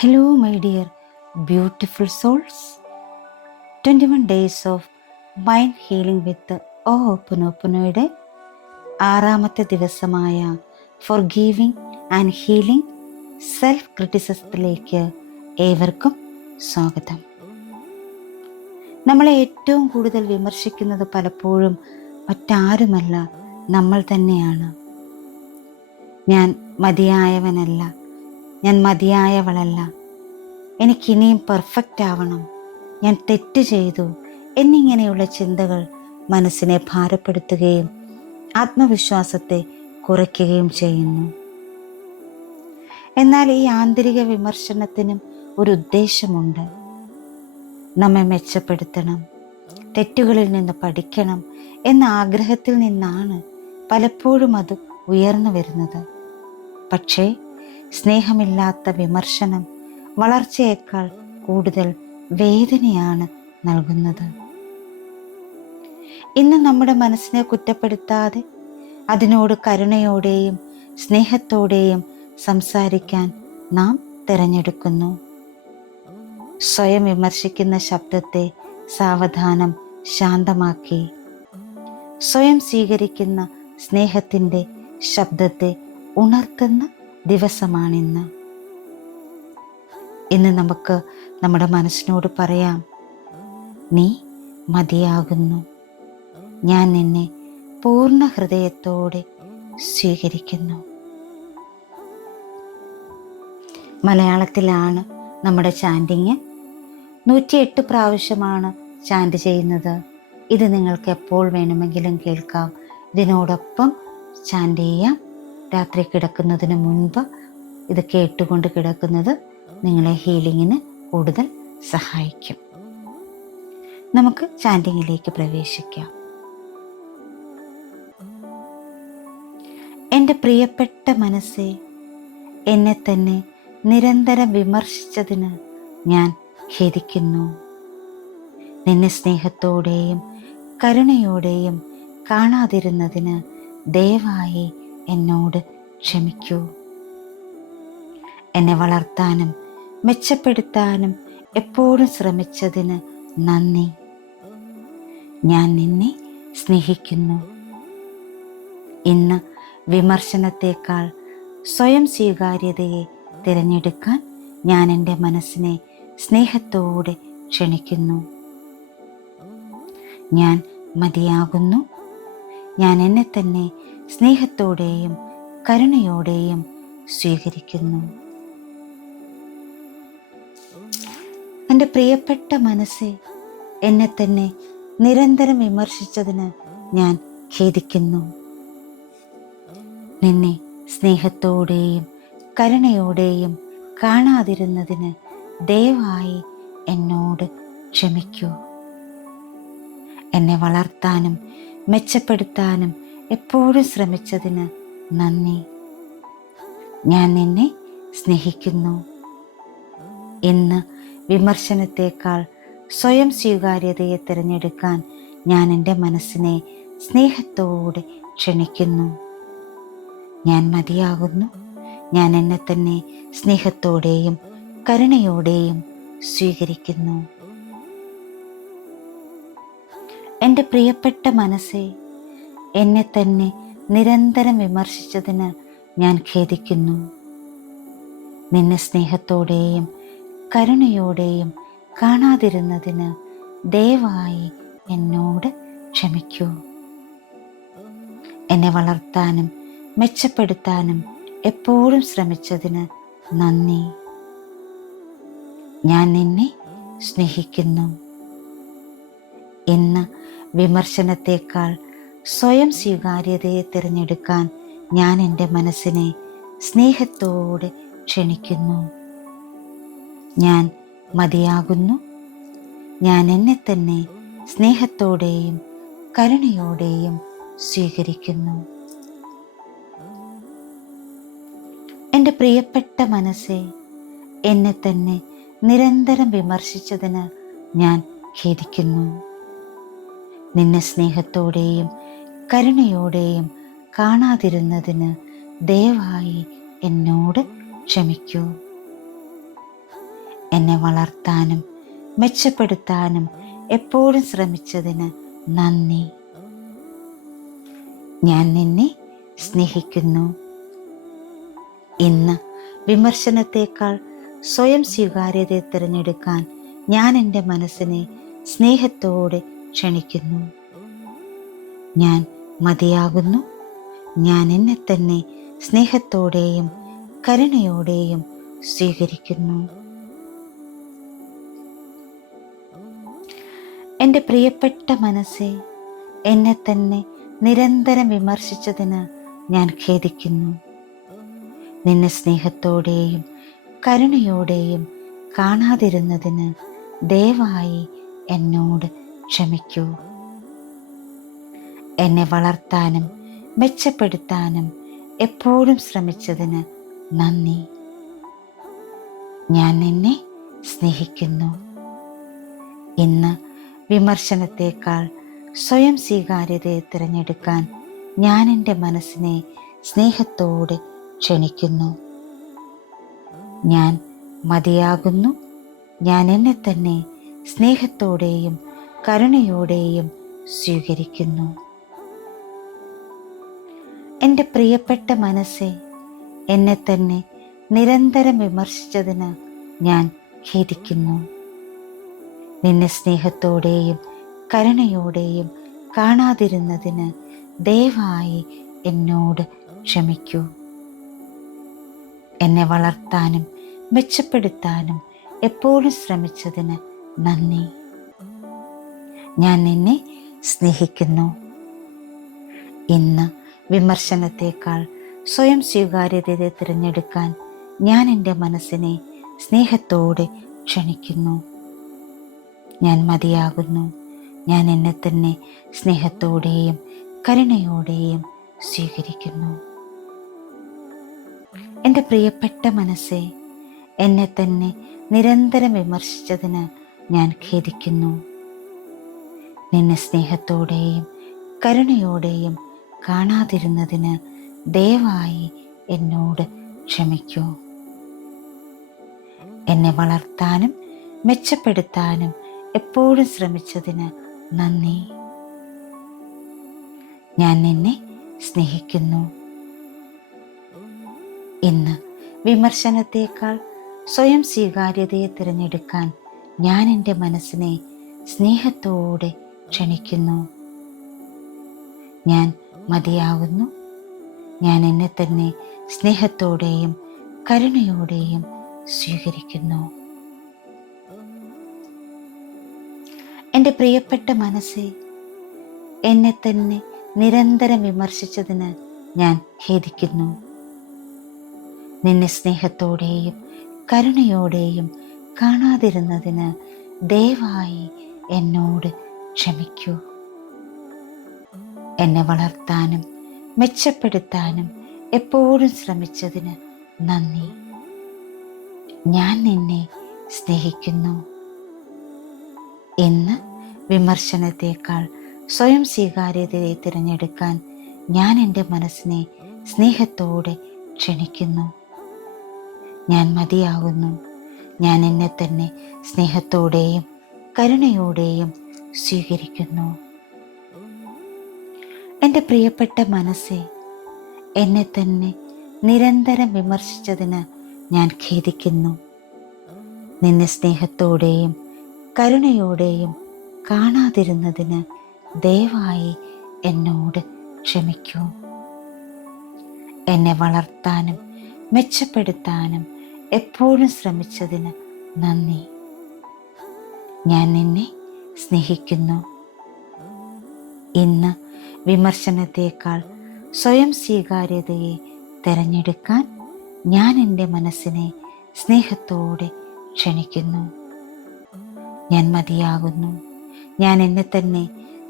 Hello, my dear beautiful souls. 21 days of mind healing with ഓപ്പനോപ്പനോയുടെ 6ാമത്തെ ദിവസമായ forgiving and healing self ക്രിറ്റിസിസത്തിലേക്ക് ഏവർക്കും സ്വാഗതം. നമ്മളെ ഏറ്റവും കൂടുതൽ വിമർശിക്കുന്നത് പലപ്പോഴും മറ്റാരുമല്ല, നമ്മൾ തന്നെയാണ്. ഞാൻ മതിയായവനല്ല, ഞാൻ മതിയായവളല്ല, എനിക്കിനിയും പെർഫെക്റ്റ് ആവണം, ഞാൻ തെറ്റ് ചെയ്തു എന്നിങ്ങനെയുള്ള ചിന്തകൾ മനസ്സിനെ ഭാരപ്പെടുത്തുകയും ആത്മവിശ്വാസത്തെ കുറയ്ക്കുകയും ചെയ്യുന്നു. എന്നാൽ ഈ ആന്തരിക വിമർശനത്തിനും ഒരു ഉദ്ദേശമുണ്ട്. നമ്മെ മെച്ചപ്പെടുത്തണം, തെറ്റുകളിൽ നിന്ന് പഠിക്കണം എന്ന ആഗ്രഹത്തിൽ നിന്നാണ് പലപ്പോഴും അത് ഉയർന്നു വരുന്നത്. പക്ഷേ സ്നേഹമില്ലാത്ത വിമർശനം വളർച്ചയേക്കാൾ കൂടുതൽ വേദനയാണ് നൽകുന്നത്. ഇന്ന് നമ്മുടെ മനസ്സിനെ കുറ്റപ്പെടുത്താതെ അതിനോട് കരുണയോടെയും സ്നേഹത്തോടെയും സംസാരിക്കാൻ നാം തിരഞ്ഞെടുക്കുന്നു. സ്വയം വിമർശിക്കുന്ന ശബ്ദത്തെ സാവധാനം ശാന്തമാക്കി സ്വയം സ്വീകരിക്കുന്ന സ്നേഹത്തിൻ്റെ ശബ്ദത്തെ ഉണർത്തുന്ന ദിവസമാണിന്ന്. ഇന്ന് നമുക്ക് നമ്മുടെ മനസ്സിനോട് പറയാം, നീ മതിയാകുന്നു, ഞാൻ നിന്നെ പൂർണ്ണ ഹൃദയത്തോടെ സ്വീകരിക്കുന്നു. മലയാളത്തിലാണ് നമ്മുടെ ചാൻഡിങ്. 108 പ്രാവശ്യമാണ് ചാൻഡ് ചെയ്യുന്നത്. ഇത് നിങ്ങൾക്ക് എപ്പോൾ വേണമെങ്കിലും കേൾക്കാം. ഇതിനോടൊപ്പം ചാൻഡ് ചെയ്യാം. രാത്രി കിടക്കുന്നതിന് മുൻപ് ഇത് കേട്ടുകൊണ്ട് കിടക്കുന്നത് നിങ്ങളെ ഹീലിങ്ങിന് കൂടുതൽ സഹായിക്കും. നമുക്ക് ചാൻഡിങ്ങിലേക്ക് പ്രവേശിക്കാം. എൻ്റെ പ്രിയപ്പെട്ട മനസ്സേ, എന്നെ തന്നെ നിരന്തരം വിമർശിച്ചതിന് ഞാൻ ഖേദിക്കുന്നു. നിന്നെ സ്നേഹത്തോടെയും കരുണയോടെയും കാണാതിരുന്നതിന് ദയവായി എന്നോട് ക്ഷമിക്കൂ. എന്നെ വളർത്താനും മെച്ചപ്പെടുത്താനും എപ്പോഴും ശ്രമിച്ചതിന് നന്ദി. ഞാൻ നിന്നെ സ്നേഹിക്കുന്നു. ഇന്ന് വിമർശനത്തേക്കാൾ സ്വയം സ്വീകാര്യതയെ തിരഞ്ഞെടുക്കാൻ ഞാൻ എൻ്റെ മനസ്സിനെ സ്നേഹത്തോടെ ക്ഷണിക്കുന്നു. ഞാൻ മതിയാകുന്നു. ഞാൻ എന്നെ തന്നെ സ്നേഹത്തോടെയും കരുണയോടെയും സ്വീകരിക്കുന്നു. എൻ്റെ പ്രിയപ്പെട്ട മനസ്സേ, എന്നെ തന്നെ നിരന്തരം വിമർശിച്ചതിന് ഞാൻ ഖേദിക്കുന്നു. നിന്നെ സ്നേഹത്തോടെയും കരുണയോടെയും കാണാതിരുന്നതിന് ദയവായി എന്നോട് ക്ഷമിക്കൂ. എന്നെ വളർത്താനും മെച്ചപ്പെടുത്താനും എപ്പോഴും ശ്രമിച്ചതിന് നന്ദി. ഞാൻ നിന്നെ സ്നേഹിക്കുന്നു. ഇന്ന് വിമർശനത്തേക്കാൾ സ്വയം സ്വീകാര്യതയെ തിരഞ്ഞെടുക്കാൻ ഞാൻ എൻ്റെ മനസ്സിനെ സ്നേഹത്തോടെ ക്ഷണിക്കുന്നു. ഞാൻ മതിയാകുന്നു. ഞാൻ എന്നെ തന്നെ സ്നേഹത്തോടെയും കരുണയോടെയും സ്വീകരിക്കുന്നു. എൻ്റെ പ്രിയപ്പെട്ട മനസ്സേ, എന്നെ തന്നെ നിരന്തരം വിമർശിച്ചതിന് ഞാൻ ഖേദിക്കുന്നു. നിന്നെ സ്നേഹത്തോടെയും കരുണയോടെയും കാണാതിരുന്നതിന് ദയവായി എന്നോട് ക്ഷമിക്കൂ. എന്നെ വളർത്താനും മെച്ചപ്പെടുത്താനും എപ്പോഴും ശ്രമിച്ചതിന് നന്ദി. ഞാൻ നിന്നെ സ്നേഹിക്കുന്നു. ഇന്ന് വിമർശനത്തേക്കാൾ സ്വയം സ്വീകാര്യതയെ തിരഞ്ഞെടുക്കാൻ ഞാൻ എൻ്റെ മനസ്സിനെ സ്നേഹത്തോടെ ക്ഷണിക്കുന്നു. ഞാൻ മതിയാകുന്നു. ഞാൻ എന്നെ തന്നെ സ്നേഹത്തോടെയും കരുണയോടെയും സ്വീകരിക്കുന്നു. എൻ്റെ പ്രിയപ്പെട്ട മനസ്സേ, എന്നെ തന്നെ നിരന്തരം വിമർശിച്ചതിന് ഞാൻ ഖേദിക്കുന്നു. നിന്നെ സ്നേഹത്തോടെയും കരുണയോടെയും കാണാതിരുന്നതിന് ദയവായി എന്നോട് ക്ഷമിക്കൂ. എന്നെ വളർത്താനും മെച്ചപ്പെടുത്താനും എപ്പോഴും ശ്രമിച്ചതിന് നന്ദി. ഞാൻ നിന്നെ സ്നേഹിക്കുന്നു. ഇന്ന് വിമർശനത്തേക്കാൾ സ്വയം സ്വീകാര്യതയെ തിരഞ്ഞെടുക്കാൻ ഞാൻ എൻ്റെ മനസ്സിനെ സ്നേഹത്തോടെ ക്ഷണിക്കുന്നു. ഞാൻ മതിയാകുന്നു. ഞാൻ എന്നെ തന്നെ സ്നേഹത്തോടെയും കരുണയോടെയും സ്വീകരിക്കുന്നു. എൻ്റെ പ്രിയപ്പെട്ട മനസ്സേ, എന്നെ തന്നെ നിരന്തരം വിമർശിച്ചതിന് ഞാൻ ഖേദിക്കുന്നു. നിന്നെ സ്നേഹത്തോടെയും കരുണയോടെയും കാണാതിരുന്നതിന് ദയവായി എന്നോട് ക്ഷമിക്കൂ. എന്നെ വളർത്താനും മെച്ചപ്പെടുത്താനും എപ്പോഴും ശ്രമിച്ചതിന് നന്ദി. ഞാൻ നിന്നെ സ്നേഹിക്കുന്നു. ഇന്ന് വിമർശനത്തേക്കാൾ സ്വയം സ്വീകാര്യതയെ തിരഞ്ഞെടുക്കാൻ ഞാൻ എൻ്റെ മനസ്സിനെ സ്നേഹത്തോടെ ക്ഷണിക്കുന്നു. ഞാൻ മതിയാകുന്നു. ഞാൻ എന്നെ തന്നെ സ്നേഹത്തോടെയും കരുണയോടെയും സ്വീകരിക്കുന്നു. എൻ്റെ പ്രിയപ്പെട്ട മനസ്സേ, എന്നെ തന്നെ നിരന്തരം വിമർശിച്ചതിന് ഞാൻ ഖേദിക്കുന്നു. നിന്നെ സ്നേഹത്തോടെയും കരുണയോടെയും കാണാതിരുന്നതിന് ദയവായി എന്നോട് ക്ഷമിക്കൂ. എന്നെ വളർത്താനും മെച്ചപ്പെടുത്താനും എപ്പോഴും ശ്രമിച്ചതിന് നന്ദി. ഞാൻ നിന്നെ സ്നേഹിക്കുന്നു. ഇന്ന് വിമർശനത്തേക്കാൾ സ്വയം സ്വീകാര്യതയെ തിരഞ്ഞെടുക്കാൻ ഞാൻ എൻ്റെ മനസ്സിനെ സ്നേഹത്തോടെ ക്ഷണിക്കുന്നു. ഞാൻ മതിയാകുന്നു. ഞാൻ എന്നെ തന്നെ സ്നേഹത്തോടെയും കരുണയോടെയും സ്വീകരിക്കുന്നു. എൻ്റെ പ്രിയപ്പെട്ട മനസ്സേ, എന്നെ തന്നെ നിരന്തരം വിമർശിച്ചതിന് ഞാൻ ഖേദിക്കുന്നു. നിന്നെ സ്നേഹത്തോടെയും കരുണയോടെയും കാണാതിരുന്നതിന് ദയവായി എന്നോട് ക്ഷമിക്കൂ. എന്നെ വളർത്താനും മെച്ചപ്പെടുത്താനും എപ്പോഴും ശ്രമിച്ചതിന് നന്ദി. ഞാൻ നിന്നെ സ്നേഹിക്കുന്നു. ഇന്ന് വിമർശനത്തേക്കാൾ സ്വയം സ്വീകാര്യതയെ തിരഞ്ഞെടുക്കാൻ ഞാൻ എൻ്റെ മനസ്സിനെ സ്നേഹത്തോടെ ക്ഷണിക്കുന്നു. ഞാൻ മതിയാകുന്നു. ഞാൻ എന്നെ തന്നെ സ്നേഹത്തോടെയും കരുണയോടെയും സ്വീകരിക്കുന്നു. എൻ്റെ പ്രിയപ്പെട്ട മനസ്സേ, എന്നെ തന്നെ നിരന്തരം വിമർശിച്ചതിന് ഞാൻ ഖേദിക്കുന്നു. നിന്നെ സ്നേഹത്തോടെയും കരുണയോടെയും കാണാതിരുന്നതിന് ദയവായി എന്നോട് ക്ഷമിക്കൂ. എന്നെ വളർത്താനും മെച്ചപ്പെടുത്താനും എപ്പോഴും ശ്രമിച്ചതിന് നന്ദി. ഞാൻ നിന്നെ സ്നേഹിക്കുന്നു. ഇന്ന് വിമർശനത്തേക്കാൾ സ്വയം സ്വീകാര്യതയെ തിരഞ്ഞെടുക്കാൻ ഞാൻ എൻ്റെ മനസ്സിനെ സ്നേഹത്തോടെ ക്ഷണിക്കുന്നു. ഞാൻ മതിയാകുന്നു. ഞാൻ എന്നെ തന്നെ സ്നേഹത്തോടെയും കരുണയോടെയും സ്വീകരിക്കുന്നു. എൻ്റെ പ്രിയപ്പെട്ട മനസ്സേ, എന്നെ തന്നെ നിരന്തരം വിമർശിച്ചതിന് ഞാൻ ഖേദിക്കുന്നു. നിന്നെ സ്നേഹത്തോടെയും കരുണയോടെയും കാണാതിരുന്നതിന് ദയവായി എന്നോട് ക്ഷമിക്കൂ. എന്നെ വളർത്താനും മെച്ചപ്പെടുത്താനും എപ്പോഴും ശ്രമിച്ചതിന് നന്ദി. ഞാൻ നിന്നെ സ്നേഹിക്കുന്നു. ഇന്ന് വിമർശനത്തേക്കാൾ സ്വയം സ്വീകാര്യതയെ തിരഞ്ഞെടുക്കാൻ ഞാൻ എൻ്റെ മനസ്സിനെ സ്നേഹത്തോടെ ക്ഷണിക്കുന്നു. ഞാൻ മതിയാകുന്നു. ഞാൻ എന്നെ തന്നെ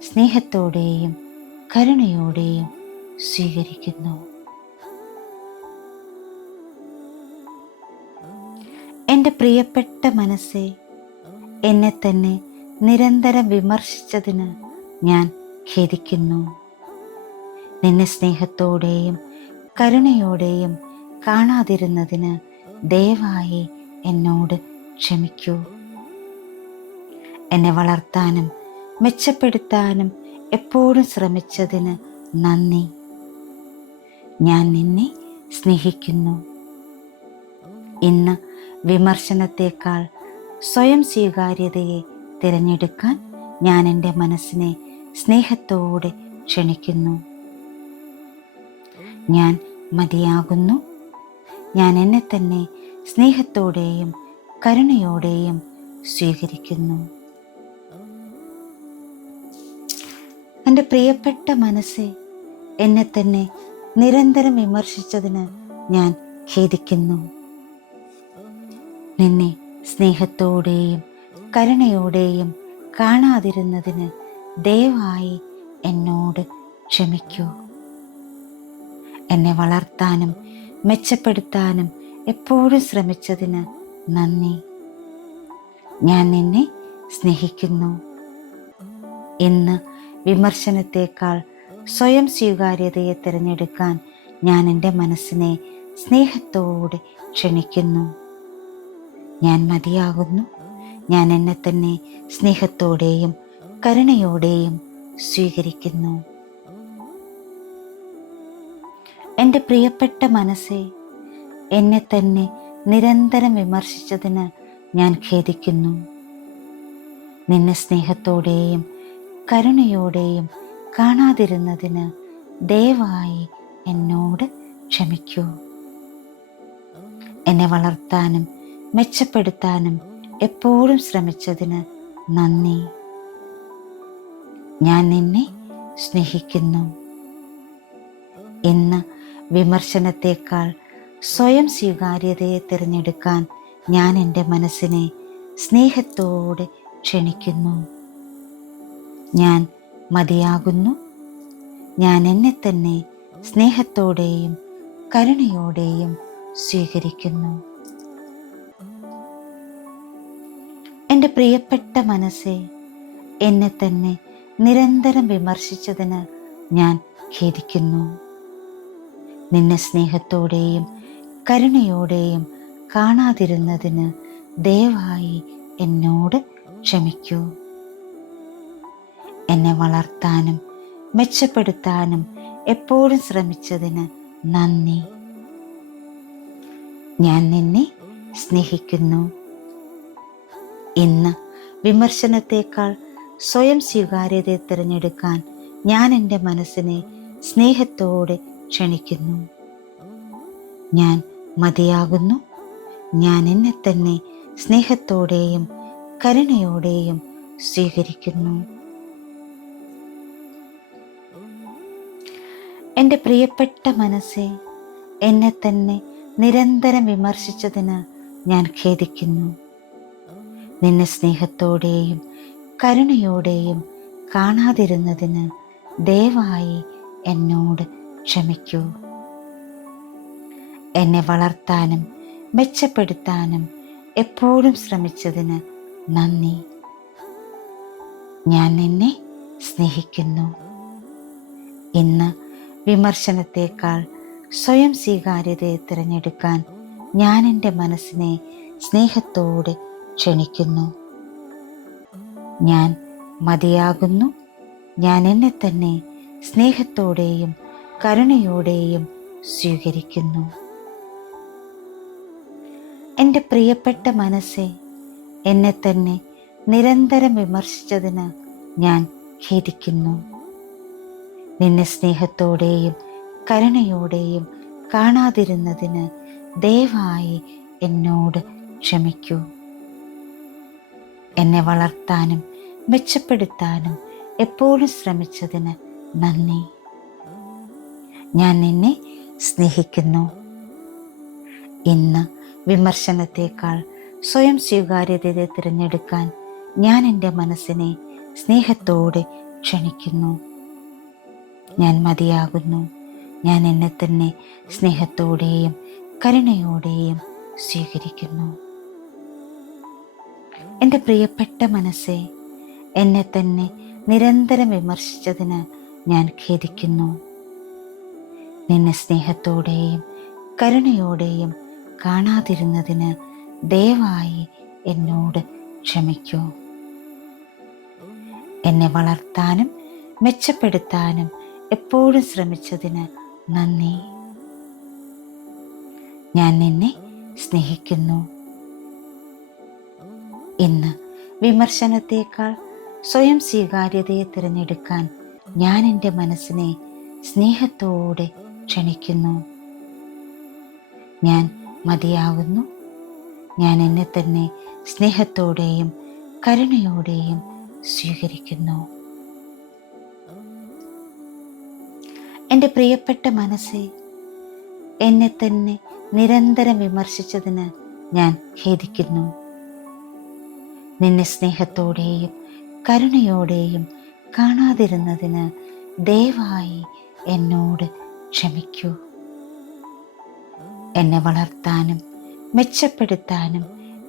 സ്നേഹത്തോടെയും കരുണയോടെയും സ്വീകരിക്കുന്നു. എൻ്റെ പ്രിയപ്പെട്ട മനസ്സേ, എന്നെ തന്നെ നിരന്തരം വിമർശിച്ചതിന് ഞാൻ ഖേദിക്കുന്നു. നിന്നെ സ്നേഹത്തോടെയും കരുണയോടെയും കാണാതിരുന്നതിന് ദയവായി എന്നോട് ക്ഷമിക്കൂ. എന്നെ വളർത്താനും മെച്ചപ്പെടുത്താനും എപ്പോഴും ശ്രമിച്ചതിന് നന്ദി. ഞാൻ നിന്നെ സ്നേഹിക്കുന്നു. ഇന്ന് വിമർശനത്തേക്കാൾ സ്വയം സ്വീകാര്യതയെ തിരഞ്ഞെടുക്കാൻ ഞാൻ എൻ്റെ മനസ്സിനെ സ്നേഹത്തോടെ ക്ഷണിക്കുന്നു. ഞാൻ മതിയാകുന്നു. ഞാൻ എന്നെ തന്നെ സ്നേഹത്തോടെയും കരുണയോടെയും സ്വീകരിക്കുന്നു. എൻ്റെ പ്രിയപ്പെട്ട മനസ്സെ, എന്നെ തന്നെ നിരന്തരം വിമർശിച്ചതിന് ഞാൻ ഖേദിക്കുന്നു. നിന്നെ സ്നേഹത്തോടെയും കരുണയോടെയും കാണാതിരുന്നതിന് ദയവായി എന്നോട് ക്ഷമിക്കൂ. എന്നെ വളർത്താനും മെച്ചപ്പെടുത്താനും എപ്പോഴും ശ്രമിച്ചതിന് നന്ദി. ഞാൻ നിന്നെ സ്നേഹിക്കുന്നു. ഇന്ന് വിമർശനത്തേക്കാൾ സ്വയം സ്വീകാര്യതയെ തിരഞ്ഞെടുക്കാൻ ഞാൻ എൻ്റെ മനസ്സിനെ സ്നേഹത്തോടെ ക്ഷണിക്കുന്നു. ഞാൻ മതിയാകുന്നു. ഞാൻ എന്നെ തന്നെ സ്നേഹത്തോടെയും കരുണയോടെയും സ്വീകരിക്കുന്നു. എൻ്റെ പ്രിയപ്പെട്ട മനസ്സെ, എന്നെ തന്നെ നിരന്തരം വിമർശിച്ചതിന് ഞാൻ ഖേദിക്കുന്നു. നിന്നെ സ്നേഹത്തോടെയും കരുണയോടെയും കാണാതിരുന്നതിന് ദയവായി എന്നോട് ക്ഷമിക്കൂ. എന്നെ വളർത്താനും മെച്ചപ്പെടുത്താനും എപ്പോഴും ശ്രമിച്ചതിന് നന്ദി. ഞാൻ നിന്നെ സ്നേഹിക്കുന്നു. ഇന്ന് വിമർശനത്തേക്കാൾ സ്വയം സ്വീകാര്യതയെ തിരഞ്ഞെടുക്കാൻ ഞാൻ എൻ്റെ മനസ്സിനെ സ്നേഹത്തോടെ ക്ഷണിക്കുന്നു. ഞാൻ മതിയാകുന്നു. ഞാൻ എന്നെ തന്നെ സ്നേഹത്തോടെയും കരുണയോടെയും സ്വീകരിക്കുന്നു. എൻ്റെ പ്രിയപ്പെട്ട മനസ്സെ, എന്നെ തന്നെ നിരന്തരം വിമർശിച്ചതിന് ഞാൻ ഖേദിക്കുന്നു. നിന്നെ സ്നേഹത്തോടെയും കരുണയോടെയും കാണാതിരുന്നതിന് ദയവായി എന്നോട് ക്ഷമിക്കൂ. എന്നെ വളർത്താനും മെച്ചപ്പെടുത്താനും എപ്പോഴും ശ്രമിച്ചതിന് നന്ദി. ഞാൻ നിന്നെ സ്നേഹിക്കുന്നു. ഇന്ന് വിമർശനത്തേക്കാൾ സ്വയം സ്വീകാര്യതയെ തിരഞ്ഞെടുക്കാൻ ഞാൻ എൻ്റെ മനസ്സിനെ സ്നേഹത്തോടെ ക്ഷണിക്കുന്നു. ഞാൻ മതിയാകുന്നു. ഞാൻ എന്നെ തന്നെ സ്നേഹത്തോടെയും കരുണയോടെയും സ്വീകരിക്കുന്നു. എൻ്റെ പ്രിയപ്പെട്ട മനസ്സെ, എന്നെ തന്നെ നിരന്തരം വിമർശിച്ചതിന് ഞാൻ ഖേദിക്കുന്നു. നിന്നെ സ്നേഹത്തോടെയും കരുണയോടെയും കാണാതിരുന്നതിന് ദയവായി എന്നോട് ക്ഷമിക്കൂ. എന്നെ വളർത്താനും മെച്ചപ്പെടുത്താനും എപ്പോഴും ശ്രമിച്ചതിന് നന്ദി. ഞാൻ നിന്നെ സ്നേഹിക്കുന്നു. ഇന്ന് വിമർശനത്തേക്കാൾ സ്വയം സ്വീകാര്യതയെ തിരഞ്ഞെടുക്കാൻ ഞാൻ എൻ്റെ മനസ്സിനെ സ്നേഹത്തോടെ ക്ഷണിക്കുന്നു. ഞാൻ മതിയാകുന്നു. ഞാൻ എന്നെ തന്നെ സ്നേഹത്തോടെയും കരുണയോടെയും സ്വീകരിക്കുന്നു. എൻ്റെ പ്രിയപ്പെട്ട മനസ്സെ, എന്നെ തന്നെ നിരന്തരം വിമർശിച്ചതിന് ഞാൻ ഖേദിക്കുന്നു. നിന്നെ സ്നേഹത്തോടെയും കരുണയോടെയും കാണാതിരുന്നതിന് ദയവായി എന്നോട് ക്ഷമിക്കൂ. എന്നെ വളർത്താനും മെച്ചപ്പെടുത്താനും എപ്പോഴും ശ്രമിച്ചതിന് നന്ദി. ഞാൻ നിന്നെ സ്നേഹിക്കുന്നു. ഇന്ന് വിമർശനത്തേക്കാൾ സ്വയം സ്വീകാര്യതയെ തിരഞ്ഞെടുക്കാൻ ഞാൻ എൻ്റെ മനസ്സിനെ സ്നേഹത്തോടെ ക്ഷണിക്കുന്നു. ഞാൻ മതിയാകുന്നു. ഞാൻ എന്നെ തന്നെ സ്നേഹത്തോടെയും കരുണയോടെയും സ്വീകരിക്കുന്നു. എൻ്റെ പ്രിയപ്പെട്ട മനസ്സെ, എന്നെ തന്നെ നിരന്തരം വിമർശിച്ചതിന് ഞാൻ ഖേദിക്കുന്നു. നിന്നെ സ്നേഹത്തോടെയും കരുണയോടെയും കാണാതിരുന്നതിന് ദയവായി എന്നോട് ക്ഷമിക്കൂ. എന്നെ വളർത്താനും മെച്ചപ്പെടുത്താനും എപ്പോഴും ശ്രമിച്ചതിന് നന്ദി. ഞാൻ നിന്നെ സ്നേഹിക്കുന്നു. ഇന്ന് വിമർശനത്തേക്കാൾ സ്വയം സ്വീകാര്യതയെ തിരഞ്ഞെടുക്കാൻ ഞാൻ എൻ്റെ മനസ്സിനെ സ്നേഹത്തോടെ ക്ഷണിക്കുന്നു. ഞാൻ മതിയാകുന്നു. ഞാൻ എന്നെ തന്നെ സ്നേഹത്തോടെയും കരുണയോടെയും സ്വീകരിക്കുന്നു. എൻ്റെ പ്രിയപ്പെട്ട മനസ്സേ, എന്നെ തന്നെ നിരന്തരം വിമർശിച്ചതിന് ഞാൻ ഖേദിക്കുന്നു. നിന്നെ സ്നേഹത്തോടെയും കരുണയോടെയും കാണാതിരുന്നതിന് ദയവായി എന്നോട് ക്ഷമിക്കൂ. എന്നെ വളർത്താനും മെച്ചപ്പെടുത്താനും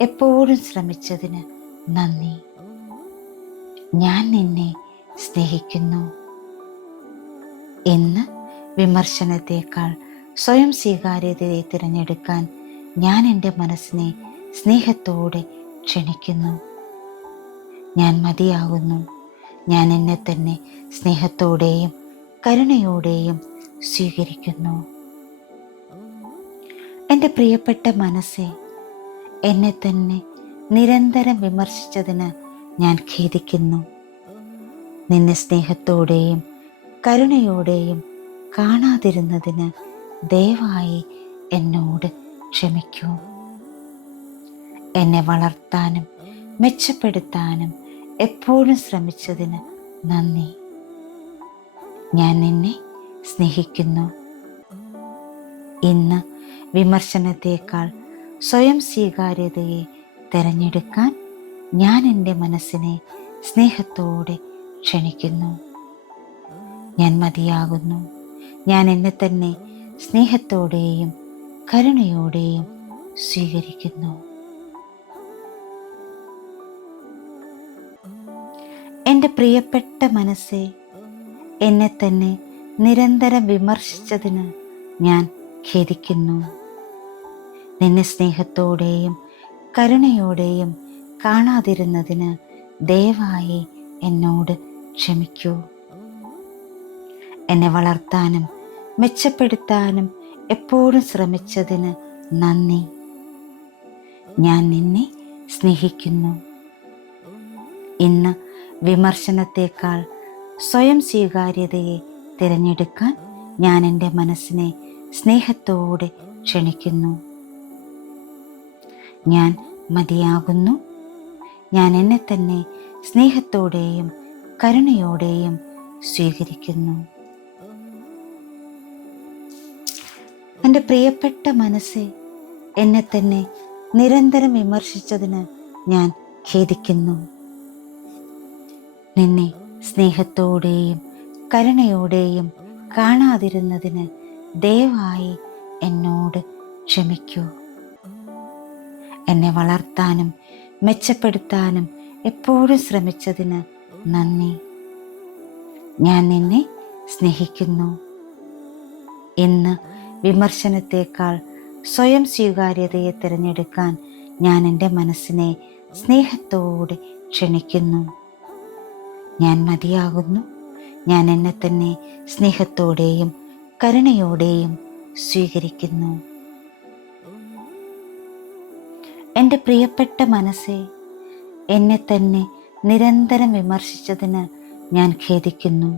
എപ്പോഴും ശ്രമിച്ചതിന് നന്ദി. ഞാൻ നിന്നെ സ്നേഹിക്കുന്നു. ഇന്ന് വിമർശനത്തേക്കാൾ സ്വയം സ്വീകാര്യതയെ തിരഞ്ഞെടുക്കാൻ ഞാൻ എൻ്റെ മനസ്സിനെ സ്നേഹത്തോടെ ക്ഷണിക്കുന്നു. ഞാൻ മതിയാകുന്നു. ഞാൻ എന്നെ തന്നെ സ്നേഹത്തോടെയും കരുണയോടെയും സ്വീകരിക്കുന്നു. എൻ്റെ പ്രിയപ്പെട്ട മനസ്സേ, എന്നെ തന്നെ നിരന്തരം വിമർശിച്ചതിന് ഞാൻ ഖേദിക്കുന്നു. നിന്നെ സ്നേഹത്തോടെയും കരുണയോടെയും കാണാതിരുന്നതിന് ദയവായി എന്നോട് ക്ഷമിക്കൂ. എന്നെ വളർത്താനും മെച്ചപ്പെടുത്താനും എപ്പോഴും ശ്രമിച്ചതിന് നന്ദി. ഞാൻ നിന്നെ സ്നേഹിക്കുന്നു. ഇന്ന് വിമർശനത്തേക്കാൾ സ്വയം സ്വീകാര്യതയെ തിരഞ്ഞെടുക്കാൻ ഞാൻ എൻ്റെ മനസ്സിനെ സ്നേഹത്തോടെ ക്ഷണിക്കുന്നു. ഞാൻ മതിയാകുന്നു. ഞാൻ എന്നെ തന്നെ സ്നേഹത്തോടെയും കരുണയോടെയും സ്വീകരിക്കുന്നു. എൻ്റെ പ്രിയപ്പെട്ട മനസ്സേ, എന്നെ തന്നെ നിരന്തരം വിമർശിച്ചതിന് ഞാൻ ഖേദിക്കുന്നു. നിന്നെ സ്നേഹത്തോടെയും കരുണയോടെയും കാണാതിരുന്നതിന് ദയവായി എന്നോട് ക്ഷമിക്കൂ. എന്നെ വളർത്താനും മെച്ചപ്പെടുത്താനും എപ്പോഴും ശ്രമിച്ചതിന് നന്ദി. ഞാൻ നിന്നെ സ്നേഹിക്കുന്നു. ഇന്ന് വിമർശനത്തേക്കാൾ സ്വയം സ്വീകാര്യതയെ തിരഞ്ഞെടുക്കാൻ ഞാൻ എൻ്റെ മനസ്സിനെ സ്നേഹത്തോടെ ക്ഷണിക്കുന്നു. ഞാൻ മതിയാകുന്നു. ഞാൻ എന്നെ തന്നെ സ്നേഹത്തോടെയും കരുണയോടെയും സ്വീകരിക്കുന്നു. എൻ്റെ പ്രിയപ്പെട്ട മനസ്സേ, എന്നെ തന്നെ നിരന്തരം വിമർശിച്ചതിന് ഞാൻ ഖേദിക്കുന്നു. നിന്നെ സ്നേഹത്തോടെയും കരുണയോടെയും കാണാതിരുന്നതിന് ദയവായി എന്നോട് ക്ഷമിക്കൂ. എന്നെ വളർത്താനും മെച്ചപ്പെടുത്താനും എപ്പോഴും ശ്രമിച്ചതിന് നന്ദി. ഞാൻ നിന്നെ സ്നേഹിക്കുന്നു. ഇന്ന് വിമർശനത്തേക്കാൾ സ്വയം സ്വീകാര്യതയെ തിരഞ്ഞെടുക്കാൻ ഞാൻ എൻ്റെ മനസ്സിനെ സ്നേഹത്തോടെ ക്ഷണിക്കുന്നു. ഞാൻ മതിയാകുന്നു. ഞാൻ എന്നെ തന്നെ സ്നേഹത്തോടെയും കരുണയോടെയും സ്വീകരിക്കുന്നു. എൻ്റെ പ്രിയപ്പെട്ട മനസ്സേ, എന്നെ തന്നെ നിരന്തരം വിമർശിച്ചതിന് ഞാൻ ഖേദിക്കുന്നു.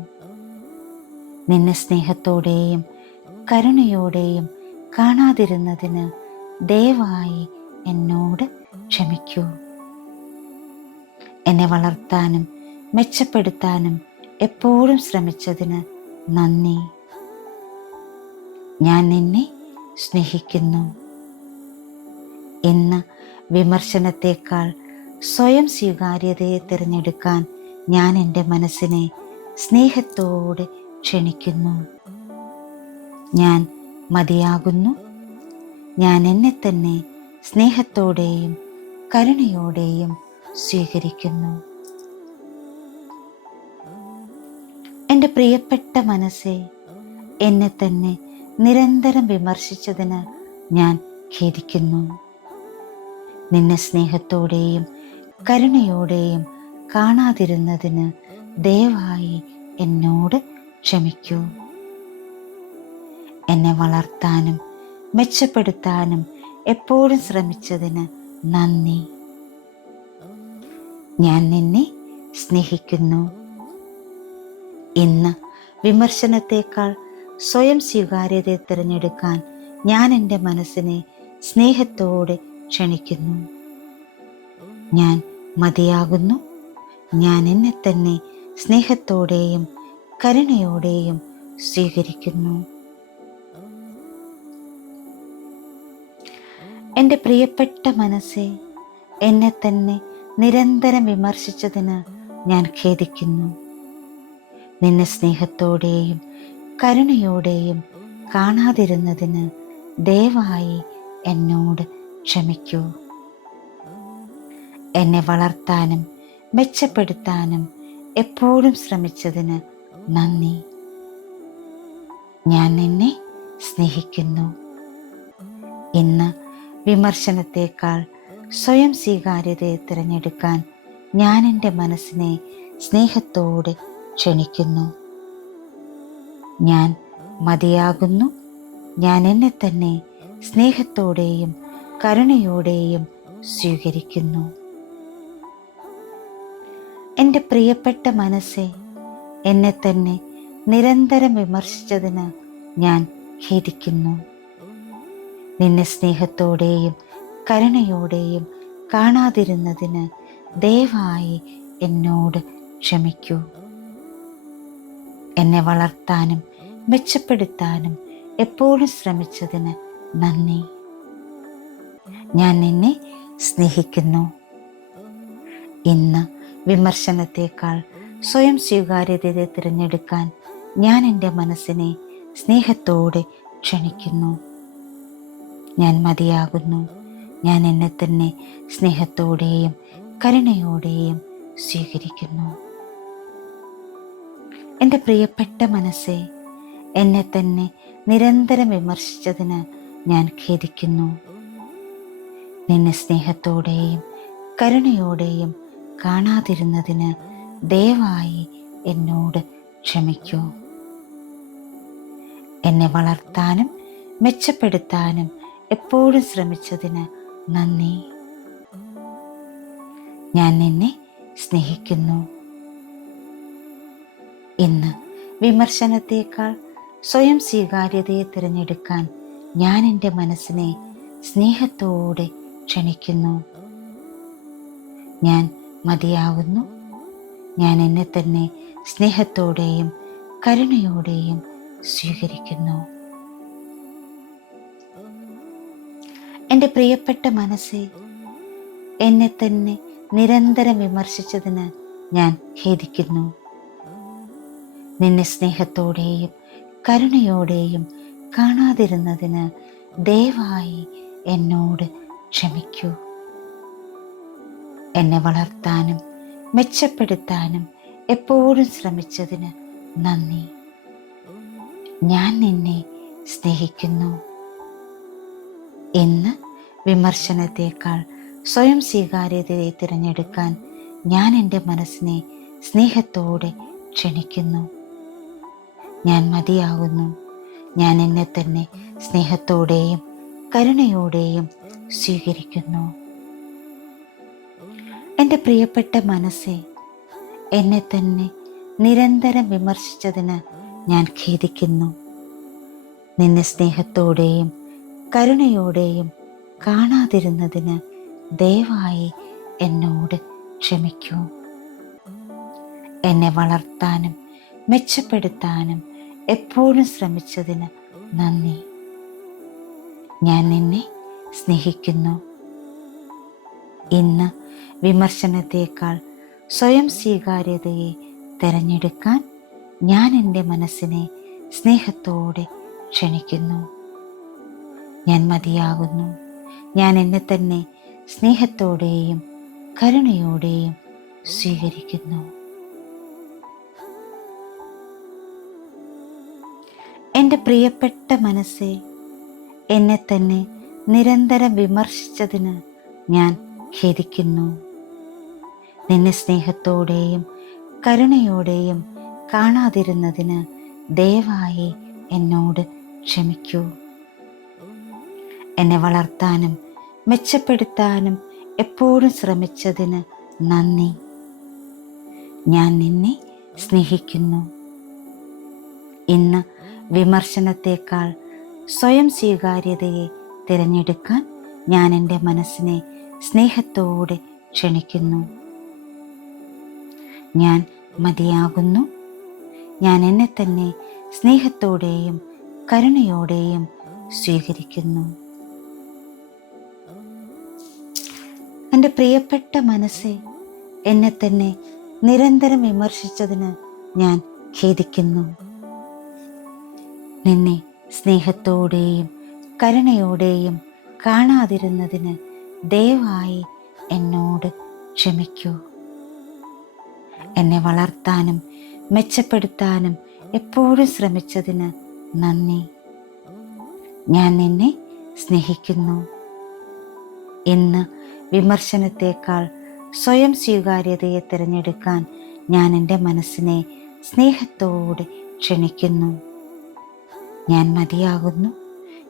നിന്നെ സ്നേഹത്തോടെയും കരുണയോടെയും കാണാതിരുന്നതിന് ദയവായി എന്നോട് ക്ഷമിക്കൂ. എന്നെ വളർത്താനും മെച്ചപ്പെടുത്താനും എപ്പോഴും ശ്രമിച്ചതിന് നന്ദി. ഞാൻ നിന്നെ സ്നേഹിക്കുന്നു. ഇന്ന് വിമർശനത്തേക്കാൾ സ്വയം സ്വീകാര്യതയെ തിരഞ്ഞെടുക്കാൻ ഞാൻ എൻ്റെ മനസ്സിനെ സ്നേഹത്തോടെ ക്ഷണിക്കുന്നു. ഞാൻ മതിയാകുന്നു. ഞാൻ എന്നെ തന്നെ സ്നേഹത്തോടെയും കരുണയോടെയും സ്വീകരിക്കുന്നു. എൻ്റെ പ്രിയപ്പെട്ട മനസ്സേ, എന്നെ തന്നെ നിരന്തരം വിമർശിച്ചതിന് ഞാൻ ഖേദിക്കുന്നു. നിന്നെ സ്നേഹത്തോടെയും കരുണയോടെയും കാണാതിരുന്നതിന് ദയവായി എന്നോട് ക്ഷമിക്കൂ. എന്നെ വളർത്താനും മെച്ചപ്പെടുത്താനും എപ്പോഴും ശ്രമിച്ചതിന് നന്ദി. ഞാൻ നിന്നെ സ്നേഹിക്കുന്നു. ഇന്ന് വിമർശനത്തേക്കാൾ സ്വയം സ്വീകാര്യതയെ തിരഞ്ഞെടുക്കാൻ ഞാൻ എൻ്റെ മനസ്സിനെ സ്നേഹത്തോടെ ക്ഷണിക്കുന്നു. ഞാൻ മതിയാകുന്നു. ഞാൻ എന്നെ തന്നെ സ്നേഹത്തോടെയും കരുണയോടെയും സ്വീകരിക്കുന്നു. എൻ്റെ പ്രിയപ്പെട്ട മനസ്സേ, എന്നെ തന്നെ നിരന്തരം വിമർശിച്ചതിന് ഞാൻ ഖേദിക്കുന്നു. നിന്നെ സ്നേഹത്തോടെയും കരുണയോടെയും കാണാതിരുന്നതിന് ദയവായി എന്നോട് ക്ഷമിക്കൂ. എന്നെ വളർത്താനും മെച്ചപ്പെടുത്താനും എപ്പോഴും ശ്രമിച്ചതിന് നന്ദി. ഞാൻ നിന്നെ സ്നേഹിക്കുന്നു. ഇന്ന് വിമർശനത്തേക്കാൾ സ്വയം സ്വീകാര്യതയെ തിരഞ്ഞെടുക്കാൻ ഞാൻ എൻ്റെ മനസ്സിനെ സ്നേഹത്തോടെ ക്ഷണിക്കുന്നു. ഞാൻ മതിയാകുന്നു. ഞാൻ എന്നെ തന്നെ സ്നേഹത്തോടെയും കരുണയോടെയും സ്വീകരിക്കുന്നു. എൻ്റെ പ്രിയപ്പെട്ട മനസ്സേ, എന്നെ തന്നെ നിരന്തരം വിമർശിച്ചതിന് ഞാൻ ഖേദിക്കുന്നു. നിന്നെ സ്നേഹത്തോടെയും കരുണയോടെയും കാണാതിരുന്നതിന് ദയവായി എന്നോട് ക്ഷമിക്കൂ. എന്നെ വളർത്താനും മെച്ചപ്പെടുത്താനും എപ്പോഴും ശ്രമിച്ചതിന് നന്ദി. ഞാൻ നിന്നെ സ്നേഹിക്കുന്നു. ഇന്ന് വിമർശനത്തേക്കാൾ സ്വയം സ്വീകാര്യതയെ തിരഞ്ഞെടുക്കാൻ ഞാൻ എൻ്റെ മനസ്സിനെ സ്നേഹത്തോടെ ക്ഷണിക്കുന്നു. ഞാൻ മതിയാകുന്നു. ഞാൻ എന്നെ തന്നെ സ്നേഹത്തോടെയും കരുണയോടെയും സ്വീകരിക്കുന്നു. എൻ്റെ പ്രിയപ്പെട്ട മനസ്സേ, എന്നെ തന്നെ നിരന്തരം വിമർശിച്ചതിന് ഞാൻ ഖേദിക്കുന്നു. നിന്നെ സ്നേഹത്തോടെയും കരുണയോടെയും കാണാതിരുന്നതിന് ദയവായി എന്നോട് ക്ഷമിക്കൂ. എന്നെ വളർത്താനും മെച്ചപ്പെടുത്താനും എപ്പോഴും ശ്രമിച്ചതിന് നന്ദി. ഞാൻ നിന്നെ സ്നേഹിക്കുന്നു. ഇന്ന് വിമർശനത്തേക്കാൾ സ്വയം സ്വീകാര്യതയെ തിരഞ്ഞെടുക്കാൻ ഞാൻ എൻ്റെ മനസ്സിനെ സ്നേഹത്തോടെ ക്ഷണിക്കുന്നു. ഞാൻ മതിയാകുന്നു. ഞാൻ എന്നെ തന്നെ സ്നേഹത്തോടെയും കരുണയോടെയും സ്വീകരിക്കുന്നു. എൻ്റെ പ്രിയപ്പെട്ട മനസ്സേ, എന്നെ തന്നെ നിരന്തരം വിമർശിച്ചതിന് ഞാൻ ഖേദിക്കുന്നു. നിന്നെ സ്നേഹത്തോടെയും കരുണയോടെയും കാണാതിരുന്നതിന് ദയവായി എന്നോട് ക്ഷമിക്കൂ. എന്നെ വളർത്താനും മെച്ചപ്പെടുത്താനും എപ്പോഴും ശ്രമിച്ചതിന് നന്ദി. ഞാൻ നിന്നെ സ്നേഹിക്കുന്നു. ഇന്ന് വിമർശനത്തേക്കാൾ സ്വയം സ്വീകാര്യതയെ തിരഞ്ഞെടുക്കാൻ ഞാൻ എൻ്റെ മനസ്സിനെ സ്നേഹത്തോടെ ക്ഷണിക്കുന്നു. ഞാൻ മതിയാകുന്നു. ഞാൻ എന്നെ തന്നെ സ്നേഹത്തോടെയും കരുണയോടെയും സ്വീകരിക്കുന്നു. എൻ്റെ പ്രിയപ്പെട്ട മനസ്സേ, എന്നെ തന്നെ നിരന്തരം വിമർശിച്ചതിന് ഞാൻ ഖേദിക്കുന്നു. നിന്നെ സ്നേഹത്തോടെയും കരുണയോടെയും കാണാതിരുന്നതിന് ദയവായി എന്നോട് ക്ഷമിക്കൂ. എന്നെ വളർത്താനും മെച്ചപ്പെടുത്താനും എപ്പോഴും ശ്രമിച്ചതിന് നന്ദി. ഞാൻ നിന്നെ സ്നേഹിക്കുന്നു. ഇന്ന് വിമർശനത്തേക്കാൾ സ്വയം സ്വീകാര്യതയെ തിരഞ്ഞെടുക്കാൻ ഞാൻ എൻ്റെ മനസ്സിനെ സ്നേഹത്തോടെ ക്ഷണിക്കുന്നു. ഞാൻ മതിയാകുന്നു. ഞാൻ എന്നെ തന്നെ സ്നേഹത്തോടെയും കരുണയോടെയും സ്വീകരിക്കുന്നു. എൻ്റെ പ്രിയപ്പെട്ട മനസ്സേ, എന്നെ തന്നെ നിരന്തരം വിമർശിച്ചതിന് ഞാൻ ഖേദിക്കുന്നു. നിന്നെ സ്നേഹത്തോടെയും കരുണയോടെയും കാണാതിരുന്നതിന് ദയവായി എന്നോട് ക്ഷമിക്കൂ. എന്നെ വളർത്താനും മെച്ചപ്പെടുത്താനും എപ്പോഴും ശ്രമിച്ചതിന് നന്ദി. ഞാൻ നിന്നെ സ്നേഹിക്കുന്നു. ഇന്ന് വിമർശനത്തേക്കാൾ സ്വയം സ്വീകാര്യതയെ തിരഞ്ഞെടുക്കാൻ ഞാൻ എൻ്റെ മനസ്സിനെ സ്നേഹത്തോടെ ക്ഷണിക്കുന്നു. ഞാൻ മതിയാകുന്നു. ഞാൻ എന്നെ തന്നെ സ്നേഹത്തോടെയും കരുണയോടെയും സ്വീകരിക്കുന്നു. എൻ്റെ പ്രിയപ്പെട്ട മനസ്സെ, എന്നെ തന്നെ നിരന്തരം വിമർശിച്ചതിന് ഞാൻ ഖേദിക്കുന്നു. നിന്നെ സ്നേഹത്തോടെയും കരുണയോടെയും കാണാതിരുന്നതിന് ദയവായി എന്നോട് ക്ഷമിക്കൂ. എന്നെ വളർത്താനും മെച്ചപ്പെടുത്താനും എപ്പോഴും ശ്രമിച്ചതിന് നന്ദി. ഞാൻ നിന്നെ സ്നേഹിക്കുന്നു. ഇന്ന് വിമർശനത്തേക്കാൾ സ്വയം സ്വീകാര്യതയെ തിരഞ്ഞെടുക്കാൻ ഞാൻ എൻ്റെ മനസ്സിനെ സ്നേഹത്തോടെ ക്ഷണിക്കുന്നു. ഞാൻ മതിയാകുന്നു.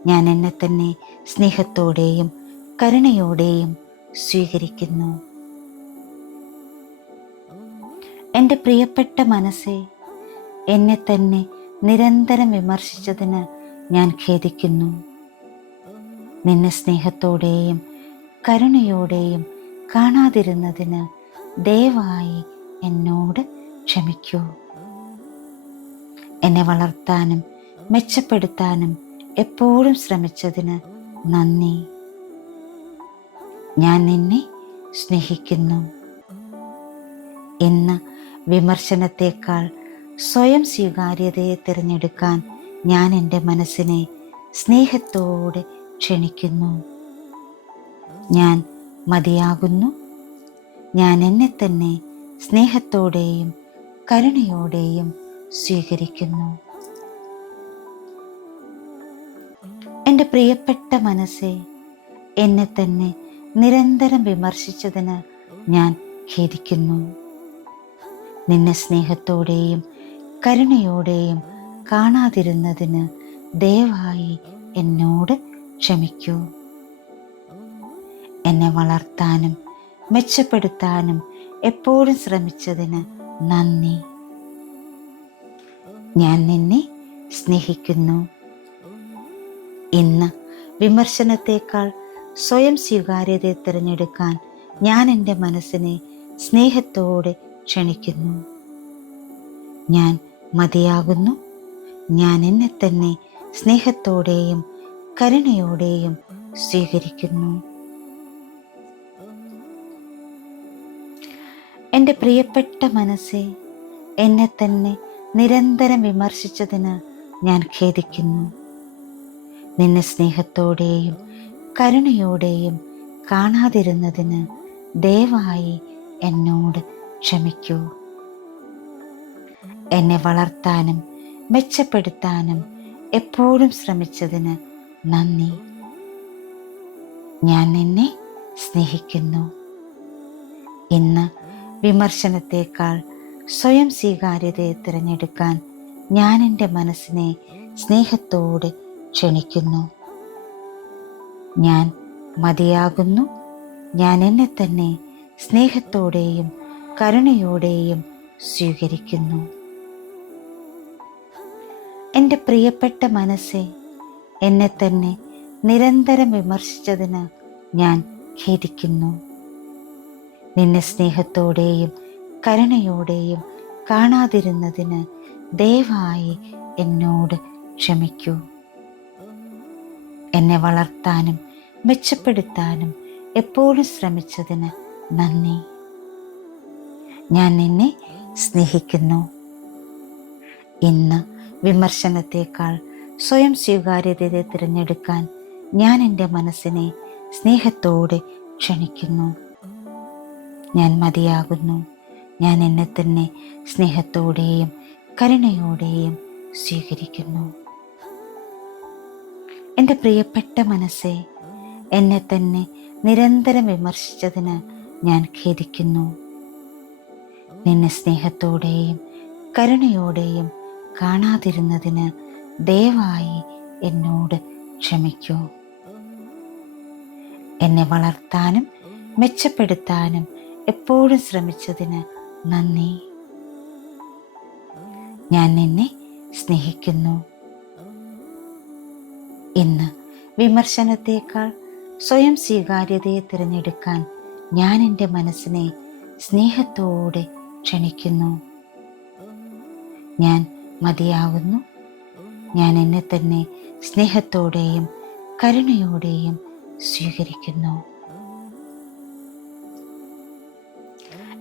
ഞാൻ എന്നെ തന്നെ സ്നേഹത്തോടെയും കരുണയോടെയും സ്വീകരിക്കുന്നു. എൻ്റെ പ്രിയപ്പെട്ട മനസ്സെ, എന്നെ തന്നെ നിരന്തരം വിമർശിച്ചതിന് ഞാൻ ഖേദിക്കുന്നു. നിന്നെ സ്നേഹത്തോടെയും കരുണയോടെയും കാണാതിരുന്നതിന് ദയവായി എന്നോട് ക്ഷമിക്കൂ. എന്നെ വളർത്താനും മെച്ചപ്പെടുത്താനും എപ്പോഴും ശ്രമിച്ചതിന് നന്ദി. ഞാൻ നിന്നെ സ്നേഹിക്കുന്നു. ഇന്ന് വിമർശനത്തേക്കാൾ സ്വയം സ്വീകാര്യതയെ തിരഞ്ഞെടുക്കാൻ ഞാൻ എൻ്റെ മനസ്സിനെ സ്നേഹത്തോടെ ക്ഷണിക്കുന്നു. ഞാൻ മതിയാകുന്നു. ഞാൻ എന്നെ തന്നെ സ്നേഹത്തോടെയും കരുണയോടെയും സ്വീകരിക്കുന്നു. എൻ്റെ പ്രിയപ്പെട്ട മനസ്സെ, എന്നെ തന്നെ നിരന്തരം വിമർശിച്ചതിന് ഞാൻ ഖേദിക്കുന്നു. നിന്നെ സ്നേഹത്തോടെയും കരുണയോടെയും കാണാതിരുന്നതിന് ദയവായി എന്നോട് ക്ഷമിക്കൂ. എന്നെ വളർത്താനും മെച്ചപ്പെടുത്താനും എപ്പോഴും ശ്രമിച്ചതിന് നന്ദി. ഞാൻ നിന്നെ സ്നേഹിക്കുന്നു. ഇന്ന് വിമർശനത്തേക്കാൾ സ്വയം സ്വീകാര്യതയെ തിരഞ്ഞെടുക്കാൻ ഞാൻ എൻ്റെ മനസ്സിനെ സ്നേഹത്തോടെ ക്ഷണിക്കുന്നു. ഞാൻ മതിയാകുന്നു. ഞാൻ എന്നെ തന്നെ സ്നേഹത്തോടെയും കരുണയോടെയും സ്വീകരിക്കുന്നു. എൻ്റെ പ്രിയപ്പെട്ട മനസ്സെ, എന്നെ തന്നെ നിരന്തരം വിമർശിച്ചതിന് ഞാൻ ഖേദിക്കുന്നു. നിന്നെ സ്നേഹത്തോടെയും കരുണയോടെയും കാണാതിരുന്നതിന് ദയവായി എന്നോട് ക്ഷമിക്കൂ. എന്നെ വളർത്താനും മെച്ചപ്പെടുത്താനും എപ്പോഴും ശ്രമിച്ചതിന് നന്ദി. ഞാൻ നിന്നെ സ്നേഹിക്കുന്നു. ഇന്ന് വിമർശനത്തേക്കാൾ സ്വയം സ്വീകാര്യതയെ തിരഞ്ഞെടുക്കാൻ ഞാൻ എൻ്റെ മനസ്സിനെ സ്നേഹത്തോടെ ക്ഷണിക്കുന്നു. ഞാൻ മതിയാകുന്നു. ഞാൻ എന്നെ തന്നെ സ്നേഹത്തോടെയും കരുണയോടെയും സ്വീകരിക്കുന്നു. എൻ്റെ പ്രിയപ്പെട്ട മനസ്സെ, എന്നെ തന്നെ നിരന്തരം വിമർശിച്ചതിന് ഞാൻ ഖേദിക്കുന്നു. നിന്നെ സ്നേഹത്തോടെയും കരുണയോടെയും കാണാതിരുന്നതിന് ദയവായി എന്നോട് ക്ഷമിക്കൂ. എന്നെ വളർത്താനും മെച്ചപ്പെടുത്താനും എപ്പോഴും ശ്രമിച്ചതിന് നന്ദി. ഞാൻ നിന്നെ സ്നേഹിക്കുന്നു. ഇന്ന് വിമർശനത്തേക്കാൾ സ്വയം സ്വീകാര്യതയെ തിരഞ്ഞെടുക്കാൻ ഞാൻ എൻ്റെ മനസ്സിനെ സ്നേഹത്തോടെ ക്ഷണിക്കുന്നു. ഞാൻ മതിയാകുന്നു. ഞാൻ എന്നെ തന്നെ സ്നേഹത്തോടെയും കരുണയോടെയും സ്വീകരിക്കുന്നു. എൻ്റെ പ്രിയപ്പെട്ട മനസ്സെ, എന്നെ തന്നെ നിരന്തരം വിമർശിച്ചതിന് ഞാൻ ഖേദിക്കുന്നു. നിന്നെ സ്നേഹത്തോടെയും കരുണയോടെയും കാണാതിരുന്നതിന് ദയവായി എന്നോട് ക്ഷമിക്കൂ. എന്നെ വളർത്താനും മെച്ചപ്പെടുത്താനും എപ്പോഴും ശ്രമിച്ചതിന് നന്ദി. ഞാൻ നിന്നെ സ്നേഹിക്കുന്നു. ഇന്ന് വിമർശനത്തേക്കാൾ സ്വയം സ്വീകാര്യതയെ തിരഞ്ഞെടുക്കാൻ ഞാൻ എൻ്റെ മനസ്സിനെ സ്നേഹത്തോടെ ക്ഷണിക്കുന്നു. ഞാൻ മതിയാകുന്നു. ഞാൻ എന്നെ തന്നെ സ്നേഹത്തോടെയും കരുണയോടെയും സ്വീകരിക്കുന്നു.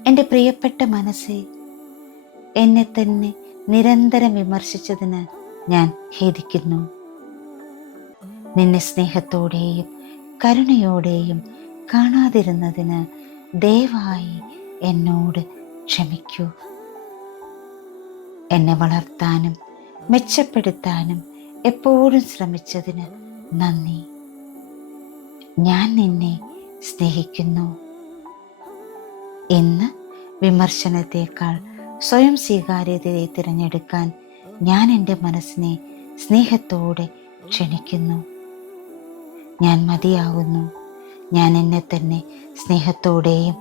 എൻ്റെ പ്രിയപ്പെട്ട മനസ്സെ, എന്നെ തന്നെ നിരന്തരം വിമർശിച്ചതിന് ഞാൻ ഖേദിക്കുന്നു. നിന്നെ സ്നേഹത്തോടെയും കരുണയോടെയും കാണാതിരുന്നതിന് ദയവായി എന്നോട് ക്ഷമിക്കൂ. എന്നെ വളർത്താനും മെച്ചപ്പെടുത്താനും എപ്പോഴും ശ്രമിച്ചതിന് നന്ദി. ഞാൻ നിന്നെ സ്നേഹിക്കുന്നു. ഇന്ന് വിമർശനത്തേക്കാൾ സ്വയം സ്വീകാര്യതയെ തിരഞ്ഞെടുക്കാൻ ഞാൻ എൻ്റെ മനസ്സിനെ സ്നേഹത്തോടെ ക്ഷണിക്കുന്നു. ഞാൻ മതിയാകുന്നു. ഞാൻ എന്നെ തന്നെ സ്നേഹത്തോടെയും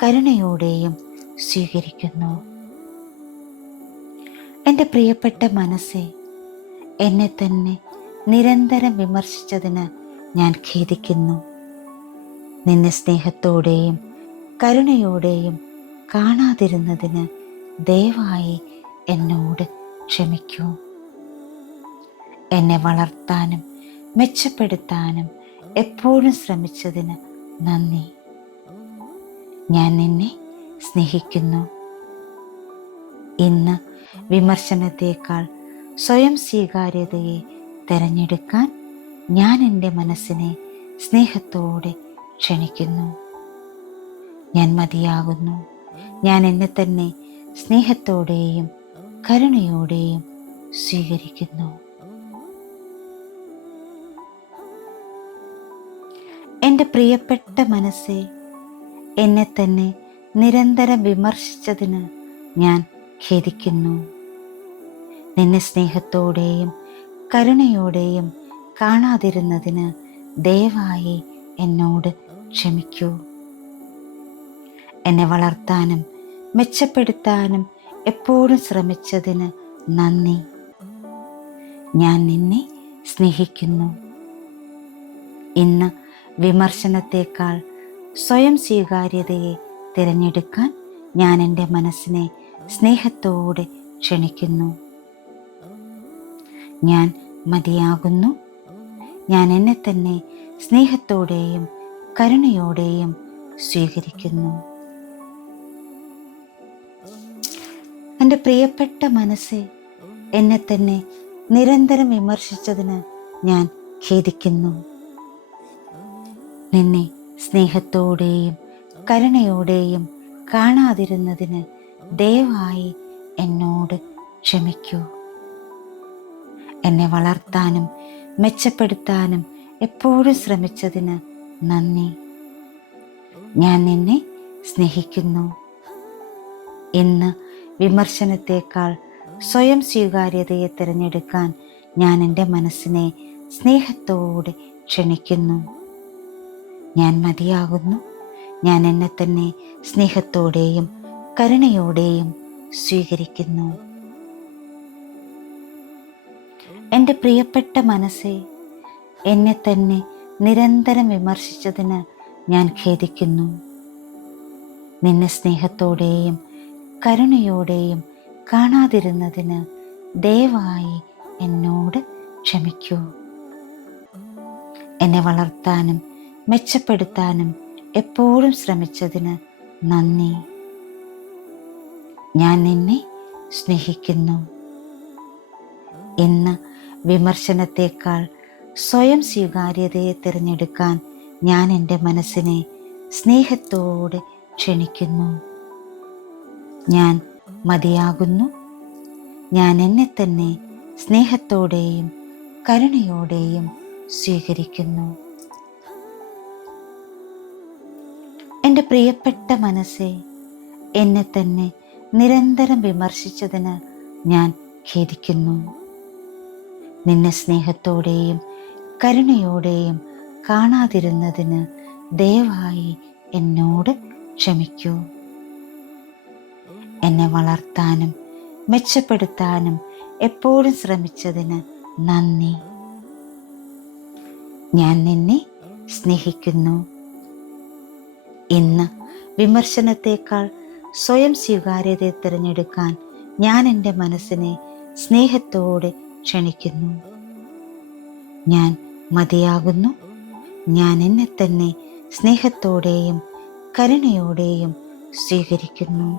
കരുണയോടെയും സ്വീകരിക്കുന്നു. എൻ്റെ പ്രിയപ്പെട്ട മനസ്സെ, എന്നെ തന്നെ നിരന്തരം വിമർശിച്ചതിന് ഞാൻ ഖേദിക്കുന്നു. നിന്നെ സ്നേഹത്തോടെയും കരുണയോടെയും കാണാതിരുന്നതിന് ദയവായി എന്നോട് ക്ഷമിക്കൂ. എന്നെ വളർത്താനും മെച്ചപ്പെടുത്താനും എപ്പോഴും ശ്രമിച്ചതിന് നന്ദി. ഞാൻ നിന്നെ സ്നേഹിക്കുന്നു. ഇന്ന് വിമർശനത്തേക്കാൾ സ്വയം സ്വീകാര്യതയെ തിരഞ്ഞെടുക്കാൻ ഞാൻ എൻ്റെ മനസ്സിനെ സ്നേഹത്തോടെ ക്ഷണിക്കുന്നു. ഞാൻ മതിയാകുന്നു. ഞാൻ എന്നെ തന്നെ സ്നേഹത്തോടെയും കരുണയോടെയും സ്വീകരിക്കുന്നു. എൻ്റെ പ്രിയപ്പെട്ട മനസ്സെ, എന്നെ തന്നെ നിരന്തരം വിമർശിച്ചതിന് ഞാൻ ഖേദിക്കുന്നു. നിന്നെ സ്നേഹത്തോടെയും കരുണയോടെയും കാണാതിരുന്നതിന് ദയവായി എന്നോട് ക്ഷമിക്കൂ. എന്നെ വളർത്താനും മെച്ചപ്പെടുത്താനും എപ്പോഴും ശ്രമിച്ചതിന് നന്ദി. ഞാൻ നിന്നെ സ്നേഹിക്കുന്നു. ഇന്ന് വിമർശനത്തേക്കാൾ സ്വയം സ്വീകാര്യതയെ തിരഞ്ഞെടുക്കാൻ ഞാൻ എൻ്റെ മനസ്സിനെ സ്നേഹത്തോടെ ക്ഷണിക്കുന്നു. ഞാൻ മതിയാകുന്നു. ഞാൻ എന്നെ തന്നെ സ്നേഹത്തോടെയും കരുണയോടെയും സ്വീകരിക്കുന്നു. എൻ്റെ പ്രിയപ്പെട്ട മനസ്സെ, എന്നെ തന്നെ നിരന്തരം വിമർശിച്ചതിന് ഞാൻ ഖേദിക്കുന്നു. നിന്നെ സ്നേഹത്തോടെയും കരുണയോടെയും കാണാതിരുന്നതിന് ദയവായി എന്നോട് ക്ഷമിക്കൂ. എന്നെ വളർത്താനും മെച്ചപ്പെടുത്താനും എപ്പോഴും ശ്രമിച്ചതിന് നന്ദി. ഞാൻ നിന്നെ സ്നേഹിക്കുന്നു. ഇന്ന് വിമർശനത്തേക്കാൾ സ്വയം സ്വീകാര്യതയെ തിരഞ്ഞെടുക്കാൻ ഞാൻ എൻ്റെ മനസ്സിനെ സ്നേഹത്തോടെ ക്ഷണിക്കുന്നു. ഞാൻ മതിയാകുന്നു. ഞാൻ എന്നെ തന്നെ സ്നേഹത്തോടെയും കരുണയോടെയും സ്വീകരിക്കുന്നു. എൻ്റെ പ്രിയപ്പെട്ട മനസ്സെ, എന്നെ തന്നെ നിരന്തരം വിമർശിച്ചതിന് ഞാൻ ഖേദിക്കുന്നു. നിന്നെ സ്നേഹത്തോടെയും കരുണയോടെയും കാണാതിരുന്നതിന് ദയവായി എന്നോട് ക്ഷമിക്കൂ. എന്നെ വളർത്താനും മെച്ചപ്പെടുത്താനും എപ്പോഴും ശ്രമിച്ചതിന് നന്ദി. ഞാൻ നിന്നെ സ്നേഹിക്കുന്നു. ഇന്ന് വിമർശനത്തേക്കാൾ സ്വയം സ്വീകാര്യതയെ തിരഞ്ഞെടുക്കാൻ ഞാൻ എൻ്റെ മനസ്സിനെ സ്നേഹത്തോടെ ക്ഷണിക്കുന്നു. ഞാൻ മതിയാകുന്നു. ഞാൻ എന്നെ തന്നെ സ്നേഹത്തോടെയും കരുണയോടെയും സ്വീകരിക്കുന്നു. എൻ്റെ പ്രിയപ്പെട്ട മനസ്സേ, എന്നെ തന്നെ നിരന്തരം വിമർശിച്ചതിന് ഞാൻ ഖേദിക്കുന്നു. നിന്നെ സ്നേഹത്തോടെയും കരുണയോടെയും കാണാതിരുന്നതിന് ദയവായി എന്നോട് ക്ഷമിക്കൂ. എന്നെ വളർത്താനും മെച്ചപ്പെടുത്താനും എപ്പോഴും ശ്രമിച്ചതിന് നന്ദി. ഞാൻ നിന്നെ സ്നേഹിക്കുന്നു. ഇന്ന് വിമർശനത്തേക്കാൾ സ്വയം സ്വീകാര്യതയെ തിരഞ്ഞെടുക്കാൻ ഞാൻ എൻ്റെ മനസ്സിനെ സ്നേഹത്തോടെ ക്ഷണിക്കുന്നു. ഞാൻ മതിയാകുന്നു. ഞാൻ എന്നെ തന്നെ സ്നേഹത്തോടെയും കരുണയോടെയും സ്വീകരിക്കുന്നു.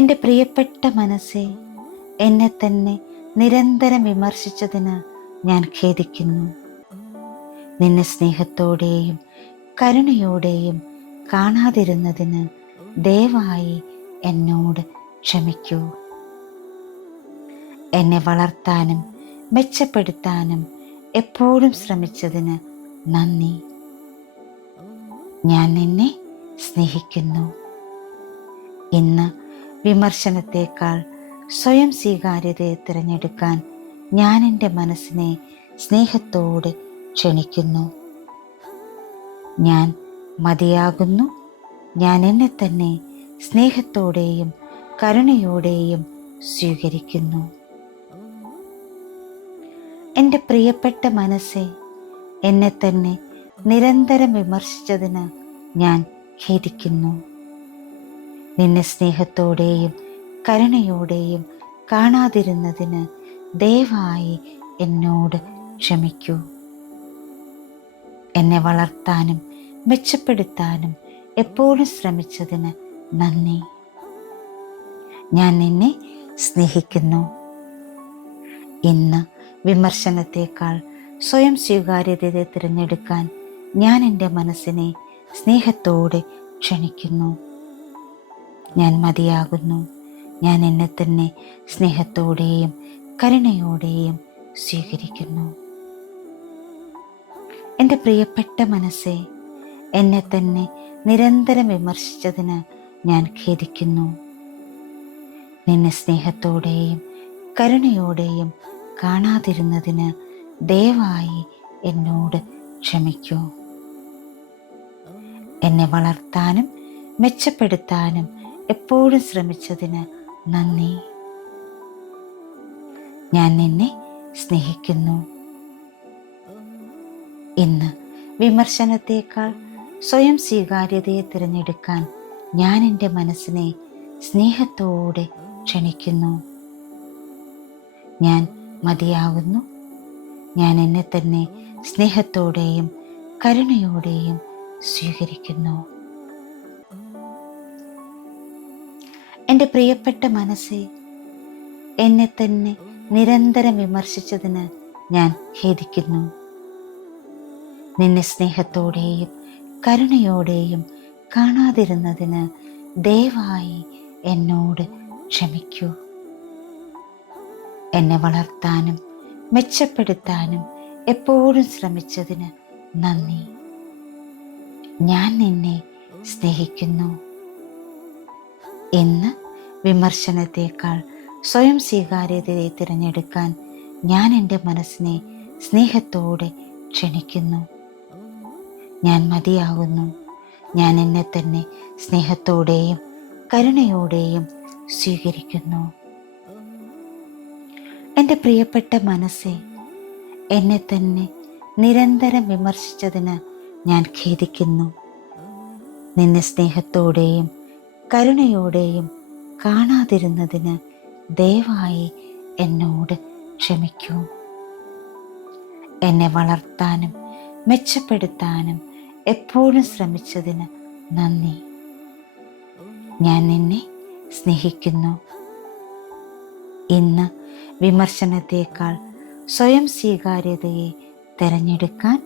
എൻ്റെ പ്രിയപ്പെട്ട മനസ്സേ, എന്നെ തന്നെ നിരന്തരം വിമർശിച്ചതിന് ഞാൻ ഖേദിക്കുന്നു. നിന്നെ സ്നേഹത്തോടെയും കരുണയോടെയും കാണാതിരുന്നതിന് ദയവായി എന്നോട് ക്ഷമിക്കൂ. എന്നെ വളർത്താനും മെച്ചപ്പെടുത്താനും എപ്പോഴും ശ്രമിച്ചതിന് നന്ദി. ഞാൻ നിന്നെ സ്നേഹിക്കുന്നു. ഇന്ന് വിമർശനത്തേക്കാൾ സ്വയം സ്വീകാര്യതയെ തിരഞ്ഞെടുക്കാൻ ഞാൻ എൻ്റെ മനസ്സിനെ സ്നേഹത്തോടെ ക്ഷണിക്കുന്നു. ഞാൻ മതിയാകുന്നു. ഞാൻ എന്നെ തന്നെ സ്നേഹത്തോടെയും കരുണയോടെയും സ്വീകരിക്കുന്നു. എൻ്റെ പ്രിയപ്പെട്ട മനസ്സേ, എന്നെ തന്നെ നിരന്തരം വിമർശിച്ചതിന് ഞാൻ ഖേദിക്കുന്നു. നിന്നെ സ്നേഹത്തോടെയും കരുണയോടെയും കാണാതിരുന്നതിന് ദയവായി എന്നോട് ക്ഷമിക്കൂ. എന്നെ വളർത്താനും മെച്ചപ്പെടുത്താനും എപ്പോഴും ശ്രമിച്ചതിന് നന്ദി. ഞാൻ നിന്നെ സ്നേഹിക്കുന്നു. ഇന്ന് വിമർശനത്തേക്കാൾ സ്വയം സ്വീകാര്യതയെ തിരഞ്ഞെടുക്കാൻ ഞാൻ എൻ്റെ മനസ്സിനെ സ്നേഹത്തോടെ ക്ഷണിക്കുന്നു. ഞാൻ മതിയാകുന്നു. ഞാൻ എന്നെ തന്നെ സ്നേഹത്തോടെയും കരുണയോടെയും സ്വീകരിക്കുന്നു. എൻ്റെ പ്രിയപ്പെട്ട മനസ്സേ, എന്നെ തന്നെ നിരന്തരം വിമർശിച്ചതിന് ഞാൻ ഖേദിക്കുന്നു. നിന്നെ സ്നേഹത്തോടെയും കരുണയോടെയും കാണാതിരുന്നതിന് ദയവായി എന്നോട് ക്ഷമിക്കൂ. എന്നെ വളർത്താനും മെച്ചപ്പെടുത്താനും എപ്പോഴും ശ്രമിച്ചതിന് നന്ദി. ഞാൻ നിന്നെ സ്നേഹിക്കുന്നു. ഇന്ന് വിമർശനത്തേക്കാൾ സ്വയം സ്വീകാര്യതയെ തിരഞ്ഞെടുക്കാൻ ഞാൻ എൻ്റെ മനസ്സിനെ സ്നേഹത്തോടെ ക്ഷണിക്കുന്നു. ഞാൻ മതിയാകുന്നു. ഞാൻ എന്നെ തന്നെ സ്നേഹത്തോടെയും കരുണയോടെയും സ്വീകരിക്കുന്നു. എൻ്റെ പ്രിയപ്പെട്ട മനസ്സേ, എന്നെ തന്നെ നിരന്തരം വിമർശിച്ചതിന് ഞാൻ ഖേദിക്കുന്നു. നിന്നെ സ്നേഹത്തോടെയും കരുണയോടെയും കാണാതിരുന്നതിന് ദയവായി എന്നോട് ക്ഷമിക്കൂ. എന്നെ വളർത്താനും മെച്ചപ്പെടുത്താനും എപ്പോഴും ശ്രമിച്ചതിന് നന്ദി. ഞാൻ നിന്നെ സ്നേഹിക്കുന്നു. ഇന്ന് വിമർശനത്തേക്കാൾ സ്വയം സ്വീകാര്യതയെ തിരഞ്ഞെടുക്കാൻ ഞാൻ എൻ്റെ മനസ്സിനെ സ്നേഹത്തോടെ ക്ഷണിക്കുന്നു. ഞാൻ മതിയാകുന്നു. ഞാൻ എന്നെ തന്നെ സ്നേഹത്തോടെയും കരുണയോടെയും സ്വീകരിക്കുന്നു. എൻ്റെ പ്രിയപ്പെട്ട മനസ്സേ, എന്നെ തന്നെ നിരന്തരം വിമർശിച്ചതിന് ഞാൻ ഖേദിക്കുന്നു. നിന്നെ സ്നേഹത്തോടെയും കരുണയോടെയും കാണാതിരുന്നതിന് ദയവായി എന്നോട് ക്ഷമിക്കൂ. എന്നെ വളർത്താനും മെച്ചപ്പെടുത്താനും എപ്പോഴും ശ്രമിച്ചതിന് നന്ദി. ഞാൻ നിന്നെ സ്നേഹിക്കുന്നു. ഇന്ന് വിമർശനത്തേക്കാൾ സ്വയം സ്വീകാര്യതയെ തിരഞ്ഞെടുക്കാൻ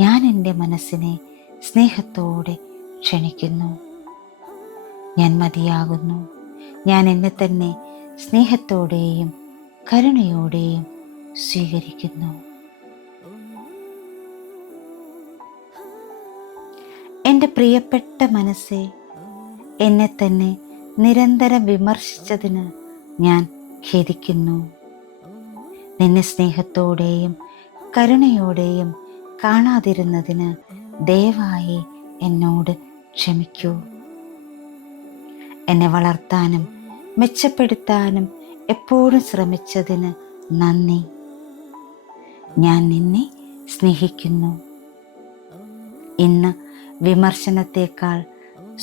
ഞാൻ എൻ്റെ മനസ്സിനെ സ്നേഹത്തോടെ ക്ഷണിക്കുന്നു. ഞാൻ മതിയാകുന്നു. ഞാൻ എന്നെ തന്നെ സ്നേഹത്തോടെയും കരുണയോടെയും സ്വീകരിക്കുന്നു. എൻ്റെ പ്രിയപ്പെട്ട മനസ്സേ, എന്നെ തന്നെ നിരന്തരം വിമർശിച്ചതിന് ഞാൻ ഖേദിക്കുന്നു. നിന്നെ സ്നേഹത്തോടെയും കരുണയോടെയും കാണാതിരുന്നതിന് ദയവായി എന്നോട് ക്ഷമിക്കൂ. എന്നെ വളർത്താനും മെച്ചപ്പെടുത്താനും എപ്പോഴും ശ്രമിച്ചതിന് നന്ദി. ഞാൻ നിന്നെ സ്നേഹിക്കുന്നു. ഇന്ന് വിമർശനത്തേക്കാൾ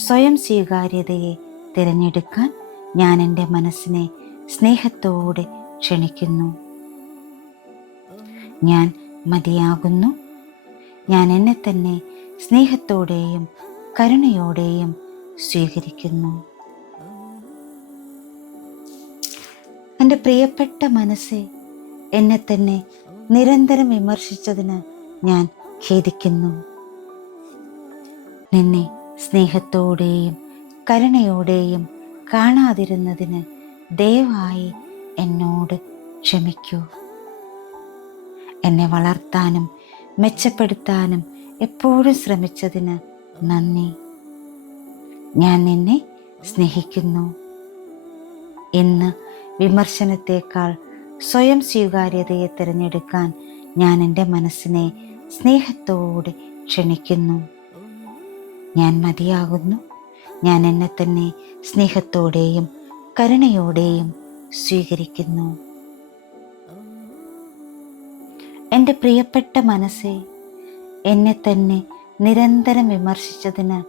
സ്വയം സ്വീകാര്യതയെ തിരഞ്ഞെടുക്കാൻ ഞാൻ എൻ്റെ മനസ്സിനെ സ്നേഹത്തോടെ ക്ഷണിക്കുന്നു. ഞാൻ മതിയാകുന്നു. ഞാൻ എന്നെ തന്നെ സ്നേഹത്തോടെയും കരുണയോടെയും സ്വീകരിക്കുന്നു. എൻ്റെ പ്രിയപ്പെട്ട മനസ്സേ, എന്നെ തന്നെ നിരന്തരം വിമർശിച്ചതിന് ഞാൻ ഖേദിക്കുന്നു. നിന്നെ സ്നേഹത്തോടെയും കരുണയോടെയും കാണാതിരുന്നതിന് ദയവായി എന്നോട് ക്ഷമിക്കൂ. എന്നെ വളർത്താനും മെച്ചപ്പെടുത്താനും എപ്പോഴും ശ്രമിച്ചതിന് നന്ദി. ഞാൻ നിന്നെ സ്നേഹിക്കുന്നു. ഇന്ന് വിമർശനത്തേക്കാൾ സ്വയം സ്വീകാര്യതയെ തിരഞ്ഞെടുക്കാൻ ഞാൻ എൻ്റെ മനസ്സിനെ സ്നേഹത്തോടെ ക്ഷണിക്കുന്നു. ഞാൻ മതിയാകുന്നു. ഞാൻ എന്നെ തന്നെ സ്നേഹത്തോടെയും കരുണയോടെയും സ്വീകരിക്കുന്നു. എൻ്റെ പ്രിയപ്പെട്ട മനസ്സേ, എന്നെ തന്നെ നിരന്തരം വിമർശിച്ചതിന്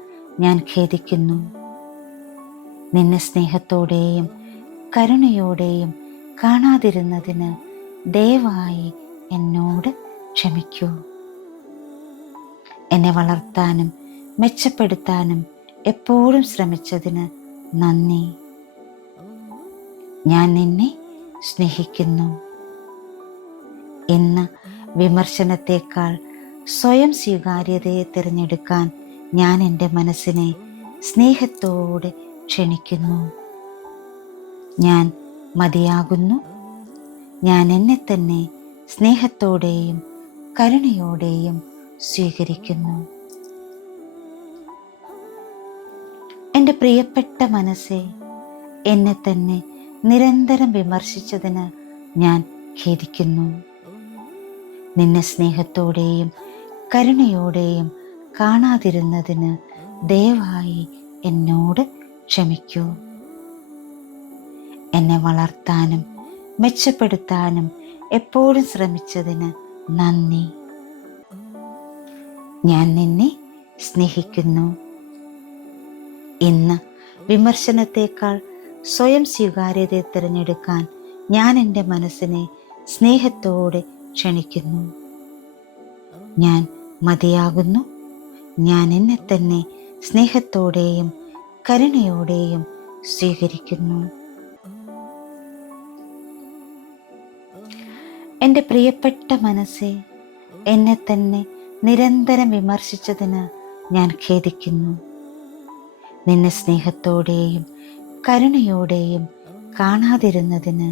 ഞാൻ ഖേദിക്കുന്നു. നിന്നെ സ്നേഹത്തോടെയും കരുണയോടെയും കാണാതിരുന്നതിന് ദയവായി എന്നോട് ക്ഷമിക്കൂ. എന്നെ വളർത്താനും മെച്ചപ്പെടുത്താനും എപ്പോഴും ശ്രമിച്ചതിന് നന്ദി. ഞാൻ നിന്നെ സ്നേഹിക്കുന്നു. ഇന്ന് വിമർശനത്തേക്കാൾ സ്വയം സ്വീകാര്യതയെ തിരഞ്ഞെടുക്കാൻ ഞാൻ എൻ്റെ മനസ്സിനെ സ്നേഹത്തോടെ ക്ഷണിക്കുന്നു. ഞാൻ മതിയാകുന്നു. ഞാൻ എന്നെ തന്നെ സ്നേഹത്തോടെയും കരുണയോടെയും സ്വീകരിക്കുന്നു. എൻ്റെ പ്രിയപ്പെട്ട മനസ്സേ, എന്നെ തന്നെ നിരന്തരം വിമർശിച്ചതിന് ഞാൻ ഖേദിക്കുന്നു. നിന്നെ സ്നേഹത്തോടെയും കരുണയോടെയും കാണാതിരുന്നതിന് ദയവായി എന്നോട് ക്ഷമിക്കൂ. എന്നെ വളർത്താനും മെച്ചപ്പെടുത്താനും എപ്പോഴും ശ്രമിച്ചതിന് നന്ദി. ഞാൻ നിന്നെ സ്നേഹിക്കുന്നു. ഇന്ന് വിമർശനത്തേക്കാൾ സ്വയം സ്വീകാര്യതയെ തിരഞ്ഞെടുക്കാൻ ഞാൻ എൻ്റെ മനസ്സിനെ സ്നേഹത്തോടെ ക്ഷണിക്കുന്നു. ഞാൻ മതിയാകുന്നു. ഞാൻ എന്നെ തന്നെ സ്നേഹത്തോടെയും കരുണയോടെയും സ്വീകരിക്കുന്നു. എൻ്റെ പ്രിയപ്പെട്ട മനസ്സേ, എന്നെ തന്നെ നിരന്തരം വിമർശിച്ചതിന് ഞാൻ ഖേദിക്കുന്നു. നിന്നെ സ്നേഹത്തോടെയും കരുണയോടെയും കാണാതിരുന്നതിന്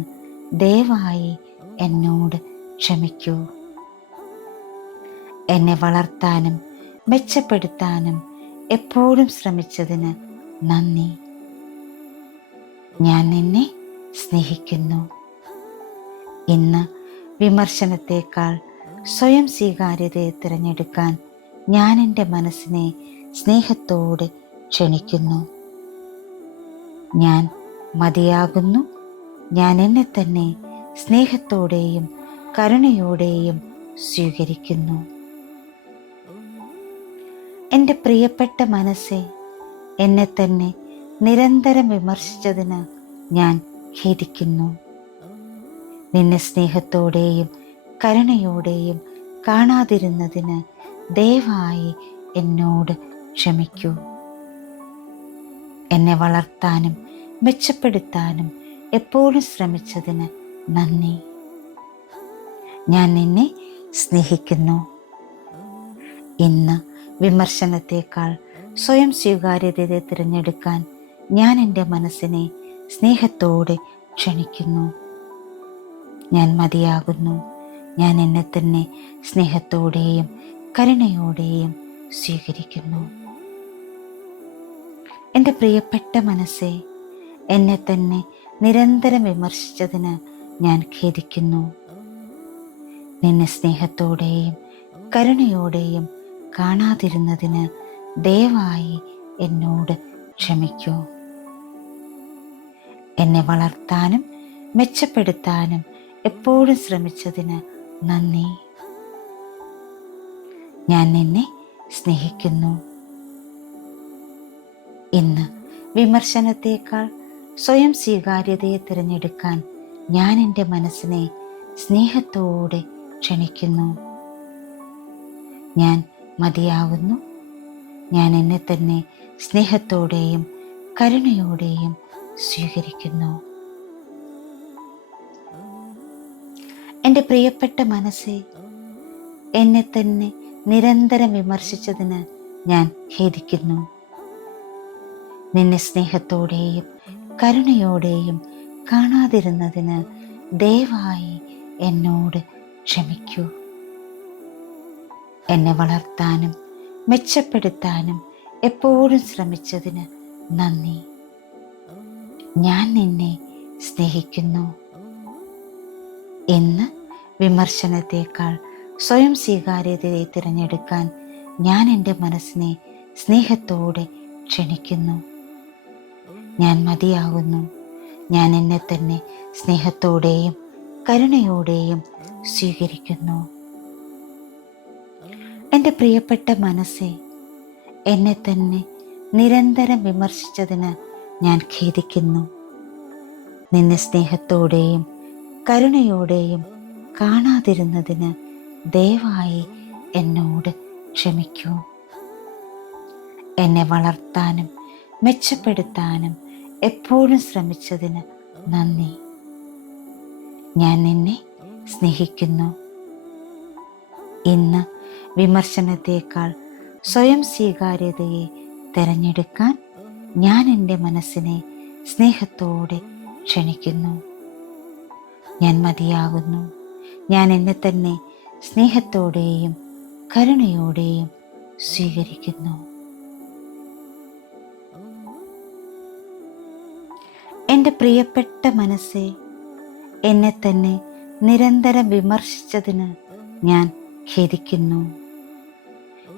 ദയവായി എന്നോട് ക്ഷമിക്കൂ. എന്നെ വളർത്താനും മെച്ചപ്പെടുത്താനും എപ്പോഴും ശ്രമിച്ചതിന് നന്ദി. ഞാൻ നിന്നെ സ്നേഹിക്കുന്നു. ഇന്ന് വിമർശനത്തേക്കാൾ സ്വയം സ്വീകാര്യതയെ തിരഞ്ഞെടുക്കാൻ ഞാൻ എൻ്റെ മനസ്സിനെ സ്നേഹത്തോടെ ക്ഷണിക്കുന്നു. ഞാൻ മതിയാകുന്നു. ഞാൻ എന്നെ തന്നെ സ്നേഹത്തോടെയും കരുണയോടെയും സ്വീകരിക്കുന്നു. എൻ്റെ പ്രിയപ്പെട്ട മനസ്സേ, എന്നെ തന്നെ നിരന്തരം വിമർശിച്ചതിന് ഞാൻ ഖേദിക്കുന്നു. നിന്നെ സ്നേഹത്തോടെയും കരുണയോടെയും കാണാതിരുന്നതിന് ദയവായി എന്നോട് ക്ഷമിക്കൂ. എന്നെ വളർത്താനും മെച്ചപ്പെടുത്താനും എപ്പോഴും ശ്രമിച്ചതിന് നന്ദി. ഞാൻ നിന്നെ സ്നേഹിക്കുന്നു. ഇന്ന് വിമർശനത്തേക്കാൾ സ്വയം സ്വീകാര്യതയെ തിരഞ്ഞെടുക്കാൻ ഞാൻ എൻ്റെ മനസ്സിനെ സ്നേഹത്തോടെ ക്ഷണിക്കുന്നു. ഞാൻ മതിയാകുന്നു. ഞാൻ എന്നെ തന്നെ സ്നേഹത്തോടെയും കരുണയോടെയും സ്വീകരിക്കുന്നു. എൻ്റെ പ്രിയപ്പെട്ട മനസ്സേ, എന്നെ തന്നെ നിരന്തരം വിമർശിച്ചതിന് ഞാൻ ഖേദിക്കുന്നു. നിന്നെ സ്നേഹത്തോടെയും കരുണയോടെയും കാണാതിരുന്നതിന് ദയവായി എന്നോട് ക്ഷമിക്കൂ. എന്നെ വളർത്താനും മെച്ചപ്പെടുത്താനും എപ്പോഴും ശ്രമിച്ചതിന് നന്ദി. ഞാൻ നിന്നെ സ്നേഹിക്കുന്നു. ഇന്ന് വിമർശനത്തേക്കാൾ സ്വയം സ്വീകാര്യതയെ തിരഞ്ഞെടുക്കാൻ ഞാൻ എൻ്റെ മനസ്സിനെ സ്നേഹത്തോടെ ക്ഷണിക്കുന്നു. ഞാൻ മതിയാകുന്നു. ഞാൻ എന്നെ തന്നെ സ്നേഹത്തോടെയും കരുണയോടെയും സ്വീകരിക്കുന്നു. എൻ്റെ പ്രിയപ്പെട്ട മനസ്സേ, എന്നെ തന്നെ നിരന്തരം വിമർശിച്ചതിന് ഞാൻ ഖേദിക്കുന്നു. നിന്നെ സ്നേഹത്തോടെയും കരുണയോടെയും കാണാതിരുന്നതിന് ദയവായി എന്നോട് ക്ഷമിക്കൂ. എന്നെ വളർത്താനും മെച്ചപ്പെടുത്താനും എപ്പോഴും ശ്രമിച്ചതിന് നന്ദി. ഞാൻ നിന്നെ സ്നേഹിക്കുന്നു. ഇന്ന് വിമർശനത്തേക്കാൾ സ്വയം സ്വീകാര്യതയെ തിരഞ്ഞെടുക്കാൻ ഞാൻ എൻ്റെ മനസ്സിനെ സ്നേഹത്തോടെ ക്ഷണിക്കുന്നു. ഞാൻ മതിയാകുന്നു. ഞാൻ എന്നെ തന്നെ സ്നേഹത്തോടെയും കരുണയോടെയും സ്വീകരിക്കുന്നു. എൻ്റെ പ്രിയപ്പെട്ട മനസ്സേ, എന്നെ തന്നെ നിരന്തരം വിമർശിച്ചതിന് ഞാൻ ഖേദിക്കുന്നു. നിന്നെ സ്നേഹത്തോടെയും കരുണയോടെയും കാണാതിരുന്നതിന് ദയവായി എന്നോട് ക്ഷമിക്കൂ. എന്നെ വളർത്താനും മെച്ചപ്പെടുത്താനും എപ്പോഴും ശ്രമിച്ചതിന് നന്ദി. ഞാൻ നിന്നെ സ്നേഹിക്കുന്നു. ഇന്ന് വിമർശനത്തേക്കാൾ സ്വയം സ്വീകാര്യതയെ തിരഞ്ഞെടുക്കാൻ ഞാൻ എൻ്റെ മനസ്സിനെ സ്നേഹത്തോടെ ക്ഷണിക്കുന്നു. ഞാൻ മതിയാകുന്നു. ഞാൻ എന്നെ തന്നെ സ്നേഹത്തോടെയും കരുണയോടെയും സ്വീകരിക്കുന്നു. എൻ്റെ പ്രിയപ്പെട്ട മനസ്സേ, എന്നെ തന്നെ നിരന്തരം വിമർശിച്ചതിന് ഞാൻ ഖേദിക്കുന്നു.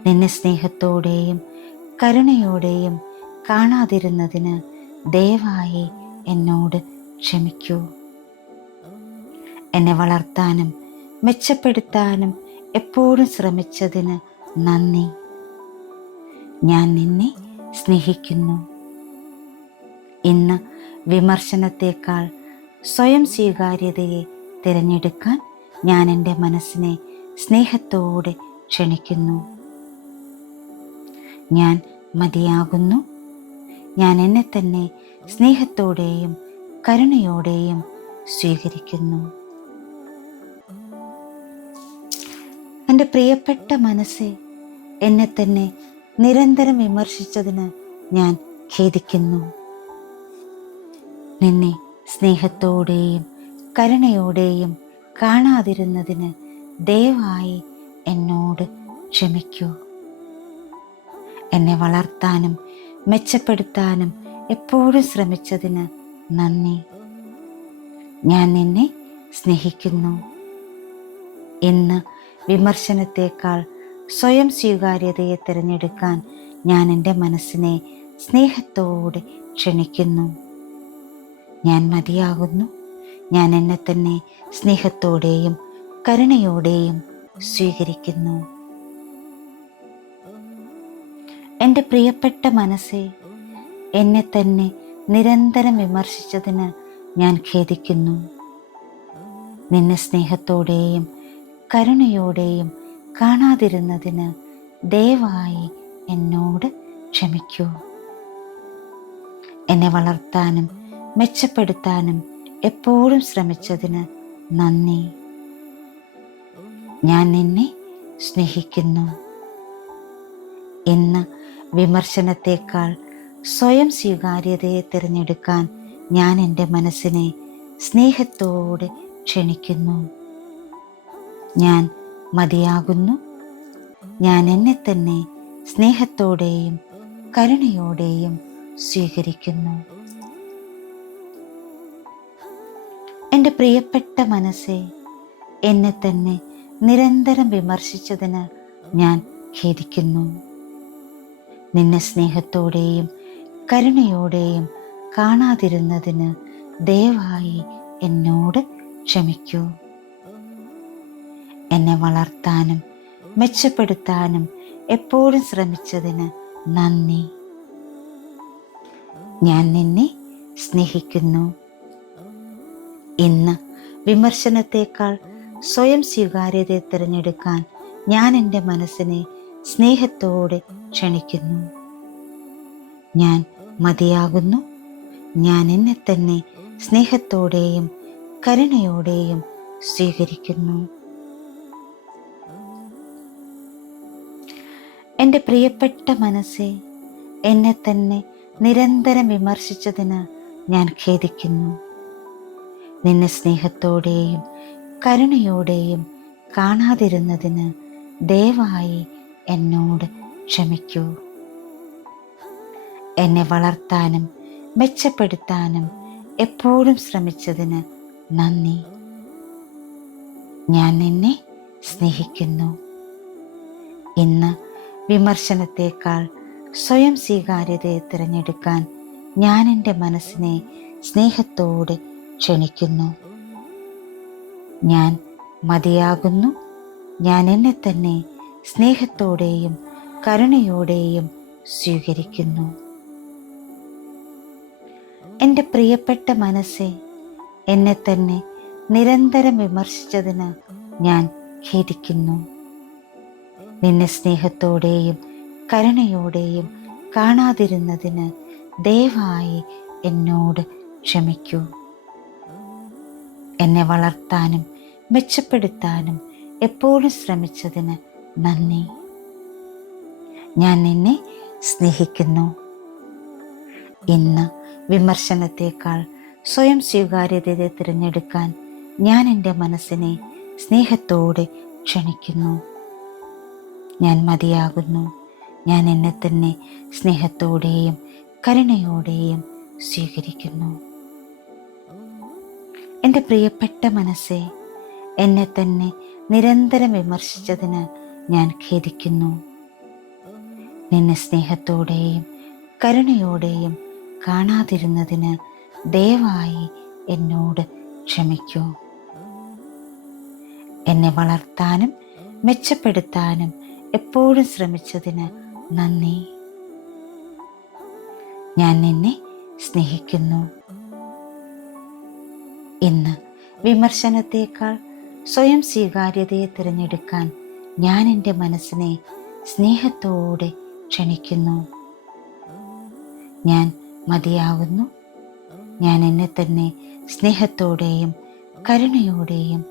നിന്നെ സ്നേഹത്തോടെയും കരുണയോടെയും കാണാതിരുന്നതിന് ദയവായി എന്നോട് ക്ഷമിക്കൂ. എന്നെ വളർത്താനും മെച്ചപ്പെടുത്താനും എപ്പോഴും ശ്രമിച്ചതിന് നന്ദി. ഞാൻ നിന്നെ സ്നേഹിക്കുന്നു. ഇന്ന് വിമർശനത്തേക്കാൾ സ്വയം സ്വീകാര്യതയെ തിരഞ്ഞെടുക്കാൻ ഞാൻ എൻ്റെ മനസ്സിനെ സ്നേഹത്തോടെ ക്ഷണിക്കുന്നു. ഞാൻ മതിയാകുന്നു. ഞാൻ എന്നെ തന്നെ സ്നേഹത്തോടെയും കരുണയോടെയും സ്വീകരിക്കുന്നു. എൻ്റെ പ്രിയപ്പെട്ട മനസ്സേ, എന്നെ തന്നെ നിരന്തരം വിമർശിച്ചതിന് ഞാൻ ഖേദിക്കുന്നു. നിന്നെ സ്നേഹത്തോടെയും കരുണയോടെയും കാണാതിരുന്നതിന് ദയവായി എന്നോട് ക്ഷമിക്കൂ. എന്നെ വളർത്താനും മെച്ചപ്പെടുത്താനും എപ്പോഴും ശ്രമിച്ചതിന് നന്ദി. ഞാൻ നിന്നെ സ്നേഹിക്കുന്നു. ഇന്ന് വിമർശനത്തേക്കാൾ സ്വയം സ്വീകാര്യതയെ തിരഞ്ഞെടുക്കാൻ ഞാൻ എൻ്റെ മനസ്സിനെ സ്നേഹത്തോടെ ക്ഷണിക്കുന്നു. ഞാൻ മതിയാകുന്നു. ഞാൻ എന്നെ തന്നെ സ്നേഹത്തോടെയും കരുണയോടെയും സ്വീകരിക്കുന്നു. എൻ്റെ പ്രിയപ്പെട്ട മനസ്സേ, എന്നെ തന്നെ നിരന്തരം വിമർശിച്ചതിന് ഞാൻ ഖേദിക്കുന്നു. നിന്നെ സ്നേഹത്തോടെയും കരുണയോടെയും കാണാതിരുന്നതിന് ദയവായി എന്നോട് ക്ഷമിക്കൂ. എന്നെ വളർത്താനും മെച്ചപ്പെടുത്താനും എപ്പോഴും ശ്രമിച്ചതിന് നന്ദി. ഞാൻ നിന്നെ സ്നേഹിക്കുന്നു. ഇന്ന് വിമർശനത്തേക്കാൾ സ്വയം സ്വീകാര്യതയെ തിരഞ്ഞെടുക്കാൻ ഞാൻ എൻ്റെ മനസ്സിനെ സ്നേഹത്തോടെ ക്ഷണിക്കുന്നു. ഞാൻ മതിയാകുന്നു. ഞാൻ എന്നെ തന്നെ സ്നേഹത്തോടെയും കരുണയോടെയും സ്വീകരിക്കുന്നു. എൻ്റെ പ്രിയപ്പെട്ട മനസ്സെ, എന്നെ തന്നെ നിരന്തരം വിമർശിച്ചതിന് ഞാൻ ഖേദിക്കുന്നു. നിന്നെ സ്നേഹത്തോടെയും കരുണയോടെയും കാണാതിരുന്നതിന് ദയവായി എന്നോട് ക്ഷമിക്കൂ. എന്നെ വളർത്താനും മെച്ചപ്പെടുത്താനും എപ്പോഴും ശ്രമിച്ചതിന് നന്ദി. ഞാൻ നിന്നെ സ്നേഹിക്കുന്നു. ഇന്ന് വിമർശനത്തേക്കാൾ സ്വയം സ്വീകാര്യതയെ തിരഞ്ഞെടുക്കാൻ ഞാൻ എൻ്റെ മനസ്സിനെ സ്നേഹത്തോടെ ക്ഷണിക്കുന്നു. ഞാൻ മതിയാകുന്നു. ഞാൻ എന്നെ തന്നെ സ്നേഹത്തോടെയും കരുണയോടെയും സ്വീകരിക്കുന്നു. എൻ്റെ പ്രിയപ്പെട്ട മനസ്സെ, എന്നെ തന്നെ നിരന്തരം വിമർശിച്ചതിന് ഞാൻ ഖേദിക്കുന്നു. നിന്നെ സ്നേഹത്തോടെയും കരുണയോടെയും കാണാതിരുന്നതിന് ദയവായി എന്നോട് ക്ഷമിക്കൂ. എന്നെ വളർത്താനും മെച്ചപ്പെടുത്താനും എപ്പോഴും ശ്രമിച്ചതിന് നന്ദി. ഞാൻ നിന്നെ സ്നേഹിക്കുന്നു. ഇന്ന് വിമർശനത്തേക്കാൾ സ്വയം സ്വീകാര്യതയെ തിരഞ്ഞെടുക്കാൻ ഞാൻ എൻ്റെ മനസ്സിനെ സ്നേഹത്തോടെ ക്ഷണിക്കുന്നു. ഞാൻ മതിയാകുന്നു. ഞാൻ എന്നെ തന്നെ സ്നേഹത്തോടെയും കരുണയോടെയും സ്വീകരിക്കുന്നു. എൻ്റെ പ്രിയപ്പെട്ട മനസ്സെ, എന്നെ തന്നെ നിരന്തരം വിമർശിച്ചതിന് ഞാൻ ഖേദിക്കുന്നു. നിന്നെ സ്നേഹത്തോടെയും കരുണയോടെയും കാണാതിരുന്നതിന് ദയവായി എന്നോട് ക്ഷമിക്കൂ. എന്നെ വളർത്താനും മെച്ചപ്പെടുത്താനും എപ്പോഴും ശ്രമിച്ചതിന് നന്ദി. ഞാൻ നിന്നെ സ്നേഹിക്കുന്നു. ഇന്ന് വിമർശനത്തേക്കാൾ സ്വയം സ്വീകാര്യതയെ തിരഞ്ഞെടുക്കാൻ ഞാൻ എൻ്റെ മനസ്സിനെ സ്നേഹത്തോടെ ക്ഷണിക്കുന്നു. ഞാൻ മതിയാകുന്നു. ഞാൻ എന്നെ തന്നെ സ്നേഹത്തോടെയും കരുണയോടെയും സ്വീകരിക്കുന്നു. എൻ്റെ പ്രിയപ്പെട്ട മനസ്സെ, എന്നെ തന്നെ നിരന്തരം വിമർശിച്ചതിന് ഞാൻ ഖേദിക്കുന്നു. നിന്നെ സ്നേഹത്തോടെയും കരുണയോടെയും കാണാതിരുന്നതിന് ദയവായി എന്നോട് ക്ഷമിക്കൂ. എന്നെ വളർത്താനും മെച്ചപ്പെടുത്താനും എപ്പോഴും ശ്രമിച്ചതിന് നന്ദി. ഞാൻ നിന്നെ സ്നേഹിക്കുന്നു. ഇന്ന് വിമർശനത്തേക്കാൾ സ്വയം സ്വീകാര്യതയെ തിരഞ്ഞെടുക്കാൻ ഞാൻ എൻ്റെ മനസ്സിനെ സ്നേഹത്തോടെ ക്ഷണിക്കുന്നു. ഞാൻ മതിയാകുന്നു. ഞാൻ എന്നെ തന്നെ സ്നേഹത്തോടെയും കരുണയോടെയും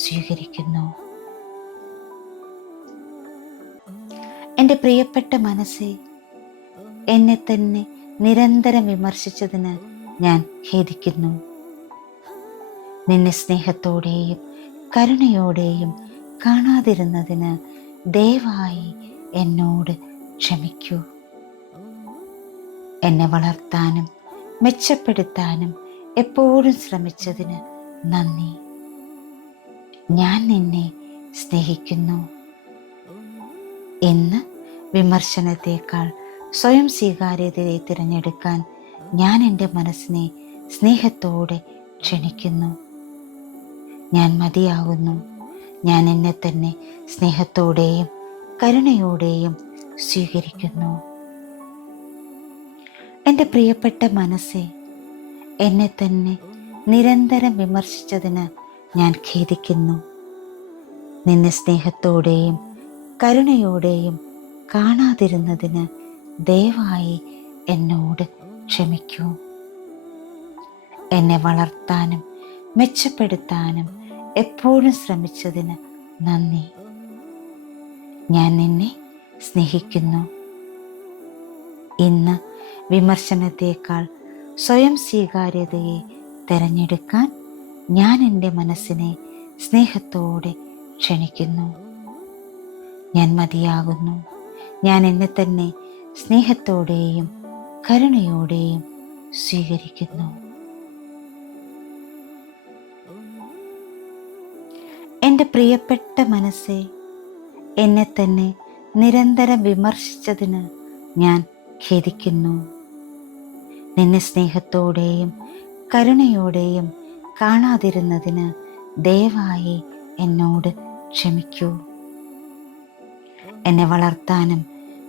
സ്വീകരിക്കുന്നു. എൻ്റെ പ്രിയപ്പെട്ട മനസ്സെ, എന്നെ തന്നെ നിരന്തരം വിമർശിച്ചതിന് ഞാൻ ഖേദിക്കുന്നു. നിന്നെ സ്നേഹത്തോടെയും കരുണയോടെയും കാണാതിരുന്നതിന് ദയവായി എന്നോട് ക്ഷമിക്കൂ. എന്നെ വളർത്താനും മെച്ചപ്പെടുത്താനും എപ്പോഴും ശ്രമിച്ചതിന് നന്ദി. ഞാൻ നിന്നെ സ്നേഹിക്കുന്നു. ഇന്ന് വിമർശനത്തേക്കാൾ സ്വയം സ്വീകാര്യതയെ തിരഞ്ഞെടുക്കാൻ ഞാൻ എൻ്റെ മനസ്സിനെ സ്നേഹത്തോടെ ക്ഷണിക്കുന്നു. ഞാൻ മതിയാകുന്നു. ഞാൻ എന്നെ തന്നെ സ്നേഹത്തോടെയും കരുണയോടെയും സ്വീകരിക്കുന്നു. എൻ്റെ പ്രിയപ്പെട്ട മനസ്സെ, എന്നെ തന്നെ നിരന്തരം വിമർശിച്ചതിന് ഞാൻ ഖേദിക്കുന്നു. നിന്നെ സ്നേഹത്തോടെയും കരുണയോടെയും കാണാതിരുന്നതിന് ദയവായി എന്നോട് ക്ഷമിക്കൂ. എന്നെ വളർത്താനും മെച്ചപ്പെടുത്താനും എപ്പോഴും ശ്രമിച്ചതിന് നന്ദി. ഞാൻ നിന്നെ സ്നേഹിക്കുന്നു. ഇന്ന് വിമർശനത്തേക്കാൾ സ്വയം സ്വീകാര്യതയെ തിരഞ്ഞെടുക്കാൻ ഞാൻ എൻ്റെ മനസ്സിനെ സ്നേഹത്തോടെ ക്ഷണിക്കുന്നു. ഞാൻ മതിയാകുന്നു. ഞാൻ എന്നെ തന്നെ സ്നേഹത്തോടെയും കരുണയോടെയും സ്വീകരിക്കുന്നു. എൻ്റെ പ്രിയപ്പെട്ട മനസ്സേ, എന്നെ തന്നെ നിരന്തരം വിമർശിച്ചതിന് ഞാൻ ഖേദിക്കുന്നു. നിന്നെ സ്നേഹത്തോടെയും കരുണയോടെയും കാണാതിരുന്നതിന് ദയവായി എന്നോട് ക്ഷമിക്കൂ. എന്നെ വളർത്താനും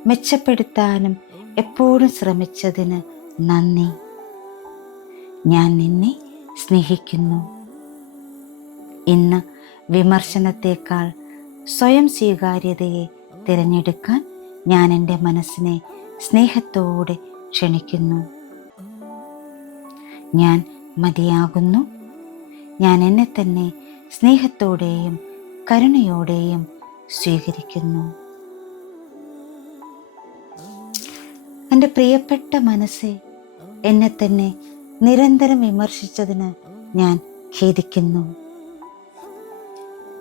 മെച്ചപ്പെടുത്താനും എപ്പോഴും ശ്രമിച്ചതിന് നന്ദി. ഞാൻ നിന്നെ സ്നേഹിക്കുന്നു. ഇന്ന് വിമർശനത്തേക്കാൾ സ്വയം സ്വീകാര്യതയെ തിരഞ്ഞെടുക്കാൻ ഞാൻ എൻ്റെ മനസ്സിനെ സ്നേഹത്തോടെ ക്ഷണിക്കുന്നു. ഞാൻ മതിയാകുന്നു. ഞാൻ എന്നെ തന്നെ സ്നേഹത്തോടെയും കരുണയോടെയും സ്വീകരിക്കുന്നു. എൻ്റെ പ്രിയപ്പെട്ട മനസ്സേ, എന്നെ തന്നെ നിരന്തരം വിമർശിച്ചതിന് ഞാൻ ഖേദിക്കുന്നു.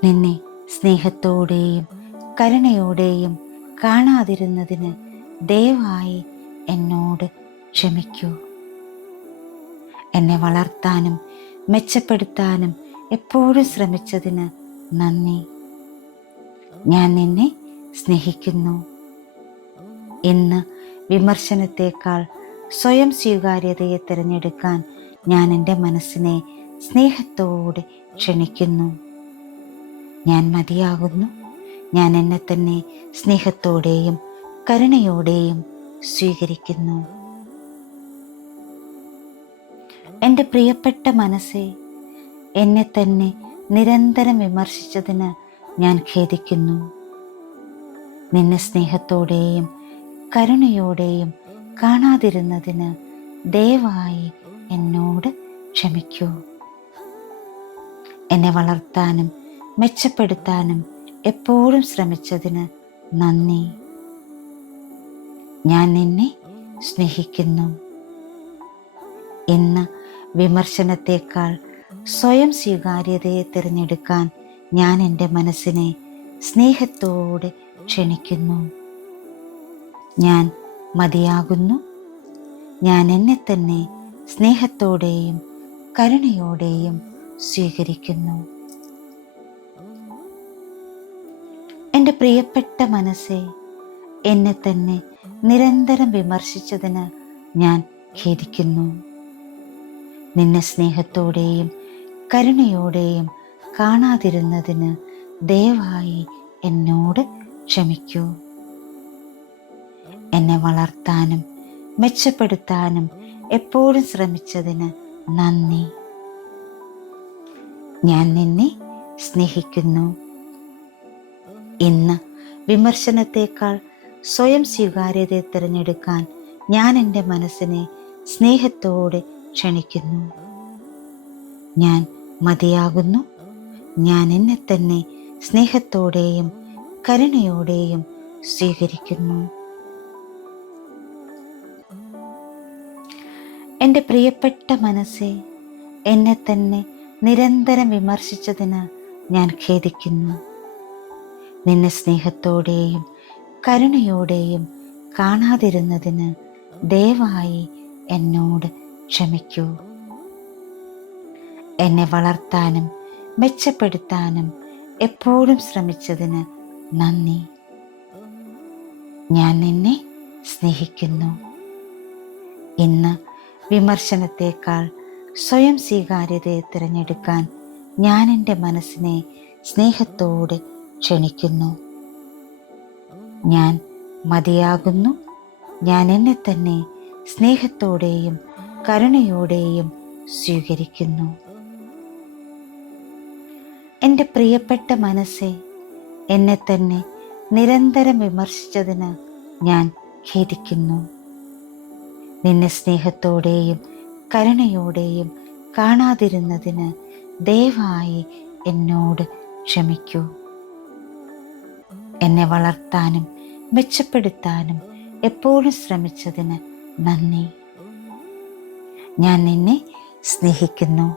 നിന്നെ സ്നേഹത്തോടെയും കരുണയോടെയും കാണാതിരുന്നതിന് ദയവായി എന്നോട് ക്ഷമിക്കൂ. എന്നെ വളർത്താനും മെച്ചപ്പെടുത്താനും എപ്പോഴും ശ്രമിച്ചതിന് നന്ദി. ഞാൻ നിന്നെ സ്നേഹിക്കുന്നു. ഇന്ന് വിമർശനത്തേക്കാൾ സ്വയം സ്വീകാര്യതയെ തിരഞ്ഞെടുക്കാൻ ഞാൻ എൻ്റെ മനസ്സിനെ സ്നേഹത്തോടെ ക്ഷണിക്കുന്നു. ഞാൻ മതിയാകുന്നു. ഞാൻ എന്നെ തന്നെ സ്നേഹത്തോടെയും കരുണയോടെയും സ്വീകരിക്കുന്നു. എൻ്റെ പ്രിയപ്പെട്ട മനസ്സേ, എന്നെ തന്നെ നിരന്തരം വിമർശിച്ചതിന് ഞാൻ ഖേദിക്കുന്നു. നിന്നെ സ്നേഹത്തോടെയും കരുണയോടെയും കാണാതിരുന്നതിന് ദയവായി എന്നോട് ക്ഷമിക്കൂ. എന്നെ വളർത്താനും മെച്ചപ്പെടുത്താനും എപ്പോഴും ശ്രമിച്ചതിന് നന്ദി. ഞാൻ നിന്നെ സ്നേഹിക്കുന്നു. ഇന്ന് വിമർശനത്തേക്കാൾ സ്വയം സ്വീകാര്യതയെ തിരഞ്ഞെടുക്കാൻ ഞാൻ എൻ്റെ മനസ്സിനെ സ്നേഹത്തോടെ ക്ഷണിക്കുന്നു. ഞാൻ മതിയാകുന്നു. ഞാൻ എന്നെ തന്നെ സ്നേഹത്തോടെയും കരുണയോടെയും സ്വീകരിക്കുന്നു. എൻ്റെ പ്രിയപ്പെട്ട മനസ്സേ, എന്നെ തന്നെ നിരന്തരം വിമർശിച്ചതിന് ഞാൻ ഖേദിക്കുന്നു. നിന്നെ സ്നേഹത്തോടെയും കരുണയോടെയും കാണാതിരുന്നതിന് ദയവായി എന്നോട് ക്ഷമിക്കൂ. എന്നെ വളർത്താനും മെച്ചപ്പെടുത്താനും എപ്പോഴും ശ്രമിച്ചതിന് നന്ദി. ഞാൻ നിന്നെ സ്നേഹിക്കുന്നു. ഇന്ന് വിമർശനത്തേക്കാൾ സ്വയം സ്വീകാര്യതയെ തിരഞ്ഞെടുക്കാൻ ഞാൻ എൻ്റെ മനസ്സിനെ സ്നേഹത്തോടെ ക്ഷണിക്കുന്നു. ഞാൻ മതിയാകുന്നു. ഞാൻ എന്നെ തന്നെ സ്നേഹത്തോടെയും കരുണയോടെയും സ്വീകരിക്കുന്നു. എൻ്റെ പ്രിയപ്പെട്ട മനസ്സേ, എന്നെ തന്നെ നിരന്തരം വിമർശിച്ചതിന് ഞാൻ ഖേദിക്കുന്നു. നിന്നെ സ്നേഹത്തോടെയും കരുണയോടെയും കാണാതിരുന്നതിന് ദയവായി എന്നോട് ക്ഷമിക്കൂ. എന്നെ വളർത്താനും മെച്ചപ്പെടുത്താനും എപ്പോഴും ശ്രമിച്ചതിന് നന്ദി. ഞാൻ നിന്നെ സ്നേഹിക്കുന്നു. ഇന്ന് വിമർശനത്തേക്കാൾ സ്വയം സ്വീകാര്യതയെ തിരഞ്ഞെടുക്കാൻ ഞാൻ എൻ്റെ മനസ്സിനെ സ്നേഹത്തോടെ ക്ഷണിക്കുന്നു. ഞാൻ മതിയാകുന്നു. ഞാൻ എന്നെ തന്നെ സ്നേഹത്തോടെയും കരുണയോടെയും സ്വീകരിക്കുന്നു. എൻ്റെ പ്രിയപ്പെട്ട മനസ്സേ, എന്നെ തന്നെ നിരന്തരം വിമർശിച്ചതിന് ഞാൻ ഖേദിക്കുന്നു. നിന്നെ സ്നേഹത്തോടെയും കരുണയോടെയും കാണാതിരുന്നതിന് ദയവായി എന്നോട് ക്ഷമിക്കൂ. എന്നെ വളർത്താനും മെച്ചപ്പെടുത്താനും എപ്പോഴും ശ്രമിച്ചതിന് നന്ദി. ഞാൻ നിന്നെ സ്നേഹിക്കുന്നു.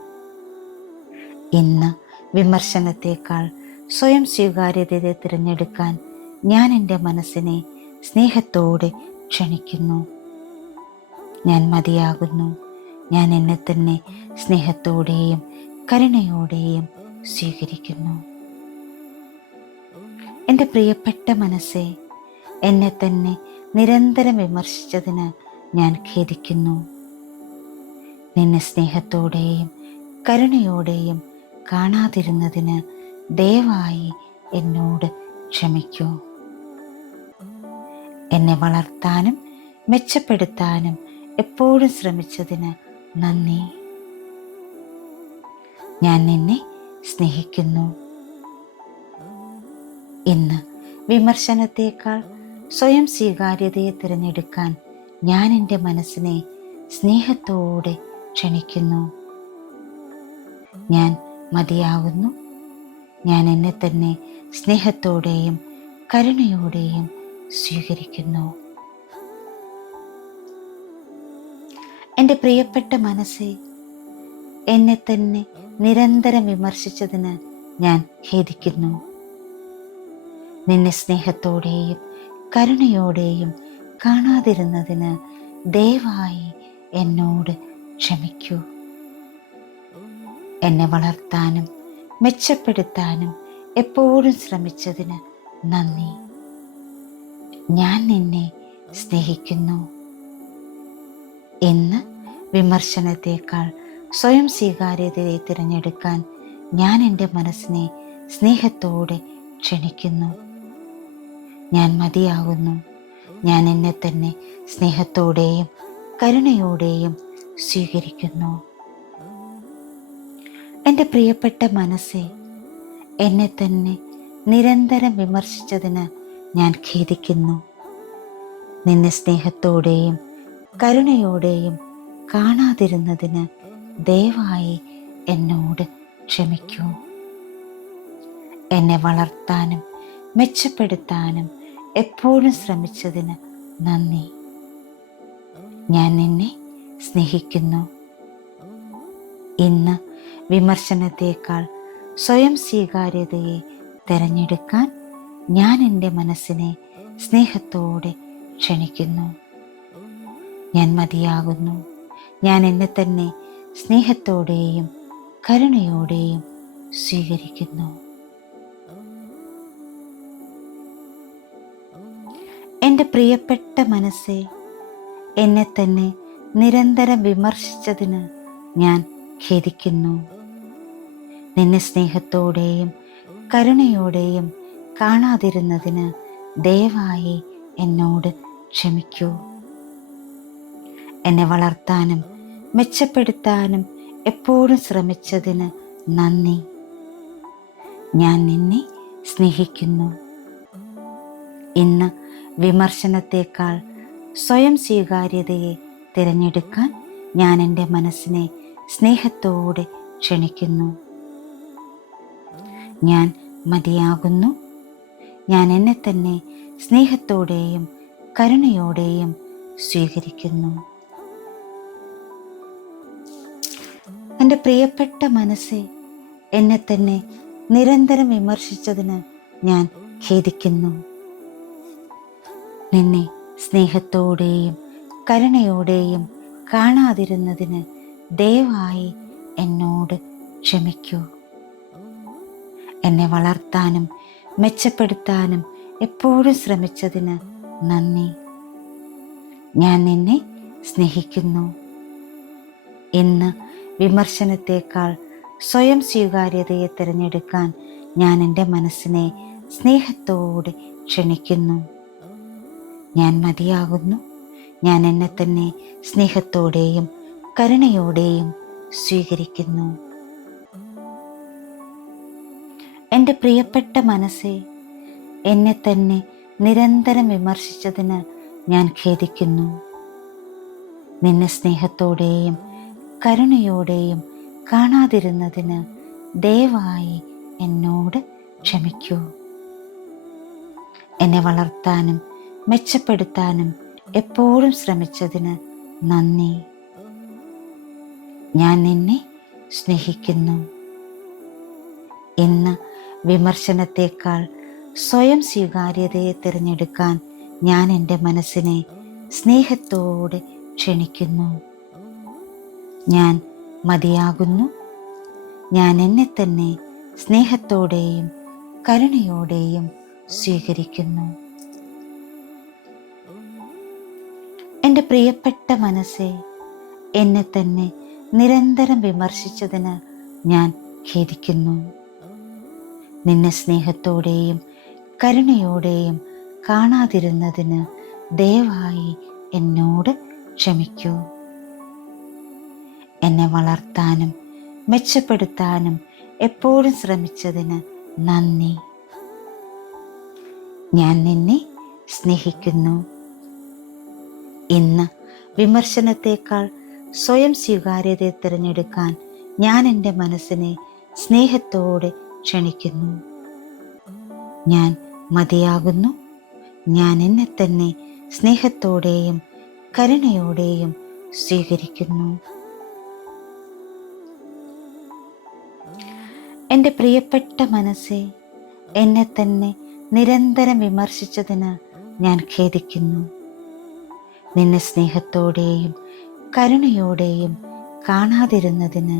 ഇന്ന് വിമർശനത്തേക്കാൾ സ്വയം സ്വീകാര്യതയെ തിരഞ്ഞെടുക്കാൻ ഞാൻ എൻ്റെ മനസ്സിനെ സ്നേഹത്തോടെ ക്ഷണിക്കുന്നു. ഞാൻ മതിയാകുന്നു. ഞാൻ എന്നെ തന്നെ സ്നേഹത്തോടെയും കരുണയോടെയും സ്വീകരിക്കുന്നു. എൻ്റെ പ്രിയപ്പെട്ട മനസ്സേ, എന്നെ തന്നെ നിരന്തരം വിമർശിച്ചതിന് ഞാൻ ഖേദിക്കുന്നു. നിന്നെ സ്നേഹത്തോടെയും കരുണയോടെയും കാണാതിരുന്നതിന് ദയവായി എന്നോട് ക്ഷമിക്കൂ. എന്നെ വളർത്താനും മെച്ചപ്പെടുത്താനും എപ്പോഴും ശ്രമിച്ചതിന് നന്ദി. ഞാൻ നിന്നെ സ്നേഹിക്കുന്നു. ഇന്ന് വിമർശനത്തേക്കാൾ സ്വയം സ്വീകാര്യതയെ തിരഞ്ഞെടുക്കാൻ ഞാൻ എൻ്റെ മനസ്സിനെ സ്നേഹത്തോടെ ക്ഷണിക്കുന്നു. ഞാൻ മതിയാകുന്നു. ഞാൻ എന്നെ തന്നെ സ്നേഹത്തോടെയും കരുണയോടെയും സ്വീകരിക്കുന്നു. എൻ്റെ പ്രിയപ്പെട്ട മനസ്സേ, എന്നെ തന്നെ നിരന്തരം വിമർശിച്ചതിന് ഞാൻ ഖേദിക്കുന്നു. നിന്നെ സ്നേഹത്തോടെയും കരുണയോടെയും കാണാതിരുന്നതിന് ദയവായി എന്നോട് ക്ഷമിക്കൂ. എന്നെ വളർത്താനും മെച്ചപ്പെടുത്താനും എപ്പോഴും ശ്രമിച്ചതിന് നന്ദി. ഞാൻ നിന്നെ സ്നേഹിക്കുന്നു. ഇന്ന് വിമർശനത്തേക്കാൾ സ്വയം സ്വീകാര്യതയെ തിരഞ്ഞെടുക്കാൻ ഞാൻ എൻ്റെ മനസ്സിനെ സ്നേഹത്തോടെ ക്ഷണിക്കുന്നു. ഞാൻ മതിയാകുന്നു. ഞാൻ എന്നെ തന്നെ സ്നേഹത്തോടെയും കരുണയോടെയും സ്വീകരിക്കുന്നു. എൻ്റെ പ്രിയപ്പെട്ട മനസ്സേ, എന്നെ തന്നെ നിരന്തരം വിമർശിച്ചതിന് ഞാൻ ഖേദിക്കുന്നു. നിന്നെ സ്നേഹത്തോടെയും കരുണയോടെയും കാണാതിരുന്നതിന് ദയവായി എന്നോട് ക്ഷമിക്കൂ. എന്നെ വളർത്താനും മെച്ചപ്പെടുത്താനും എപ്പോഴും ശ്രമിച്ചതിന് നന്ദി. ഞാൻ നിന്നെ സ്നേഹിക്കുന്നു. ഇന്ന് വിമർശനത്തേക്കാൾ സ്വയം സ്വീകാര്യതയെ തിരഞ്ഞെടുക്കാൻ ഞാൻ എൻ്റെ മനസ്സിനെ സ്നേഹത്തോടെ ക്ഷണിക്കുന്നു. ഞാൻ മതിയാകുന്നു. ഞാൻ എന്നെ തന്നെ സ്നേഹത്തോടെയും കരുണയോടെയും സ്വീകരിക്കുന്നു. എൻ്റെ പ്രിയപ്പെട്ട മനസ്സേ, എന്നെ തന്നെ നിരന്തരം വിമർശിച്ചതിന് ഞാൻ ഖേദിക്കുന്നു. നിന്നെ സ്നേഹത്തോടെയും കരുണയോടെയും കാണാതിരുന്നതിന് ദയവായി എന്നോട് ക്ഷമിക്കൂ. എന്നെ വളർത്താനും മെച്ചപ്പെടുത്താനും എപ്പോഴും ശ്രമിച്ചതിന് നന്ദി. ഞാൻ നിന്നെ സ്നേഹിക്കുന്നു. ഇന്ന് വിമർശനത്തേക്കാൾ സ്വയം സ്വീകാര്യതയെ തിരഞ്ഞെടുക്കാൻ ഞാൻ എൻ്റെ മനസ്സിനെ സ്നേഹത്തോടെ ക്ഷണിക്കുന്നു. ഞാൻ മതിയാകുന്നു. ഞാൻ എന്നെ തന്നെ സ്നേഹത്തോടെയും കരുണയോടെയും സ്വീകരിക്കുന്നു. എൻ്റെ പ്രിയപ്പെട്ട മനസ്സേ, എന്നെ തന്നെ നിരന്തരം വിമർശിച്ചതിന് ഞാൻ ഖേദിക്കുന്നു. നിന്നെ സ്നേഹത്തോടെയും കരുണയോടെയും കാണാതിരുന്നതിന് ദയവായി എന്നോട് ക്ഷമിക്കൂ. എന്നെ വളർത്താനും മെച്ചപ്പെടുത്താനും എപ്പോഴും ശ്രമിച്ചതിന് നന്ദി. ഞാൻ നിന്നെ സ്നേഹിക്കുന്നു. ഇന്ന് വിമർശനത്തേക്കാൾ സ്വയം സ്വീകാര്യതയെ തിരഞ്ഞെടുക്കാൻ ഞാൻ എൻ്റെ മനസ്സിനെ സ്നേഹത്തോടെ ക്ഷണിക്കുന്നു. ഞാൻ മതിയാകുന്നു. ഞാൻ എന്നെ തന്നെ സ്നേഹത്തോടെയും കരുണയോടെയും സ്വീകരിക്കുന്നു. എൻ്റെ പ്രിയപ്പെട്ട മനസ്സേ, എന്നെ തന്നെ നിരന്തരം വിമർശിച്ചതിന് ഞാൻ ഖേദിക്കുന്നു. നിന്നെ സ്നേഹത്തോടെയും കരുണയോടെയും കാണാതിരുന്നതിന് ദയവായി എന്നോട് ക്ഷമിക്കൂ. എന്നെ വളർത്താനും മെച്ചപ്പെടുത്താനും എപ്പോഴും ശ്രമിച്ചതിന് നന്ദി. ഞാൻ നിന്നെ സ്നേഹിക്കുന്നു. ഇന്ന് വിമർശനത്തേക്കാൾ സ്വയം സ്വീകാര്യതയെ തിരഞ്ഞെടുക്കാൻ ഞാൻ എൻ്റെ മനസ്സിനെ സ്നേഹത്തോടെ ക്ഷണിക്കുന്നു. ഞാൻ മതിയാകുന്നു. ഞാൻ എന്നെ തന്നെ സ്നേഹത്തോടെയും കരുണയോടെയും സ്വീകരിക്കുന്നു. എൻ്റെ പ്രിയപ്പെട്ട മനസ്സെ, എന്നെ തന്നെ നിരന്തരം വിമർശിച്ചതിന് ഞാൻ ഖേദിക്കുന്നു. നിന്നെ സ്നേഹത്തോടെയും കരുണയോടെയും കാണാതിരുന്നതിന് ദയവായി എന്നോട് ക്ഷമിക്കൂ. എന്നെ വളർത്താനും മെച്ചപ്പെടുത്താനും എപ്പോഴും ശ്രമിച്ചതിന് നന്ദി. ഞാൻ നിന്നെ സ്നേഹിക്കുന്നു. ഇന്ന് വിമർശനത്തേക്കാൾ സ്വയം സ്വീകാര്യതയെ തിരഞ്ഞെടുക്കാൻ ഞാൻ എൻ്റെ മനസ്സിനെ സ്നേഹത്തോടെ ക്ഷണിക്കുന്നു. ഞാൻ മതിയാകുന്നു. ഞാൻ എന്നെ തന്നെ സ്നേഹത്തോടെയും കരുണയോടെയും സ്വീകരിക്കുന്നു. എൻ്റെ പ്രിയപ്പെട്ട മനസ്സെ, എന്നെ തന്നെ നിരന്തരം വിമർശിച്ചതിന് ഞാൻ ഖേദിക്കുന്നു. നിന്നെ സ്നേഹത്തോടെയും കരുണയോടെയും കാണാതിരുന്നതിന്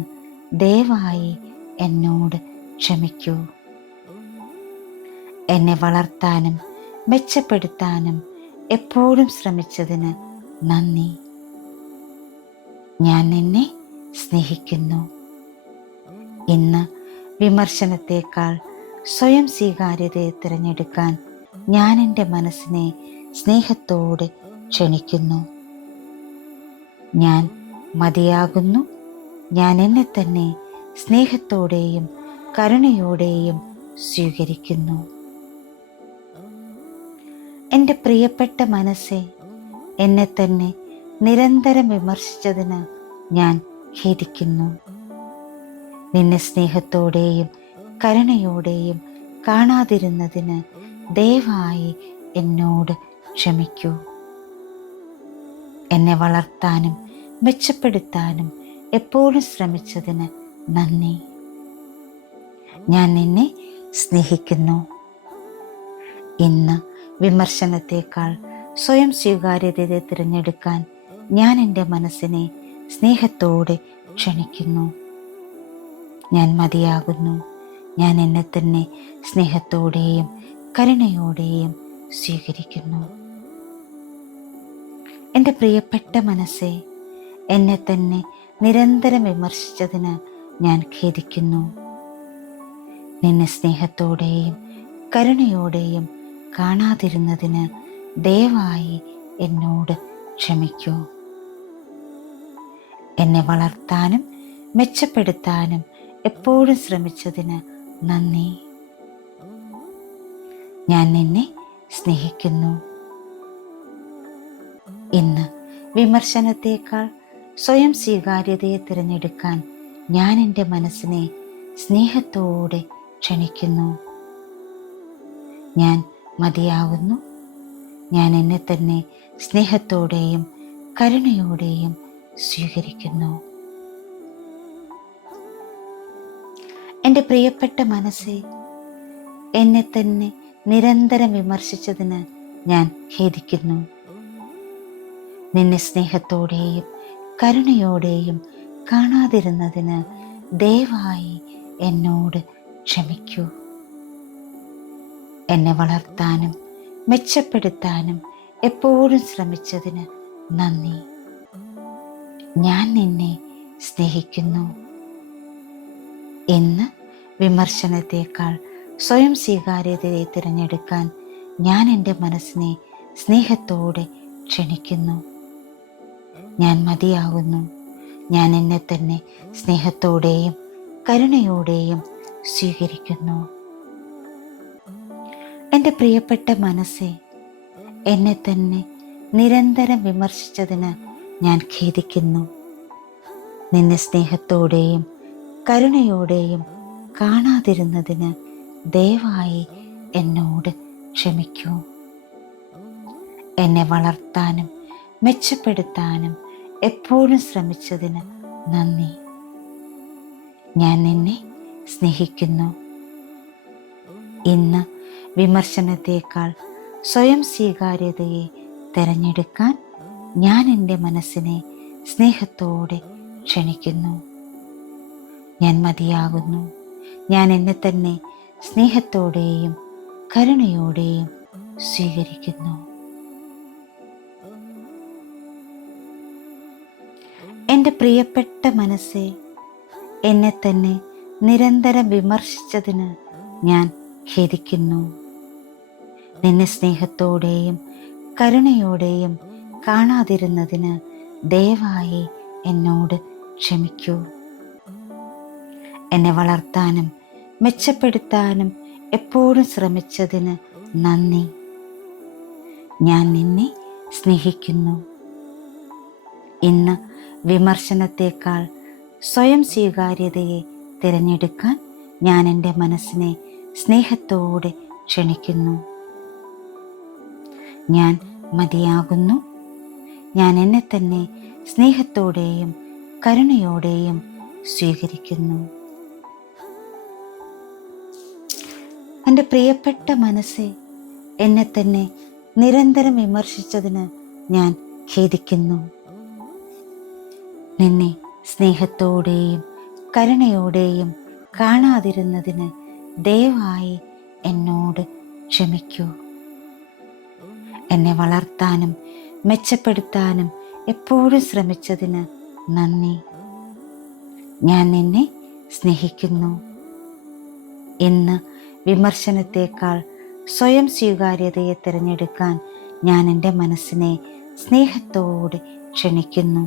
ദയവായി എന്നോട് ക്ഷമിക്കൂ. എന്നെ വളർത്താനും മെച്ചപ്പെടുത്താനും എപ്പോഴും ശ്രമിച്ചതിന് നന്ദി. ഞാൻ നിന്നെ സ്നേഹിക്കുന്നു. ഇന്ന് വിമർശനത്തേക്കാൾ സ്വയം സ്വീകാര്യതയെ തിരഞ്ഞെടുക്കാൻ ഞാൻ എൻ്റെ മനസ്സിനെ സ്നേഹത്തോടെ ക്ഷണിക്കുന്നു. ഞാൻ മതിയാകുന്നു. ഞാൻ എന്നെ തന്നെ സ്നേഹത്തോടെയും കരുണയോടെയും സ്വീകരിക്കുന്നു. എൻ്റെ പ്രിയപ്പെട്ട മനസ്സെ, എന്നെ തന്നെ നിരന്തരം വിമർശിച്ചതിന് ഞാൻ ഖേദിക്കുന്നു. നിന്നെ സ്നേഹത്തോടെയും കരുണയോടെയും കാണാതിരുന്നതിന് ദയവായി എന്നോട് ക്ഷമിക്കൂ. എന്നെ വളർത്താനും മെച്ചപ്പെടുത്താനും എപ്പോഴും ശ്രമിച്ചതിന് നന്ദി. ഞാൻ നിന്നെ സ്നേഹിക്കുന്നു. ഇന്ന് വിമർശനത്തേക്കാൾ സ്വയം സ്വീകാര്യതയെ തിരഞ്ഞെടുക്കാൻ ഞാൻ എൻ്റെ മനസ്സിനെ സ്നേഹത്തോടെ ക്ഷണിക്കുന്നു. ഞാൻ മതിയാകുന്നു. ഞാൻ എന്നെ തന്നെ സ്നേഹത്തോടെയും കരുണയോടെയും സ്വീകരിക്കുന്നു. എൻ്റെ പ്രിയപ്പെട്ട മനസ്സെ, എന്നെ തന്നെ നിരന്തരം വിമർശിച്ചതിന് ഞാൻ ഖേദിക്കുന്നു. നിന്നെ സ്നേഹത്തോടെയും കരുണയോടെയും കാണാതിരുന്നതിന് ദയവായി എന്നോട് ക്ഷമിക്കൂ. എന്നെ വളർത്താനും മെച്ചപ്പെടുത്താനും എപ്പോഴും ശ്രമിച്ചതിന് നന്ദി. ഞാൻ നിന്നെ സ്നേഹിക്കുന്നു. ഇന്ന് വിമർശനത്തേക്കാൾ സ്വയം സ്വീകാര്യതയെ തിരഞ്ഞെടുക്കാൻ ഞാൻ എൻ്റെ മനസ്സിനെ സ്നേഹത്തോടെ ക്ഷണിക്കുന്നു. ഞാൻ മതിയാകുന്നു. ഞാൻ എന്നെ തന്നെ സ്നേഹത്തോടെയും കരുണയോടെയും സ്വീകരിക്കുന്നു. എൻ്റെ പ്രിയപ്പെട്ട മനസ്സെ, എന്നെ തന്നെ നിരന്തരം വിമർശിച്ചതിന് ഞാൻ ഖേദിക്കുന്നു. നിന്നെ സ്നേഹത്തോടെയും കരുണയോടെയും കാണാതിരുന്നതിന് ദയവായി എന്നോട് ക്ഷമിക്കൂ. എന്നെ വളർത്താനും മെച്ചപ്പെടുത്താനും എപ്പോഴും ശ്രമിച്ചതിന് നന്ദി. ഞാൻ നിന്നെ സ്നേഹിക്കുന്നു. ഇന്ന് വിമർശനത്തേക്കാൾ സ്വയം സ്വീകാര്യതയെ തിരഞ്ഞെടുക്കാൻ ഞാൻ എൻ്റെ മനസ്സിനെ സ്നേഹത്തോടെ ക്ഷണിക്കുന്നു. ഞാൻ മതിയാകുന്നു. ഞാൻ എന്നെ തന്നെ സ്നേഹത്തോടെയും കരുണയോടെയും സ്വീകരിക്കുന്നു. എൻ്റെ പ്രിയപ്പെട്ട മനസ്സെ, എന്നെ തന്നെ നിരന്തരം വിമർശിച്ചതിന് ഞാൻ ഖേദിക്കുന്നു. നിന്നെ സ്നേഹത്തോടെയും കരുണയോടെയും കാണാതിരുന്നതിന് ദയവായി എന്നോട് ക്ഷമിക്കൂ. എന്നെ വളർത്താനും മെച്ചപ്പെടുത്താനും എപ്പോഴും ശ്രമിച്ചതിന് നന്ദി. ഞാൻ നിന്നെ സ്നേഹിക്കുന്നു. ഇന്ന് വിമർശനത്തേക്കാൾ സ്വയം സ്വീകാര്യതയെ തിരഞ്ഞെടുക്കാൻ ഞാൻ എൻ്റെ മനസ്സിനെ സ്നേഹത്തോടെ ക്ഷണിക്കുന്നു. ഞാൻ മതിയാകുന്നു. ഞാൻ എന്നെ തന്നെ സ്നേഹത്തോടെയും കരുണയോടെയും സ്വീകരിക്കുന്നു. എൻ്റെ പ്രിയപ്പെട്ട മനസ്സെ, എന്നെ തന്നെ നിരന്തരം വിമർശിച്ചതിന് ഞാൻ ഖേദിക്കുന്നു. നിന്നെ സ്നേഹത്തോടെയും കരുണയോടെയും കാണാതിരുന്നതിന് ദയവായി എന്നോട് ക്ഷമിക്കൂ. എന്നെ വളർത്താനും മെച്ചപ്പെടുത്താനും എപ്പോഴും ശ്രമിച്ചതിന് നന്ദി. ഞാൻ നിന്നെ സ്നേഹിക്കുന്നു. ഇന്ന് വിമർശനത്തേക്കാൾ സ്വയം സ്വീകാര്യതയെ തിരഞ്ഞെടുക്കാൻ ഞാൻ എൻ്റെ മനസ്സിനെ സ്നേഹത്തോടെ ക്ഷണിക്കുന്നു. ഞാൻ മതിയാകുന്നു. ഞാൻ എന്നെ തന്നെ സ്നേഹത്തോടെയും കരുണയോടെയും സ്വീകരിക്കുന്നു. എൻ്റെ പ്രിയപ്പെട്ട മനസ്സെ, എന്നെ തന്നെ നിരന്തരം വിമർശിച്ചതിന് ഞാൻ ഖേദിക്കുന്നു. നിന്നെ സ്നേഹത്തോടെയും കരുണയോടെയും കാണാതിരുന്നതിന് ദയവായി എന്നോട് ക്ഷമിക്കൂ. എന്നെ വളർത്താനും മെച്ചപ്പെടുത്താനും എപ്പോഴും ശ്രമിച്ചതിന് നന്ദി. ഞാൻ നിന്നെ സ്നേഹിക്കുന്നു. ഇന്ന് വിമർശനത്തേക്കാൾ സ്വയം സ്വീകാര്യതയെ തിരഞ്ഞെടുക്കാൻ ഞാൻ എൻ്റെ മനസ്സിനെ സ്നേഹത്തോടെ ക്ഷണിക്കുന്നു.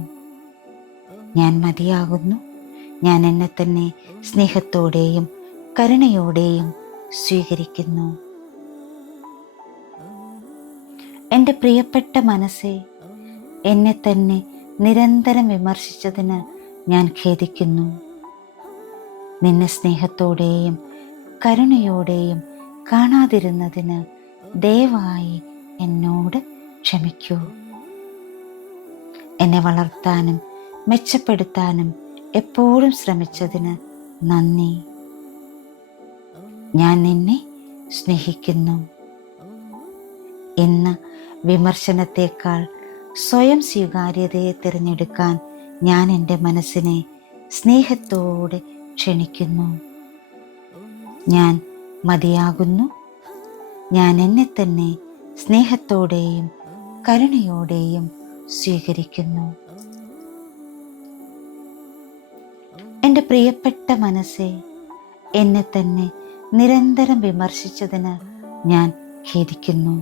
ഞാൻ മതിയാകുന്നു. ഞാൻ എന്നെ തന്നെ സ്നേഹത്തോടെയും കരുണയോടെയും സ്വീകരിക്കുന്നു. എൻ്റെ പ്രിയപ്പെട്ട മനസ്സെ, എന്നെ തന്നെ നിരന്തരം വിമർശിച്ചതിന് ഞാൻ ഖേദിക്കുന്നു. നിന്നെ സ്നേഹത്തോടെയും കരുണയോടെയും കാണാതിരുന്നതിന് ദയവായി എന്നോട് ക്ഷമിക്കൂ. എന്നെ വളർത്താനും മെച്ചപ്പെടുത്താനും എപ്പോഴും ശ്രമിച്ചതിന് നന്ദി. ഞാൻ നിന്നെ സ്നേഹിക്കുന്നു. ഇന്ന് വിമർശനത്തേക്കാൾ സ്വയം സ്വീകാര്യതയെ തിരഞ്ഞെടുക്കാൻ ഞാൻ എൻ്റെ മനസ്സിനെ സ്നേഹത്തോടെ ക്ഷണിക്കുന്നു. ഞാൻ മതിയാകുന്നു. ഞാൻ എന്നെ തന്നെ സ്നേഹത്തോടെയും കരുണയോടെയും സ്വീകരിക്കുന്നു. എൻ്റെ പ്രിയപ്പെട്ട മനസ്സെ, എന്നെ തന്നെ നിരന്തരം വിമർശിച്ചതിന് ഞാൻ ഖേദിക്കുന്നു.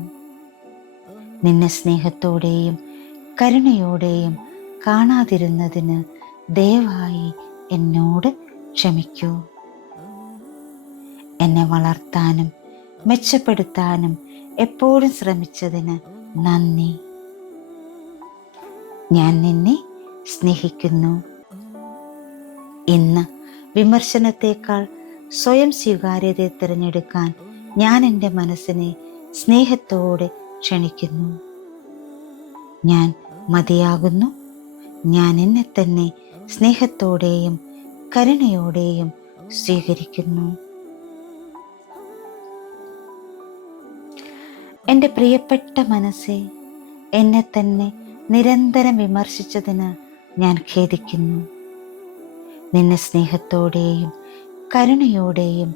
നിന്നെ സ്നേഹത്തോടെയും കരുണയോടെയും കാണാതിരുന്നതിന് ദയവായി എന്നോട് ക്ഷമിക്കൂ. എന്നെ വളർത്താനും മെച്ചപ്പെടുത്താനും എപ്പോഴും ശ്രമിച്ചതിന് നന്ദി. ഞാൻ നിന്നെ സ്നേഹിക്കുന്നു. ഇന്ന് വിമർശനത്തേക്കാൾ സ്വയം സ്വീകാര്യതയെ തിരഞ്ഞെടുക്കാൻ ഞാൻ എൻ്റെ മനസ്സിനെ സ്നേഹത്തോടെ ക്ഷണിക്കുന്നു. ഞാൻ മതിയാകുന്നു. ഞാൻ എന്നെ തന്നെ സ്നേഹത്തോടെയും കരുണയോടെയും സ്വീകരിക്കുന്നു. എൻ്റെ പ്രിയപ്പെട്ട മനസ്സെ, എന്നെ തന്നെ നിരന്തരം വിമർശിച്ചതിന് ഞാൻ ഖേദിക്കുന്നു. നിന്നെ സ്നേഹത്തോടെയും കരുണയോടെയും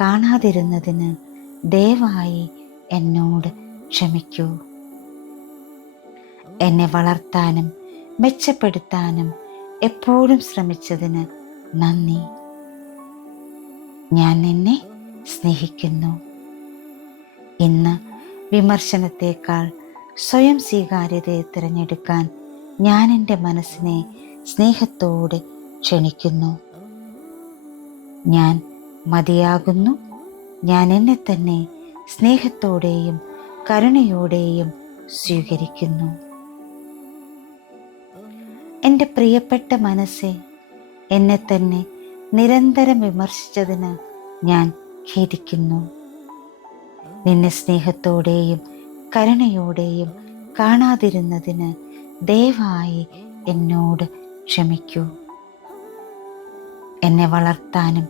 കാണാതിരുന്നതിന് ദയവായി എന്നോട് ക്ഷമിക്കൂ. എന്നെ വളർത്താനും മെച്ചപ്പെടുത്താനും എപ്പോഴും ശ്രമിച്ചതിന് നന്ദി. ഞാൻ നിന്നെ സ്നേഹിക്കുന്നു. ഇന്ന് വിമർശനത്തേക്കാൾ സ്വയം സ്വീകാര്യതയെ തിരഞ്ഞെടുക്കാൻ ഞാൻ എൻ്റെ മനസ്സിനെ സ്നേഹത്തോടെ ക്ഷണിക്കുന്നു. ഞാൻ മതിയാകുന്നു. ഞാൻ എന്നെ തന്നെ സ്നേഹത്തോടെയും കരുണയോടെയും സ്വീകരിക്കുന്നു. എൻ്റെ പ്രിയപ്പെട്ട മനസ്സെ, എന്നെ തന്നെ നിരന്തരം വിമർശിച്ചതിന് ഞാൻ ഖേദിക്കുന്നു. നിന്നെ സ്നേഹത്തോടെയും കരുണയോടെയും കാണാതിരുന്നതിന് ദയവായി എന്നോട് ക്ഷമിക്കൂ. എന്നെ വളർത്താനും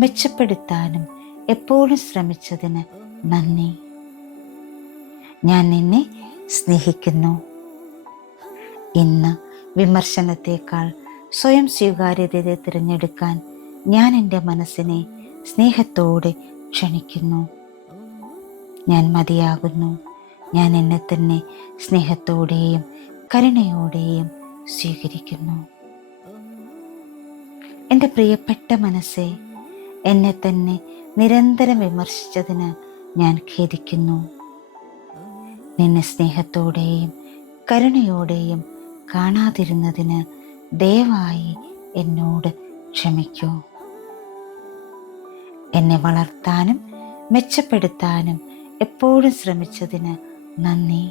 മെച്ചപ്പെടുത്താനും എപ്പോഴും ശ്രമിച്ചതിന് നന്ദി. ഞാൻ നിന്നെ സ്നേഹിക്കുന്നു. ഇന്ന് വിമർശനത്തേക്കാൾ സ്വയം സ്വീകാര്യതയെ തിരഞ്ഞെടുക്കാൻ ഞാൻ എൻ്റെ മനസ്സിനെ സ്നേഹത്തോടെ ക്ഷണിക്കുന്നു. ഞാൻ മതിയാകുന്നു. ഞാൻ എന്നെ തന്നെ സ്നേഹത്തോടെയും കരുണയോടെയും സ്വീകരിക്കുന്നു. എൻ്റെ പ്രിയപ്പെട്ട മനസ്സേ, എന്നെ തന്നെ നിരന്തരം വിമർശിച്ചതിന് ഞാൻ ഖേദിക്കുന്നു. നിന്നെ സ്നേഹത്തോടെയും കരുണയോടെയും കാണാതിരുന്നതിന് ദയവായി എന്നോട് ക്ഷമിക്കൂ. എന്നെ വളർത്താനും മെച്ചപ്പെടുത്താനും എപ്പോഴും ശ്രമിച്ചതിന് നന്ദി.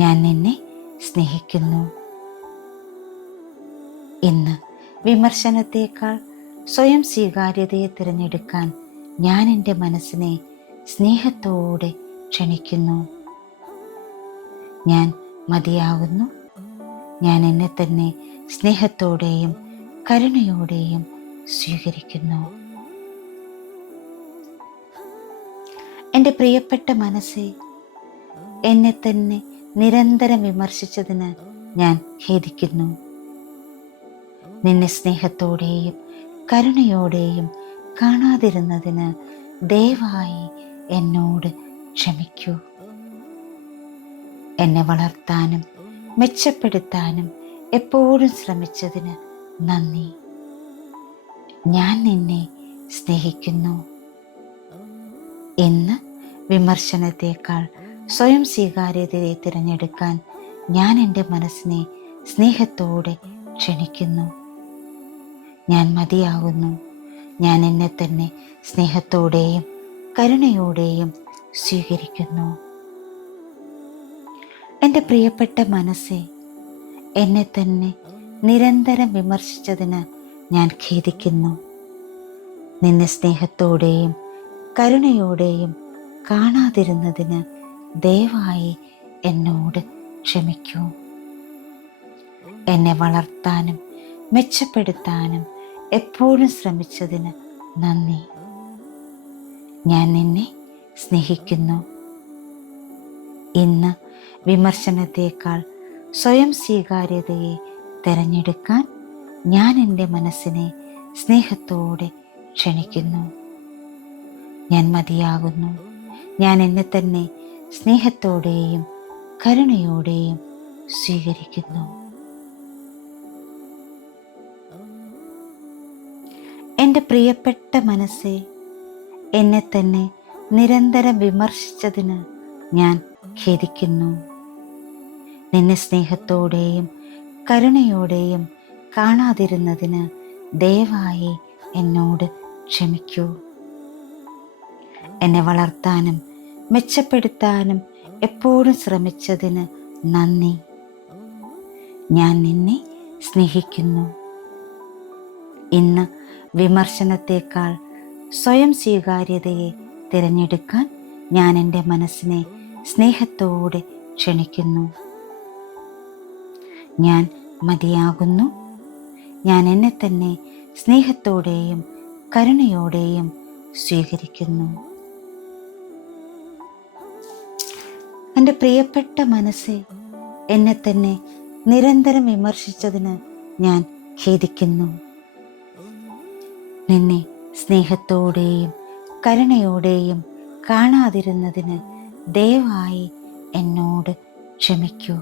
ഞാൻ നിന്നെ സ്നേഹിക്കുന്നു. ഇന്ന് വിമർശനത്തേക്കാൾ സ്വയം സ്വീകാര്യതയെ തിരഞ്ഞെടുക്കാൻ ഞാൻ എൻ്റെ മനസ്സിനെ സ്നേഹത്തോടെ ക്ഷണിക്കുന്നു. ഞാൻ മതിയാകുന്നു. ഞാൻ എന്നെ തന്നെ സ്നേഹത്തോടെയും കരുണയോടെയും സ്വീകരിക്കുന്നു. എൻ്റെ പ്രിയപ്പെട്ട മനസ്സേ, എന്നെ തന്നെ നിരന്തരം വിമർശിച്ചതിന് ഞാൻ ഖേദിക്കുന്നു. നിന്നെ സ്നേഹത്തോടെയും കരുണയോടെയും കാണാതിരുന്നതിന് ദയവായി എന്നോട് ക്ഷമിക്കൂ. എന്നെ വളർത്താനും മെച്ചപ്പെടുത്താനും എപ്പോഴും ശ്രമിച്ചതിന് നന്ദി. ഞാൻ നിന്നെ സ്നേഹിക്കുന്നു. ഇന്ന് വിമർശനത്തേക്കാൾ സ്വയം സ്വീകാര്യതയെ തിരഞ്ഞെടുക്കാൻ ഞാൻ എൻ്റെ മനസ്സിനെ സ്നേഹത്തോടെ ക്ഷണിക്കുന്നു. ഞാൻ മതിയാകുന്നു. ഞാൻ എന്നെ തന്നെ സ്നേഹത്തോടെയും കരുണയോടെയും സ്വീകരിക്കുന്നു. എൻ്റെ പ്രിയപ്പെട്ട മനസ്സേ, എന്നെ തന്നെ നിരന്തരം വിമർശിച്ചതിന് ഞാൻ ഖേദിക്കുന്നു. നിന്നെ സ്നേഹത്തോടെയും കരുണയോടെയും കാണാതിരുന്നതിന് ദയവായി എന്നോട് ക്ഷമിക്കൂ. എന്നെ വളർത്താനും മെച്ചപ്പെടുത്താനും എപ്പോഴും ശ്രമിച്ചതിന് നന്ദി. ഞാൻ നിന്നെ സ്നേഹിക്കുന്നു. ഇന്ന് വിമർശനത്തേക്കാൾ സ്വയം സ്വീകാര്യതയെ തിരഞ്ഞെടുക്കാൻ ഞാൻ എൻ്റെ മനസ്സിനെ സ്നേഹത്തോടെ ക്ഷണിക്കുന്നു. ഞാൻ മതിയാകുന്നു. ഞാൻ എന്നെ തന്നെ സ്നേഹത്തോടെയും കരുണയോടെയും സ്വീകരിക്കുന്നു. എൻ്റെ പ്രിയപ്പെട്ട മനസ്സേ, എന്നെ തന്നെ നിരന്തരം വിമർശിച്ചതിന് ഞാൻ ഖേദിക്കുന്നു. നിന്നെ സ്നേഹത്തോടെയും കരുണയോടെയും കാണാതിരുന്നതിന് ദയവായി എന്നോട് ക്ഷമിക്കൂ. എന്നെ വളർത്താനും മെച്ചപ്പെടുത്താനും എപ്പോഴും ശ്രമിച്ചതിന് നന്ദി. ഞാൻ നിന്നെ സ്നേഹിക്കുന്നു. ഇന്ന് വിമർശനത്തേക്കാൾ സ്വയം സ്വീകാര്യതയെ തിരഞ്ഞെടുക്കാൻ ഞാൻ എൻ്റെ മനസ്സിനെ സ്നേഹത്തോടെ ക്ഷണിക്കുന്നു. ഞാൻ മതിയാകുന്നു. ഞാൻ എന്നെ തന്നെ സ്നേഹത്തോടെയും കരുണയോടെയും സ്വീകരിക്കുന്നു. എൻ്റെ പ്രിയപ്പെട്ട മനസ്സേ, എന്നെ തന്നെ നിരന്തരം വിമർശിച്ചതിന് ഞാൻ ഖേദിക്കുന്നു. നിന്നെ സ്നേഹത്തോടെയും കരുണയോടെയും കാണാതിരുന്നതിന് ദയവായി എന്നോട് ക്ഷമിക്കൂ.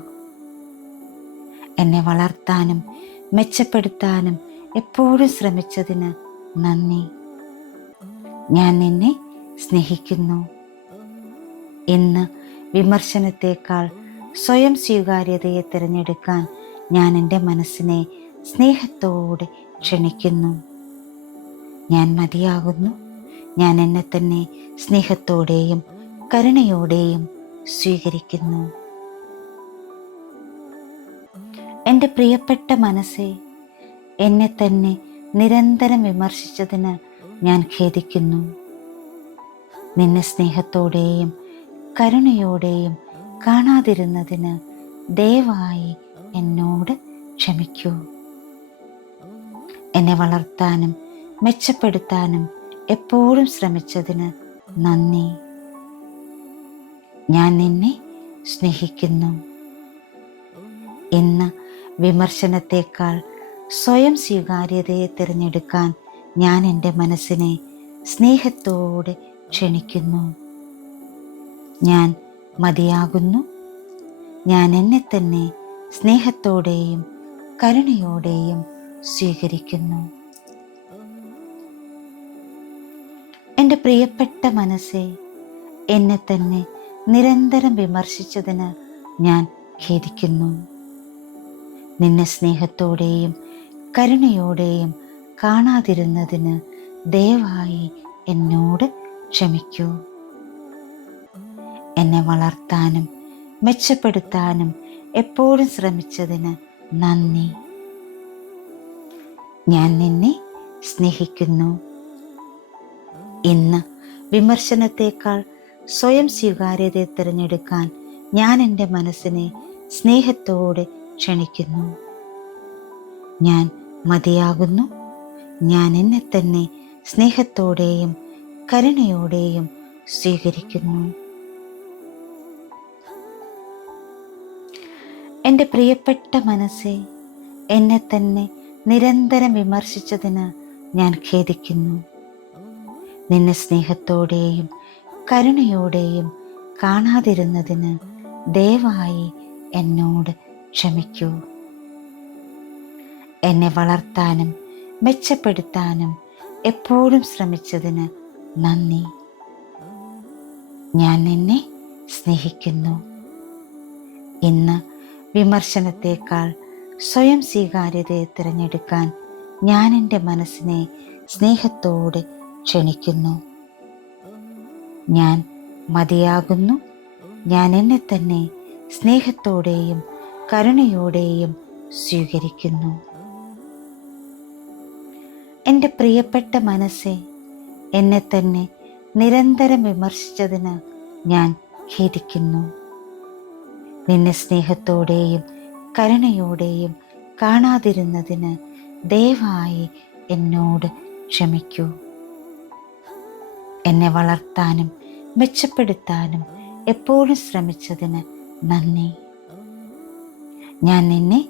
എന്നെ വളർത്താനും മെച്ചപ്പെടുത്താനും എപ്പോഴും ശ്രമിച്ചതിന് നന്ദി. ഞാൻ നിന്നെ സ്നേഹിക്കുന്നു. ഇന്ന് വിമർശനത്തേക്കാൾ സ്വയം സ്വീകാര്യതയെ തിരഞ്ഞെടുക്കാൻ ഞാൻ എൻ്റെ മനസ്സിനെ സ്നേഹത്തോടെ ക്ഷണിക്കുന്നു. ഞാൻ മതിയാകുന്നു. ഞാൻ എന്നെ തന്നെ സ്നേഹത്തോടെയും കരുണയോടെയും സ്വീകരിക്കുന്നു. എൻ്റെ പ്രിയപ്പെട്ട മനസ്സേ, എന്നെ തന്നെ നിരന്തരം വിമർശിച്ചതിന് ഞാൻ ഖേദിക്കുന്നു. നിന്നെ സ്നേഹത്തോടെയും കരുണയോടെയും കാണാതിരുന്നതിന് ദയവായി എന്നോട് ക്ഷമിക്കൂ. എന്നെ വളർത്താനും മെച്ചപ്പെടുത്താനും എപ്പോഴും ശ്രമിച്ചതിന് നന്ദി. ഞാൻ നിന്നെ സ്നേഹിക്കുന്നു. ഇന്ന് വിമർശനത്തെക്കാൾ സ്വയം സ്വീകാര്യതയെ തിരഞ്ഞെടുക്കാൻ ഞാൻ എൻ്റെ മനസ്സിനെ സ്നേഹത്തോടെ ക്ഷണിക്കുന്നു. ഞാൻ മതിയാകുന്നു. ഞാൻ എന്നെ തന്നെ സ്നേഹത്തോടെയും കരുണയോടെയും സ്വീകരിക്കുന്നു. എൻ്റെ പ്രിയപ്പെട്ട മനസ്സെ, എന്നെ തന്നെ നിരന്തരം വിമർശിച്ചതിന് ഞാൻ ഖേദിക്കുന്നു. നിന്നെ സ്നേഹത്തോടെയും കരുണയോടെയും കാണാതിരുന്നതിന് ദയവായി എന്നോട് ക്ഷമിക്കൂ. എന്നെ വളർത്താനും മെച്ചപ്പെടുത്താനും എപ്പോഴും ശ്രമിച്ചതിന് നന്ദി. ഞാൻ നിന്നെ സ്നേഹിക്കുന്നു. ഇന്ന് വിമർശനത്തെക്കാൾ സ്വയം സ്വീകാര്യതയെ തിരഞ്ഞെടുക്കാൻ ഞാൻ എൻ്റെ മനസ്സിനെ സ്നേഹത്തോടെ ക്ഷണിക്കുന്നു. ഞാൻ മതിയാകുന്നു. ഞാൻ എന്നെ തന്നെ സ്നേഹത്തോടെയും കരുണയോടെയും സ്വീകരിക്കുന്നു. എൻ്റെ പ്രിയപ്പെട്ട മനസ്സെ, എന്നെ തന്നെ നിരന്തരം വിമർശിച്ചതിന് ഞാൻ ഖേദിക്കുന്നു. നിന്നെ സ്നേഹത്തോടെയും കരുണയോടെയും കാണാതിരുന്നതിന് ദയവായി എന്നോട് ക്ഷമിക്കൂ. എന്നെ വളർത്താനും മെച്ചപ്പെടുത്താനും എപ്പോഴും ശ്രമിച്ചതിന് നന്ദി. ഞാൻ നിന്നെ സ്നേഹിക്കുന്നു. ഇന്ന് വിമർശനത്തെക്കാൾ സ്വയം സ്വീകാര്യതയെ തിരഞ്ഞെടുക്കാൻ ഞാൻ എൻ്റെ മനസ്സിനെ സ്നേഹത്തോടെ ക്ഷണിക്കുന്നു. ഞാൻ മതിയാകുന്നു. ഞാൻ എന്നെ തന്നെ സ്നേഹത്തോടെയും കരുണയോടെയും സ്വീകരിക്കുന്നു. എൻ്റെ പ്രിയപ്പെട്ട മനസ്സെ, എന്നെ തന്നെ നിരന്തരം വിമർശിച്ചതിന് ഞാൻ ഖേദിക്കുന്നു. നിന്നെ സ്നേഹത്തോടെയും കരുണയോടെയും കാണാതിരുന്നതിന് ദയവായി എന്നോട് ക്ഷമിക്കൂ. എന്നെ വളർത്താനും മെച്ചപ്പെടുത്താനും എപ്പോഴും ശ്രമിച്ചതിന് നന്ദി. ഞാൻ നിന്നെ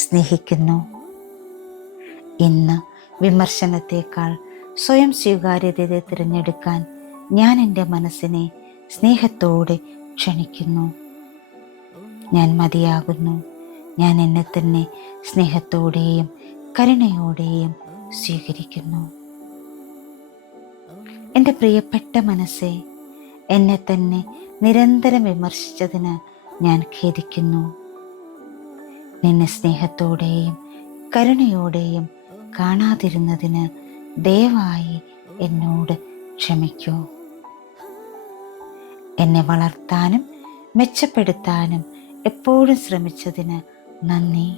സ്നേഹിക്കുന്നു. ഇന്ന് വിമർശനത്തെക്കാൾ സ്വയം സ്വീകാര്യതയെ തിരഞ്ഞെടുക്കാൻ ഞാൻ എൻ്റെ മനസ്സിനെ സ്നേഹത്തോടെ ക്ഷണിക്കുന്നു. ഞാൻ മതിയാകുന്നു. ഞാൻ എന്നെ തന്നെ സ്നേഹത്തോടെയും കരുണയോടെയും സ്വീകരിക്കുന്നു. എൻ്റെ പ്രിയപ്പെട്ട മനസ്സെ, എന്നെ തന്നെ നിരന്തരം വിമർശിച്ചതിന് ഞാൻ ഖേദിക്കുന്നു. നിന്നെ സ്നേഹത്തോടെയും കരുണയോടെയും കാണാതിരുന്നതിന് ദയവായി എന്നോട് ക്ഷമിക്കൂ. എന്നെ വളർത്താനും മെച്ചപ്പെടുത്താനും എപ്പോഴും ശ്രമിച്ചതിന് നന്ദി.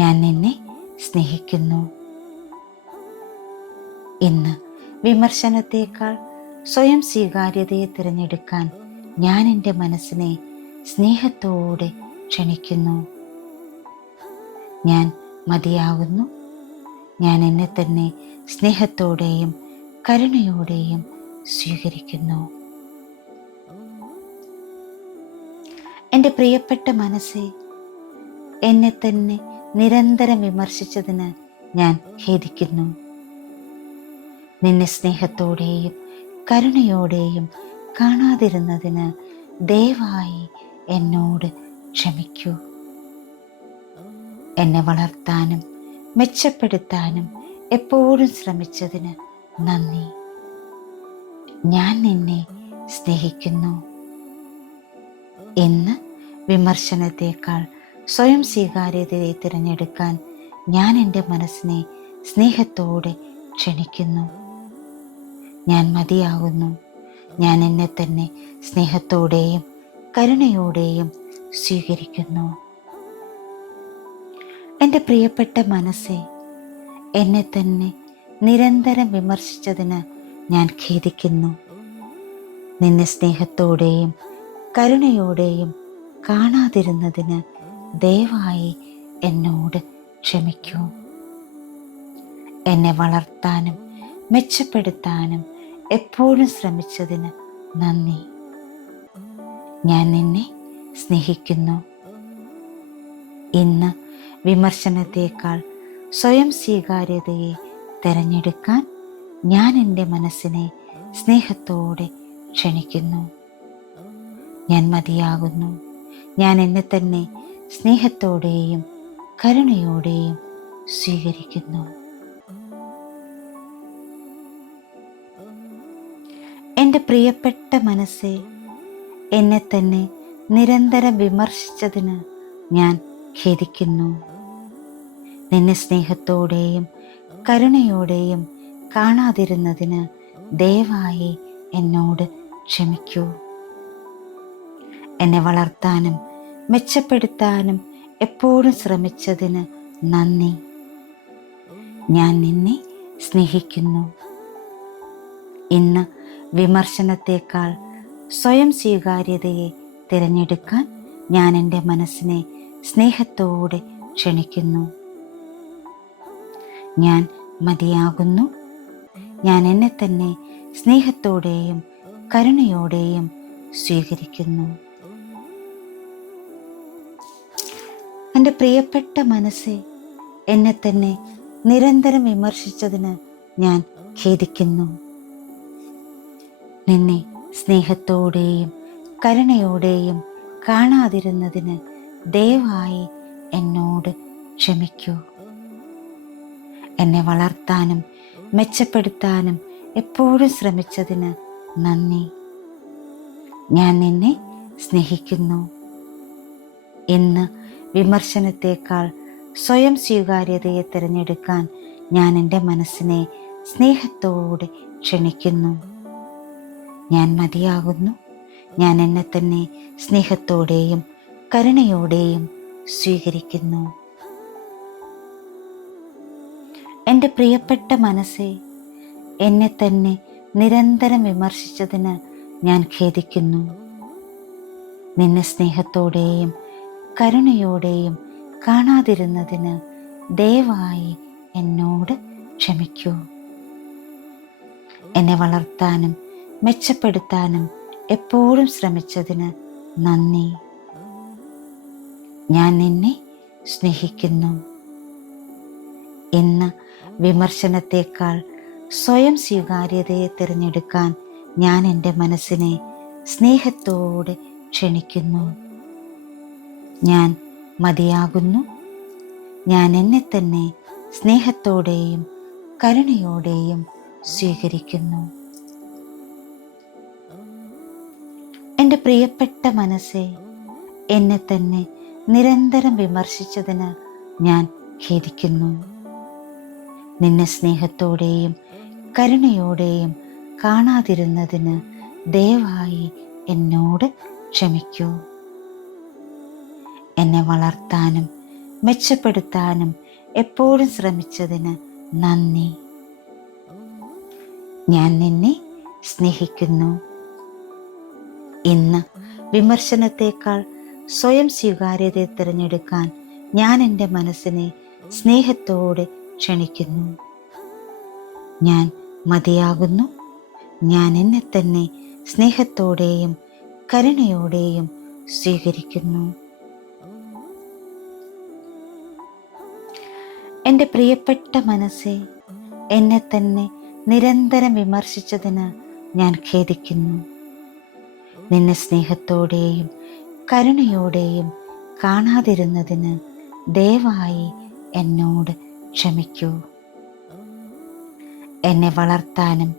ഞാൻ നിന്നെ സ്നേഹിക്കുന്നു. ഇന്ന് വിമർശനത്തെക്കാൾ സ്വയം സ്വീകാര്യതയെ തിരഞ്ഞെടുക്കാൻ ഞാൻ എൻ്റെ മനസ്സിനെ സ്നേഹത്തോടെ ക്ഷണിക്കുന്നു. ഞാൻ മതിയാകുന്നു. ഞാൻ എന്നെ തന്നെ സ്നേഹത്തോടെയും കരുണയോടെയും സ്വീകരിക്കുന്നു. എൻ്റെ പ്രിയപ്പെട്ട മനസ്സെ, എന്നെ തന്നെ നിരന്തരം വിമർശിച്ചതിന് ഞാൻ ഖേദിക്കുന്നു. നിന്നെ സ്നേഹത്തോടെയും കരുണയോടെയും കാണാതിരുന്നതിന് ദയവായി എന്നോട് ക്ഷമിക്കൂ. എന്നെ വളർത്താനും മെച്ചപ്പെടുത്താനും എപ്പോഴും ശ്രമിച്ചതിന് നന്ദി. ഞാൻ നിന്നെ സ്നേഹിക്കുന്നു. ഇന്ന് വിമർശനത്തെക്കാൾ സ്വയം സ്വീകാര്യതയെ തിരഞ്ഞെടുക്കാൻ ഞാൻ എൻ്റെ മനസ്സിനെ സ്നേഹത്തോടെ ക്ഷണിക്കുന്നു. ഞാൻ മതിയാകുന്നു. ഞാൻ എന്നെ തന്നെ സ്നേഹത്തോടെയും കരുണയോടെയും സ്വീകരിക്കുന്നു. എൻ്റെ പ്രിയപ്പെട്ട മനസ്സെ, എന്നെ തന്നെ നിരന്തരം വിമർശിച്ചതിന് ഞാൻ ഖേദിക്കുന്നു. നിന്നെ സ്നേഹത്തോടെയും കരുണയോടെയും കാണാതിരുന്നതിന് ദയവായി എന്നോട് ക്ഷമിക്കൂ. എന്നെ വളർത്താനും മെച്ചപ്പെടുത്താനും എപ്പോഴും ശ്രമിച്ചതിന് നന്ദി. ഞാൻ നിന്നെ സ്നേഹിക്കുന്നു. ഇന്ന് വിമർശനത്തേക്കാൾ സ്വയം സ്വീകാര്യതയെ തിരഞ്ഞെടുക്കാൻ ഞാൻ എൻ്റെ മനസ്സിനെ സ്നേഹത്തോടെ ക്ഷണിക്കുന്നു. ഞാൻ മതിയാകുന്നു. ഞാൻ എന്നെ തന്നെ സ്നേഹത്തോടെയും കരുണയോടെയും സ്വീകരിക്കുന്നു. എൻ്റെ പ്രിയപ്പെട്ട മനസ്സെ, എന്നെ തന്നെ നിരന്തരം വിമർശിച്ചതിന് ഞാൻ ഖേദിക്കുന്നു. നിന്നെ സ്നേഹത്തോടെയും കരുണയോടെയും കാണാതിരുന്നതിന് ദയവായി എന്നോട് ക്ഷമിക്കൂ. എന്നെ വളർത്താനും മെച്ചപ്പെടുത്താനും എപ്പോഴും ശ്രമിച്ചതിന് നന്ദി. ഞാൻ നിന്നെ സ്നേഹിക്കുന്നു. ഇന്ന് വിമർശനത്തേക്കാൾ സ്വയം സ്വീകാര്യതയെ തിരഞ്ഞെടുക്കാൻ ഞാൻ എൻ്റെ മനസ്സിനെ സ്നേഹത്തോടെ ക്ഷണിക്കുന്നു. ഞാൻ മതിയാകുന്നു. ഞാൻ എന്നെ തന്നെ സ്നേഹത്തോടെയും കരുണയോടെയും സ്വീകരിക്കുന്നു. എൻ്റെ പ്രിയപ്പെട്ട മനസ്സെ, എന്നെ തന്നെ നിരന്തരം വിമർശിച്ചതിന് ഞാൻ ഖേദിക്കുന്നു. നിന്നെ സ്നേഹത്തോടെയും കരുണയോടെയും കാണാതിരുന്നതിന് ദയവായി എന്നോട് ക്ഷമിക്കൂ. എന്നെ വളർത്താനും മെച്ചപ്പെടുത്താനും എപ്പോഴും ശ്രമിച്ചതിന് നന്ദി. ഞാൻ നിന്നെ സ്നേഹിക്കുന്നു. ഇന്ന് വിമർശനത്തേക്കാൾ സ്വയം സ്വീകാര്യതയെ തിരഞ്ഞെടുക്കാൻ ഞാൻ എൻ്റെ മനസ്സിനെ സ്നേഹത്തോടെ ക്ഷണിക്കുന്നു. ഞാൻ മതിയാകുന്നു. ഞാൻ എന്നെ തന്നെ സ്നേഹത്തോടെയും കരുണയോടെയും സ്വീകരിക്കുന്നു. എൻ്റെ പ്രിയപ്പെട്ട മനസ്സെ, എന്നെ തന്നെ നിരന്തരം വിമർശിച്ചതിന് ഞാൻ ഖേദിക്കുന്നു. നിന്നെ സ്നേഹത്തോടെയും കരുണയോടെയും കാണാതിരുന്നതിന് ദയവായി എന്നോട് ക്ഷമിക്കൂ. എന്നെ വളർത്താനും മെച്ചപ്പെടുത്താനും എപ്പോഴും ശ്രമിച്ചതിന് നന്ദി. ഞാൻ നിന്നെ സ്നേഹിക്കുന്നു. ഇന്ന് വിമർശനത്തേക്കാൾ സ്വയം സ്വീകാര്യതയെ തിരഞ്ഞെടുക്കാൻ ഞാൻ എൻ്റെ മനസ്സിനെ സ്നേഹത്തോടെ ക്ഷണിക്കുന്നു. ഞാൻ മതിയാകുന്നു. ഞാൻ എന്നെ തന്നെ സ്നേഹത്തോടെയും കരുണയോടെയും സ്വീകരിക്കുന്നു. എൻ്റെ പ്രിയപ്പെട്ട മനസ്സെ, എന്നെ തന്നെ നിരന്തരം വിമർശിച്ചതിന് ഞാൻ ഖേദിക്കുന്നു. നിന്നെ സ്നേഹത്തോടെയും കരുണയോടെയും കാണാതിരുന്നതിന് ദയവായി എന്നോട് ക്ഷമിക്കൂ. എന്നെ വളർത്താനും മെച്ചപ്പെടുത്താനും എപ്പോഴും ശ്രമിച്ചതിന് നന്ദി. ഞാൻ നിന്നെ സ്നേഹിക്കുന്നു. ഇന്ന് വിമർശനത്തേക്കാൾ സ്വയം സ്വീകാര്യതയെ തിരഞ്ഞെടുക്കാൻ ഞാൻ എൻ്റെ മനസ്സിനെ സ്നേഹത്തോടെ ക്ഷണിക്കുന്നു. ഞാൻ മതിയാകുന്നു. ഞാൻ എന്നെ തന്നെ സ്നേഹത്തോടെയും കരുണയോടെയും സ്വീകരിക്കുന്നു. എൻ്റെ പ്രിയപ്പെട്ട മനസ്സെ, എന്നെ തന്നെ നിരന്തരം വിമർശിച്ചതിന് ഞാൻ ഖേദിക്കുന്നു. നിന്നെ സ്നേഹത്തോടെയും കരുണയോടെയും കാണാതിരുന്നതിന് ദയവായി എന്നോട് ക്ഷമിക്കൂ. എന്നെ വളർത്താനും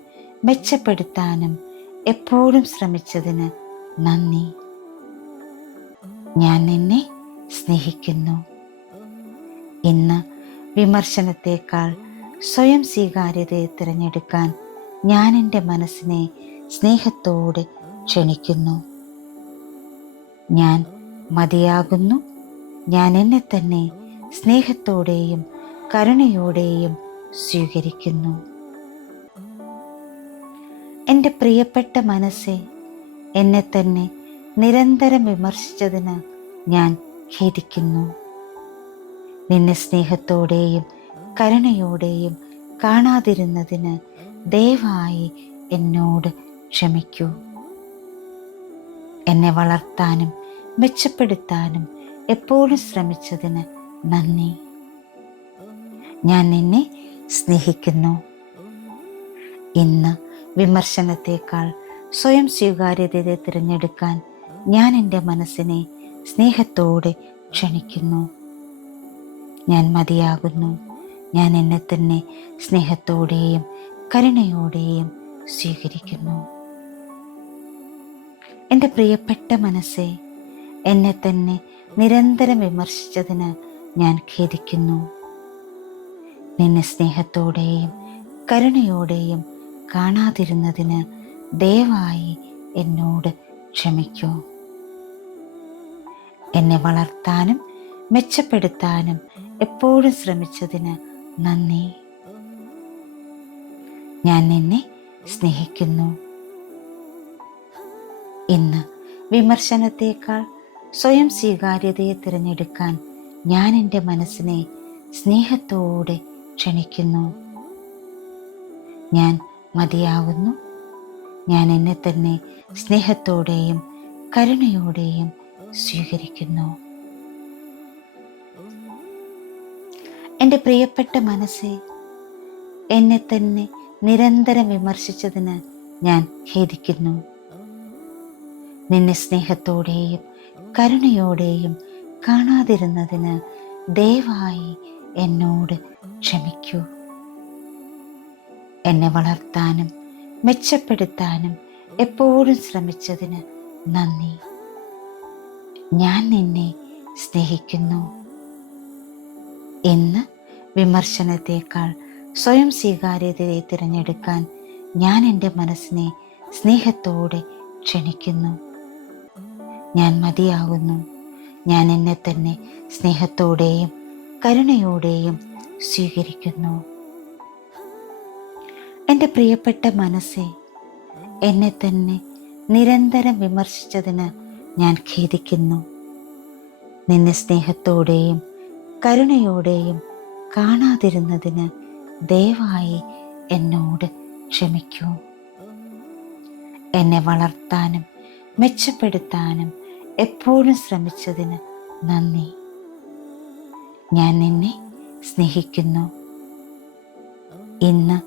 മെച്ചപ്പെടുത്താനും എപ്പോഴും ശ്രമിച്ചതിന് നന്ദി. ഞാൻ നിന്നെ സ്നേഹിക്കുന്നു. ഇന്ന് വിമർശനത്തേക്കാൾ സ്വയം സ്വീകാര്യതയെ തിരഞ്ഞെടുക്കാൻ ഞാൻ എൻ്റെ മനസ്സിനെ സ്നേഹത്തോടെ ക്ഷണിക്കുന്നു. ഞാൻ മതിയാകുന്നു. ഞാൻ എന്നെ തന്നെ സ്നേഹത്തോടെയും കരുണയോടെയും സ്വീകരിക്കുന്നു. എൻ്റെ പ്രിയപ്പെട്ട മനസ്സെ, എന്നെ തന്നെ നിരന്തരം വിമർശിച്ചതിന് ഞാൻ ഖേദിക്കുന്നു. നിന്നെ സ്നേഹത്തോടെയും കരുണയോടെയും കാണാതിരുന്നതിന് ദയവായി എന്നോട് ക്ഷമിക്കൂ. എന്നെ വളർത്താനും മെച്ചപ്പെടുത്താനും എപ്പോഴും ശ്രമിച്ചതിന് നന്ദി. ഞാൻ നിന്നെ സ്നേഹിക്കുന്നു. ഇന്ന് വിമർശനത്തേക്കാൾ സ്വയം സ്വീകാര്യതയെ തിരഞ്ഞെടുക്കാൻ ഞാൻ എൻ്റെ മനസ്സിനെ സ്നേഹത്തോടെ ക്ഷണിക്കുന്നു. ഞാൻ മതിയാകുന്നു. ഞാൻ എന്നെ തന്നെ സ്നേഹത്തോടെയും കരുണയോടെയും സ്വീകരിക്കുന്നു. എൻ്റെ പ്രിയപ്പെട്ട മനസ്സേ, എന്നെ തന്നെ നിരന്തരം വിമർശിച്ചതിന് ഞാൻ ഖേദിക്കുന്നു. നിന്നെ സ്നേഹത്തോടെയും കരുണയോടെയും കാണാതിരുന്നതിന് ദയവായി എന്നോട് ക്ഷമിക്കൂ. എന്നെ വളർത്താനും മെച്ചപ്പെടുത്താനും എപ്പോഴും ശ്രമിച്ചതിന് നന്ദി. ഞാൻ നിന്നെ സ്നേഹിക്കുന്നു. ഇന്ന് വിമർശനത്തേക്കാൾ സ്വയം സ്വീകാര്യതയെ തിരഞ്ഞെടുക്കാൻ ഞാൻ എൻ്റെ മനസ്സിനെ സ്നേഹത്തോടെ ക്ഷണിക്കുന്നു. ഞാൻ മതിയാകുന്നു. ഞാൻ എന്നെ തന്നെ സ്നേഹത്തോടെയും കരുണയോടെയും സ്വീകരിക്കുന്നു. എൻ്റെ പ്രിയപ്പെട്ട മനസ്സേ, എന്നെ തന്നെ നിരന്തരം വിമർശിച്ചതിന് ഞാൻ ഖേദിക്കുന്നു. നിന്നെ സ്നേഹത്തോടെയും കരുണയോടെയും കാണാതിരുന്നതിന് ദയവായി എന്നോട് ക്ഷമിക്കൂ. എന്നെ വളർത്താനും മെച്ചപ്പെടുത്താനും എപ്പോഴും ശ്രമിച്ചതിന് നന്ദി. ഞാൻ നിന്നെ സ്നേഹിക്കുന്നു. ഇന്ന് വിമർശനത്തേക്കാൾ സ്വയം സ്വീകാര്യതയെ തിരഞ്ഞെടുക്കാൻ ഞാൻ എൻ്റെ മനസ്സിനെ സ്നേഹത്തോടെ ക്ഷണിക്കുന്നു. ഞാൻ മതിയാകുന്നു. ഞാൻ എന്നെ തന്നെ സ്നേഹത്തോടെയും കരുണയോടെയും സ്വീകരിക്കുന്നു. എൻ്റെ പ്രിയപ്പെട്ട മനസ്സേ, എന്നെ തന്നെ നിരന്തരം വിമർശിച്ചതിന് ഞാൻ ഖേദിക്കുന്നു. നിന്നെ സ്നേഹത്തോടെയും കരുണയോടെയും കാണാതിരുന്നതിന് ദയവായി എന്നോട് ക്ഷമിക്കൂ. എന്നെ വളർത്താനും മെച്ചപ്പെടുത്താനും എപ്പോഴും ശ്രമിച്ചതിന് നന്ദി. ഞാൻ നിന്നെ സ്നേഹിക്കുന്നു. ഇന്ന്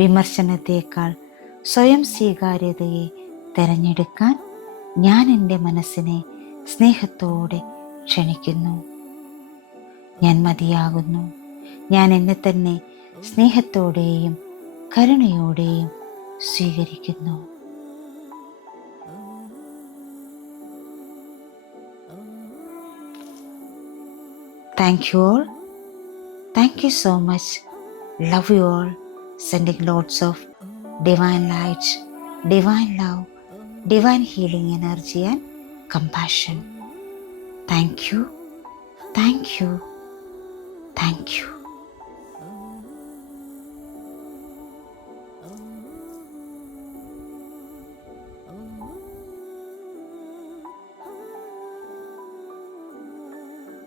വിമർശനത്തേക്കാൾ സ്വയം സ്വീകാര്യതയെ തിരഞ്ഞെടുക്കാൻ ഞാൻ എൻ്റെ മനസ്സിനെ സ്നേഹത്തോടെ ക്ഷണിക്കുന്നു. ഞാൻ മതിയാകുന്നു. ഞാൻ എന്നെ തന്നെ സ്നേഹത്തോടെയും കരുണയോടെയും സ്വീകരിക്കുന്നു. Thank you all. Thank you so much. Love you all. Sending lots of divine light, divine love, divine healing energy and compassion. Thank you. Thank you. Thank you.